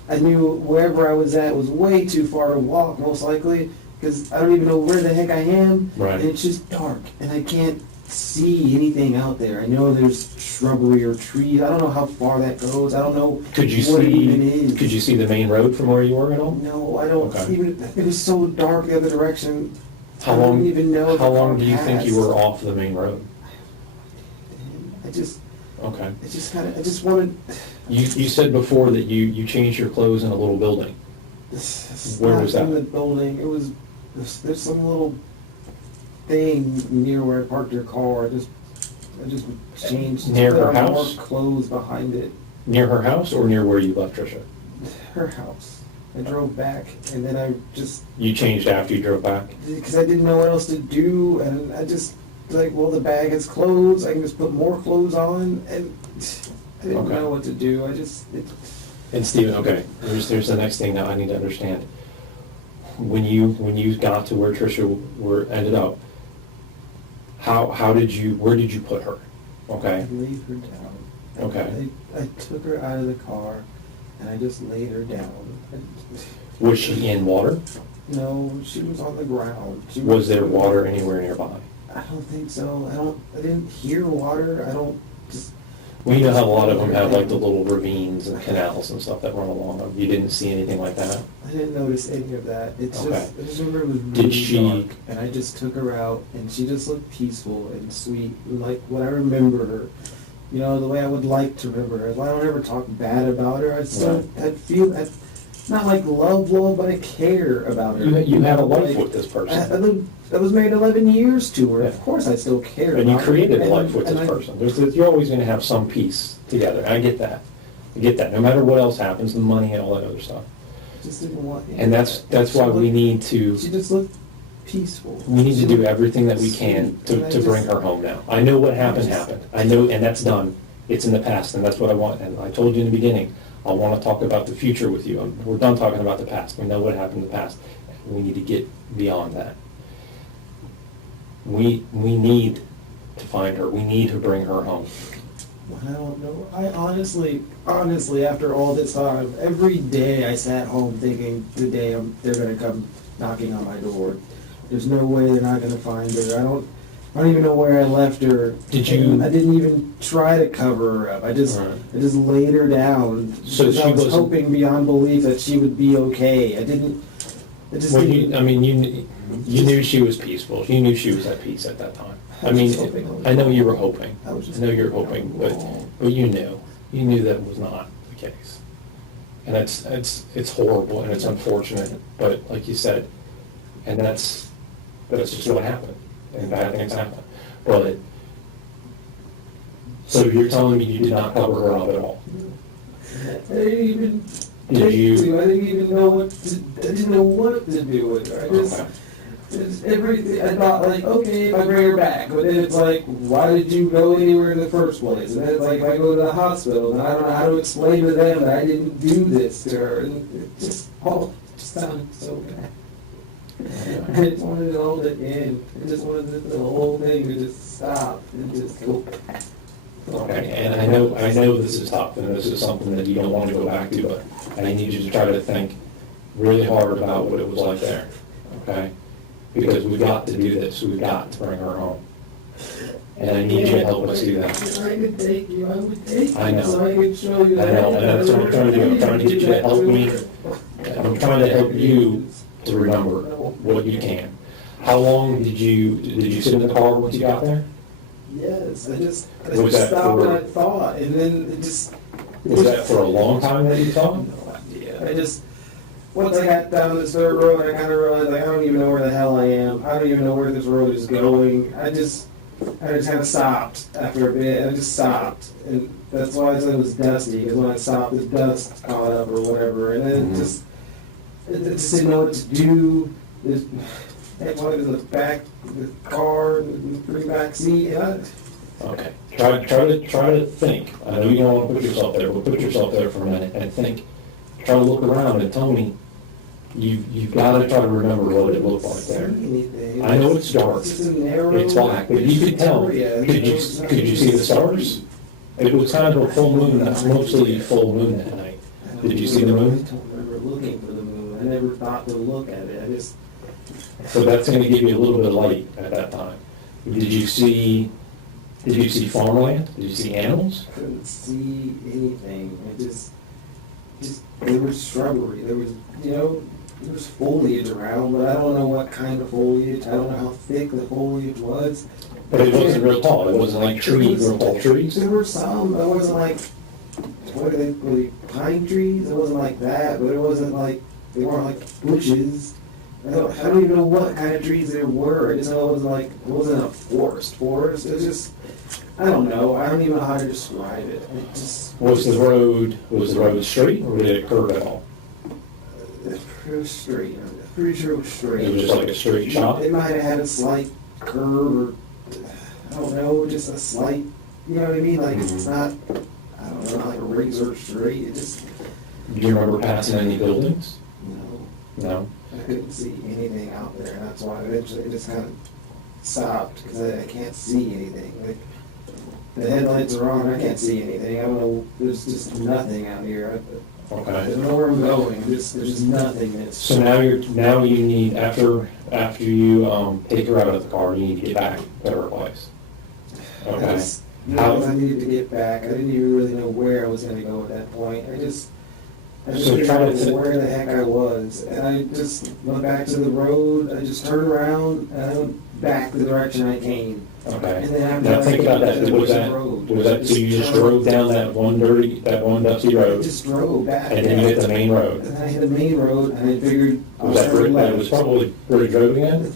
I knew wherever I was at was way too far to walk, most likely, because I don't even know where the heck I am. Right. And it's just dark, and I can't see anything out there. I know there's shrubbery or trees. I don't know how far that goes. I don't know Could you what it even is. see the main road from where you were at all? No, I don't Okay. even. It was so dark the other direction. How I long, don't even know. how the long car do you think you passed. were off the main road? I just wanted. You said before that you changed your clothes in a little building. It's Where not was that? in the building. It was. There's some little thing near where I parked your car. I just changed. Near put her on house? More clothes behind it. Near her house or near where you left Tricia? Her house. I drove back, and then I just You changed after you drove back? because I didn't know what else to do, and I just like, well, the bag has clothes. I can just put more clothes on, and I didn't Okay. know what to do. And Stephen, okay, there's the next thing that I need to understand. When you got to where Tricia ended up, where did you put her? Okay, I laid her down. okay. I took her out of the car, and I just laid her down. Was she in water? No, she was on the ground. Was there water anywhere nearby? I don't think so. I didn't hear water. I don't just. Well, you know how a lot of them have like the little ravines and canals and stuff that run along them. You didn't see anything like that? I didn't notice any of that. Okay. I just remember it was Did really she- dark, and I just took her out, and she just looked peaceful and sweet, like what I remember her. You know, the way I would like to remember her. I don't ever talk bad about her. I feel, not like love, but I care about her. You had a life Like, with this person. I was married 11 years to her. Of course, I still care. And you about her. created a life with And this I- person. You're always going to have some peace together. I get that. I get that. No matter what else happens, the money and all that other stuff. Just didn't want. And that's why we need to She just looked peaceful. we need to do everything that we can to bring her home now. I know what happened. I know, and that's done. It's in the past, and that's what I want. And I told you in the beginning, I want to talk about the future with you. We're done talking about the past. We know what happened in the past. We need to get beyond that. We need to find her. We need to bring her home. I don't know. I honestly, after all this time, every day I sat home thinking, today they're gonna come knocking on my door. There's no way they're not gonna find her. I don't even know where I left her. Did you- I didn't even try to cover her up. I just laid her down. So because she I was wasn't- hoping beyond belief that she would be okay. I just Well, didn't. you knew she was peaceful. You knew she was at peace at that time. I mean, I know you were hoping. I was just I know you're hoping, but you knew that was not the case. And it's horrible and it's unfortunate, but like you said, and that's just what happened. And bad things happen. But so you're telling me you did not cover her up at all? I didn't even. Did you? I didn't even know I didn't know what to do with her. Okay. It's everything. I thought like, okay, if I bring her back, but then it's like, why did you go anywhere in the first place? And then it's like, if I go to the hospital, then I don't know how to explain to them that I didn't do this to her, and it just sounded so bad. I just wanted it all to end. I just wanted the whole thing to just stop and just go back. Okay, and I know this is tough, and this is something that you don't want to go back to, but I need you to try to think really hard about what it was like there, okay? Because we've got to do this, we've got to bring her home. And I need you to help us do that. I could take you, I would take you. I know. So I could show you. I know, and that's what I'm trying to do, I'm trying to get you to help me, I'm trying to help you to remember what you can. How long did you sit in the car once you got there? Yes, I just Was that stopped for- and I thought, and then it just. Was that for a long time that you thought? No idea. I just, once I got down this dirt road, I kind of realized, like, I don't even know where the hell I am. I don't even know where this road is going. I just kind of stopped after a bit, and I just stopped. And that's why I said it was dusty, because when I stopped, the dust caught up or whatever. And then it just didn't know what to do. It was in the back of the car, in the free back seat, and Okay, try to think. I know you don't want to put yourself there, but put yourself there for a minute and think. Try to look around and tell me, you've got to try to remember what it looked like there. anything. I know it's dark, It's just a narrow. it's black, but you could tell. area. Could you see the stars? It was kind of a full moon, mostly full moon that night. Did you see the I moon? don't remember looking for the moon. I never thought to look at it. I just. So that's going to give you a little bit of light at that time. Did you see farmland? Did you see animals? Couldn't see anything. There was shrubbery. There was foliage around, but I don't know what kind of foliage. I don't know how thick the foliage was. But it wasn't real tall. It wasn't like trees, real tall trees. There were some. It wasn't like, what are they, pine trees? It wasn't like that, but it wasn't like, they weren't like bushes. I don't even know what kind of trees there were. I just know it wasn't a forest. It was just, I don't know. I don't even know how to describe it. It just. Was the road straight, or did it curve at all? It was straight. I'm pretty sure it was straight. It was just like a straight shot? It might have had a slight curve or I don't know, just a slight, you know what I mean? Like, it's not, I don't know, not like a razor straight. It just, Do you remember passing any buildings? you know, No. I couldn't see anything out there. And that's why eventually it just kind of stopped because I can't see anything. Like, the headlights are on, I can't see anything. I don't know, there's just nothing out here. I Okay. don't know where I'm going. There's just nothing that's. So now you need, after you take her out of the car, you need to get back to her place. Okay. I needed to get back. I didn't even really know where I was going to go at that point. I just So didn't try know to- where the heck I was. And I just went back to the road. I just turned around and I went back the direction I came. Okay. And then after Now I think about that. just Was the that, road. was that, so you just drove down that one dusty I road, just drove back. and then you hit the main road? And then I hit the main road and I figured I Was that turning Bridge, that left. was probably Bridge Road again?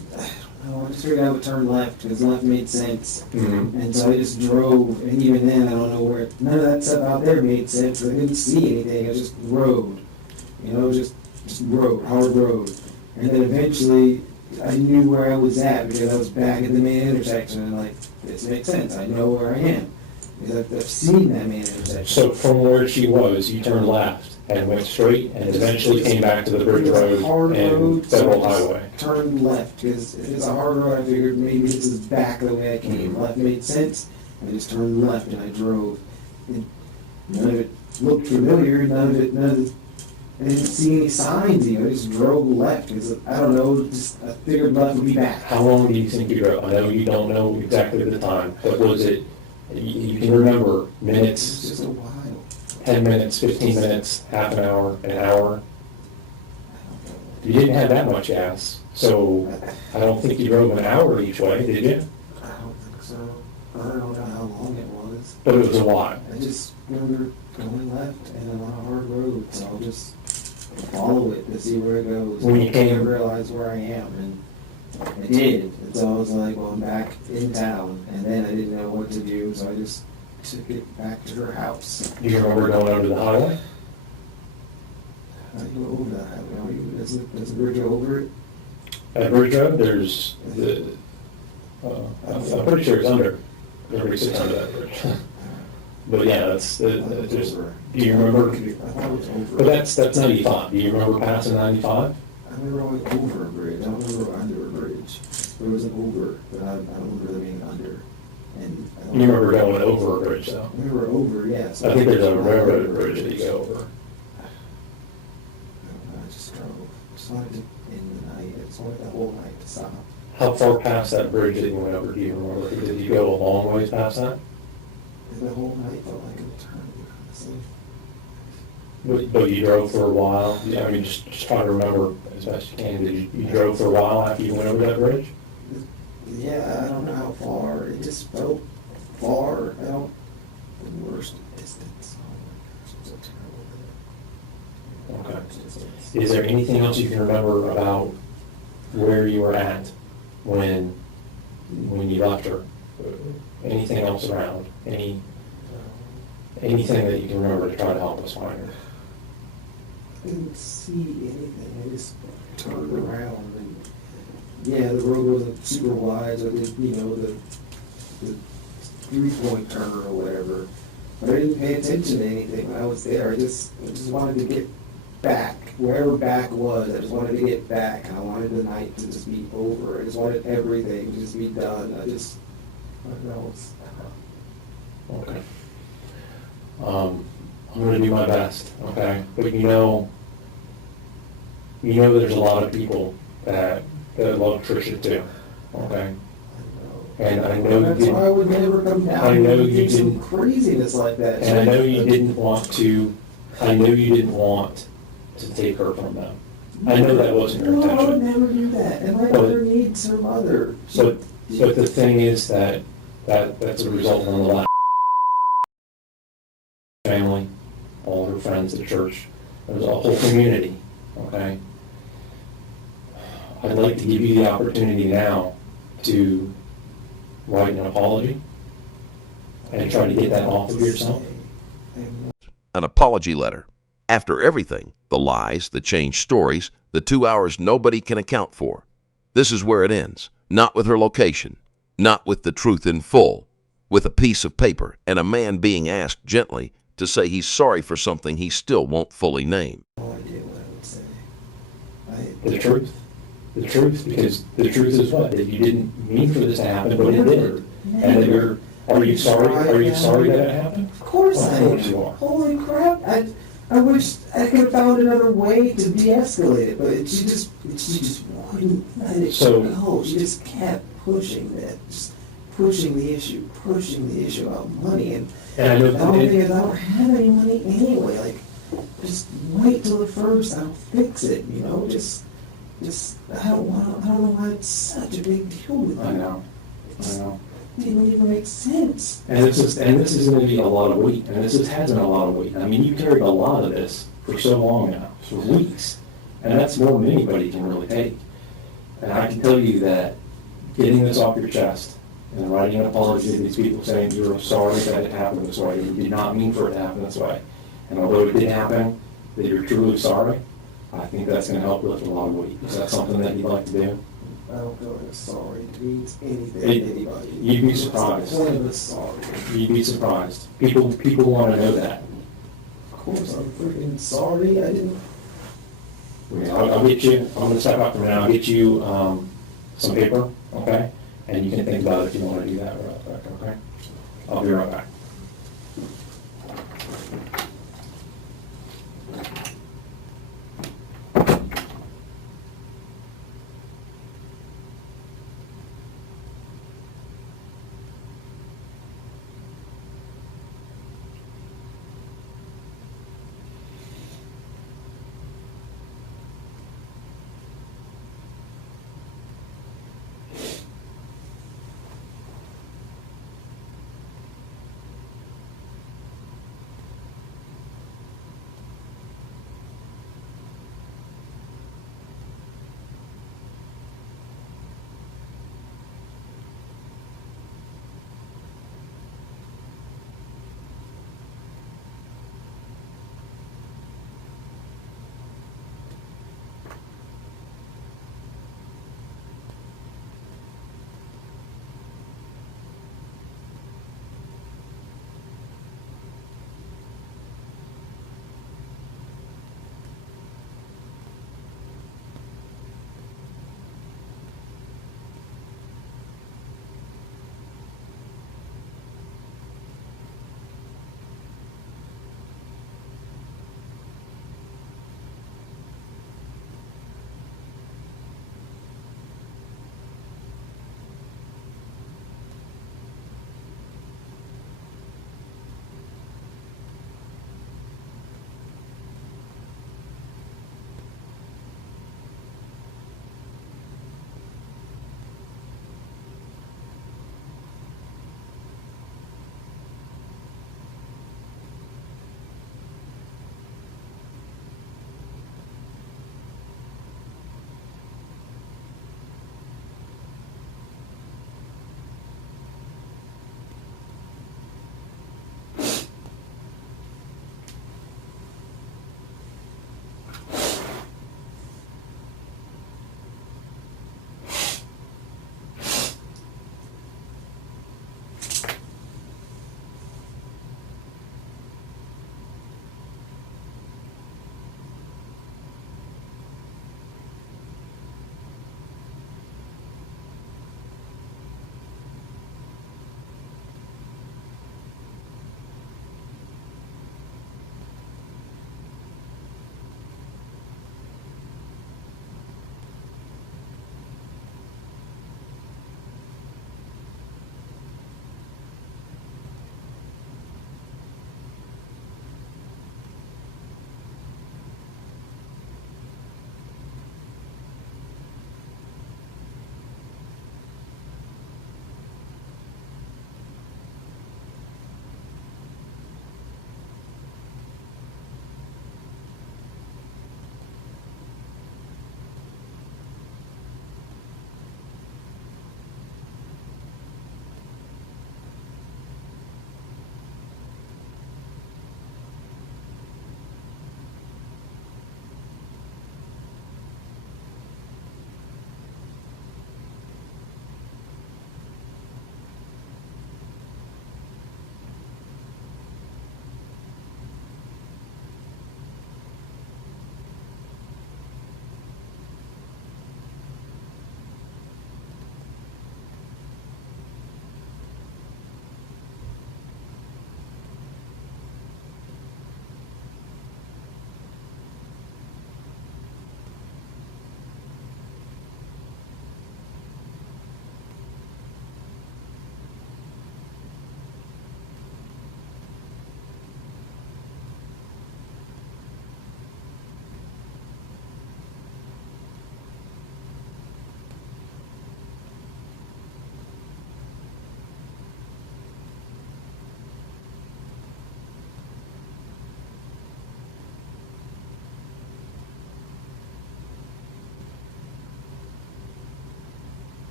No, I just figured I would turn left because left made sense. Mm-hmm. And so I just drove, and even then, I don't know where, none of that stuff out there made sense. I couldn't see anything. I just rode, you know, just rode, hard road. And then eventually, I knew where I was at because I was back at the main intersection, and like, this makes sense. I know where I am because I've seen that main intersection. So from where she was, you turned left and went straight and eventually came back to the Bridge It was a Road hard and road, so Federal I just Highway. turned left because if it's a hard road, I figured maybe this is back the way I came. Left made sense. I just turned left and I drove. And none of it looked familiar. None of it. I didn't see any signs even. I just drove left because I don't know. Just I figured left would be back. How long do you think you drove? I know you don't know exactly the time, but was it, you can remember It's minutes, just a while. 10 minutes, 15 minutes, half an hour? You didn't have that much gas, so I don't think you drove an hour each way, did you? I don't think so. I don't know how long it was. But it was a while. I just remember going left and I'm on a hard road, so I'll just follow it to see where it goes. When you came- I realize where I am, and I did. And so I was like, well, I'm back in town, and then I didn't know what to do, so I just took it back to her house. Do you remember going under the highway? I go over that. I don't know, there's a bridge over it. At Bridge Road, there's the, I'm pretty sure it's under, everybody sits under that bridge. But yeah, that's, I thought it was there's, over. do you remember? I thought it was over. But that's 95. Do you remember passing 95? I remember going over a bridge. I don't remember under a bridge. There was an over, but I don't remember there being under. And I don't You remember going over a bridge though? We were over, yes. I think there's a railroad bridge that you go over. I just drove. Just wanted to end the night. I just wanted the whole night to stop. How far past that bridge that you went over, do you remember? Did you go a long ways past that? And the whole night felt like an eternity, honestly. But you drove for a while? Yeah, I mean, just try to remember as best you can. Did you drove for a while after you went over that bridge? Yeah, I don't know how far. It just felt far. I don't. The worst distance. Oh my gosh, it was a terrible day. Okay. Just- Is there anything else you can remember about where you were at when you left her? Anything else around? Anything that you can remember to try to help us find her? I didn't see anything. I just turned around and yeah, the road wasn't super wide. So I did, the 3-point turn or whatever. But I didn't pay attention to anything when I was there. I just wanted to get back, wherever back was. I just wanted to get back, and I wanted the night to just be over. I just wanted everything to just be done. I don't know. Okay. I'm gonna do my best, okay? But you know there's a lot of people that love Trisha too, okay? And I know you That's why I didn't, would never come down. I know and you do some didn't- craziness like that. and I know you didn't want to, I know you didn't want to take her from them. I know that wasn't your No, I would intention. never do that. And my But- mother needs her mother. But the thing is that's a result of the last family, all her friends at church. There's a whole community, okay? I'd like to give you the opportunity now to write an apology and try to get that off of yourself. An apology letter. After everything, the lies, the changed stories, the 2 hours nobody can account for. This is where it ends, not with her location. not with the truth in full, with a piece of paper and a man being asked gently to say he's sorry for something he still won't fully name. No idea what I would say. The truth. The truth, because the truth is what? That you didn't mean for this to happen, but it did. And that are you sorry? Are you sorry that it happened? Of course Well, I of course am. you are. Holy crap! I wish I could have found another way to de-escalate it, but she just wouldn't let it go. She just kept pushing the issue about money, and And I know the only that thing is I don't have any money anyway. Like, just wait till the first. I'll fix it. You know, just I don't know why it's such a big deal with I you. know. It didn't even make sense. And this is going to be a lot of weight, and has been a lot of weight. I mean, you carried a lot of this for so long now, for weeks, and that's more than anybody can really take. And I can tell you that getting this off your chest and writing an apology to these people saying you're sorry that it happened this way, you did not mean for it to happen this way, and although it did happen, that you're truly sorry, I think that's going to help lift a lot of weight. Is that something that you'd like to do? I don't feel like sorry means anything It- to anybody. you'd be surprised. What's the point of a sorry? You'd be surprised. People want to know that. Of course, I'm freaking sorry. I didn't. I'll get you, I'm going to step out for now, I'll get you some paper, okay? And you can think about it if you want to do that real quick, okay? I'll be right back.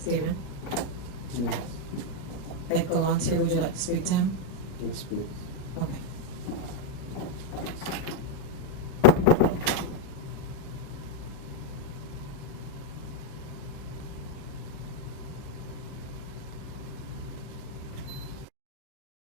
Stephen? Yes, Ed Galante, would you like to speak to him? yes, please. Okay.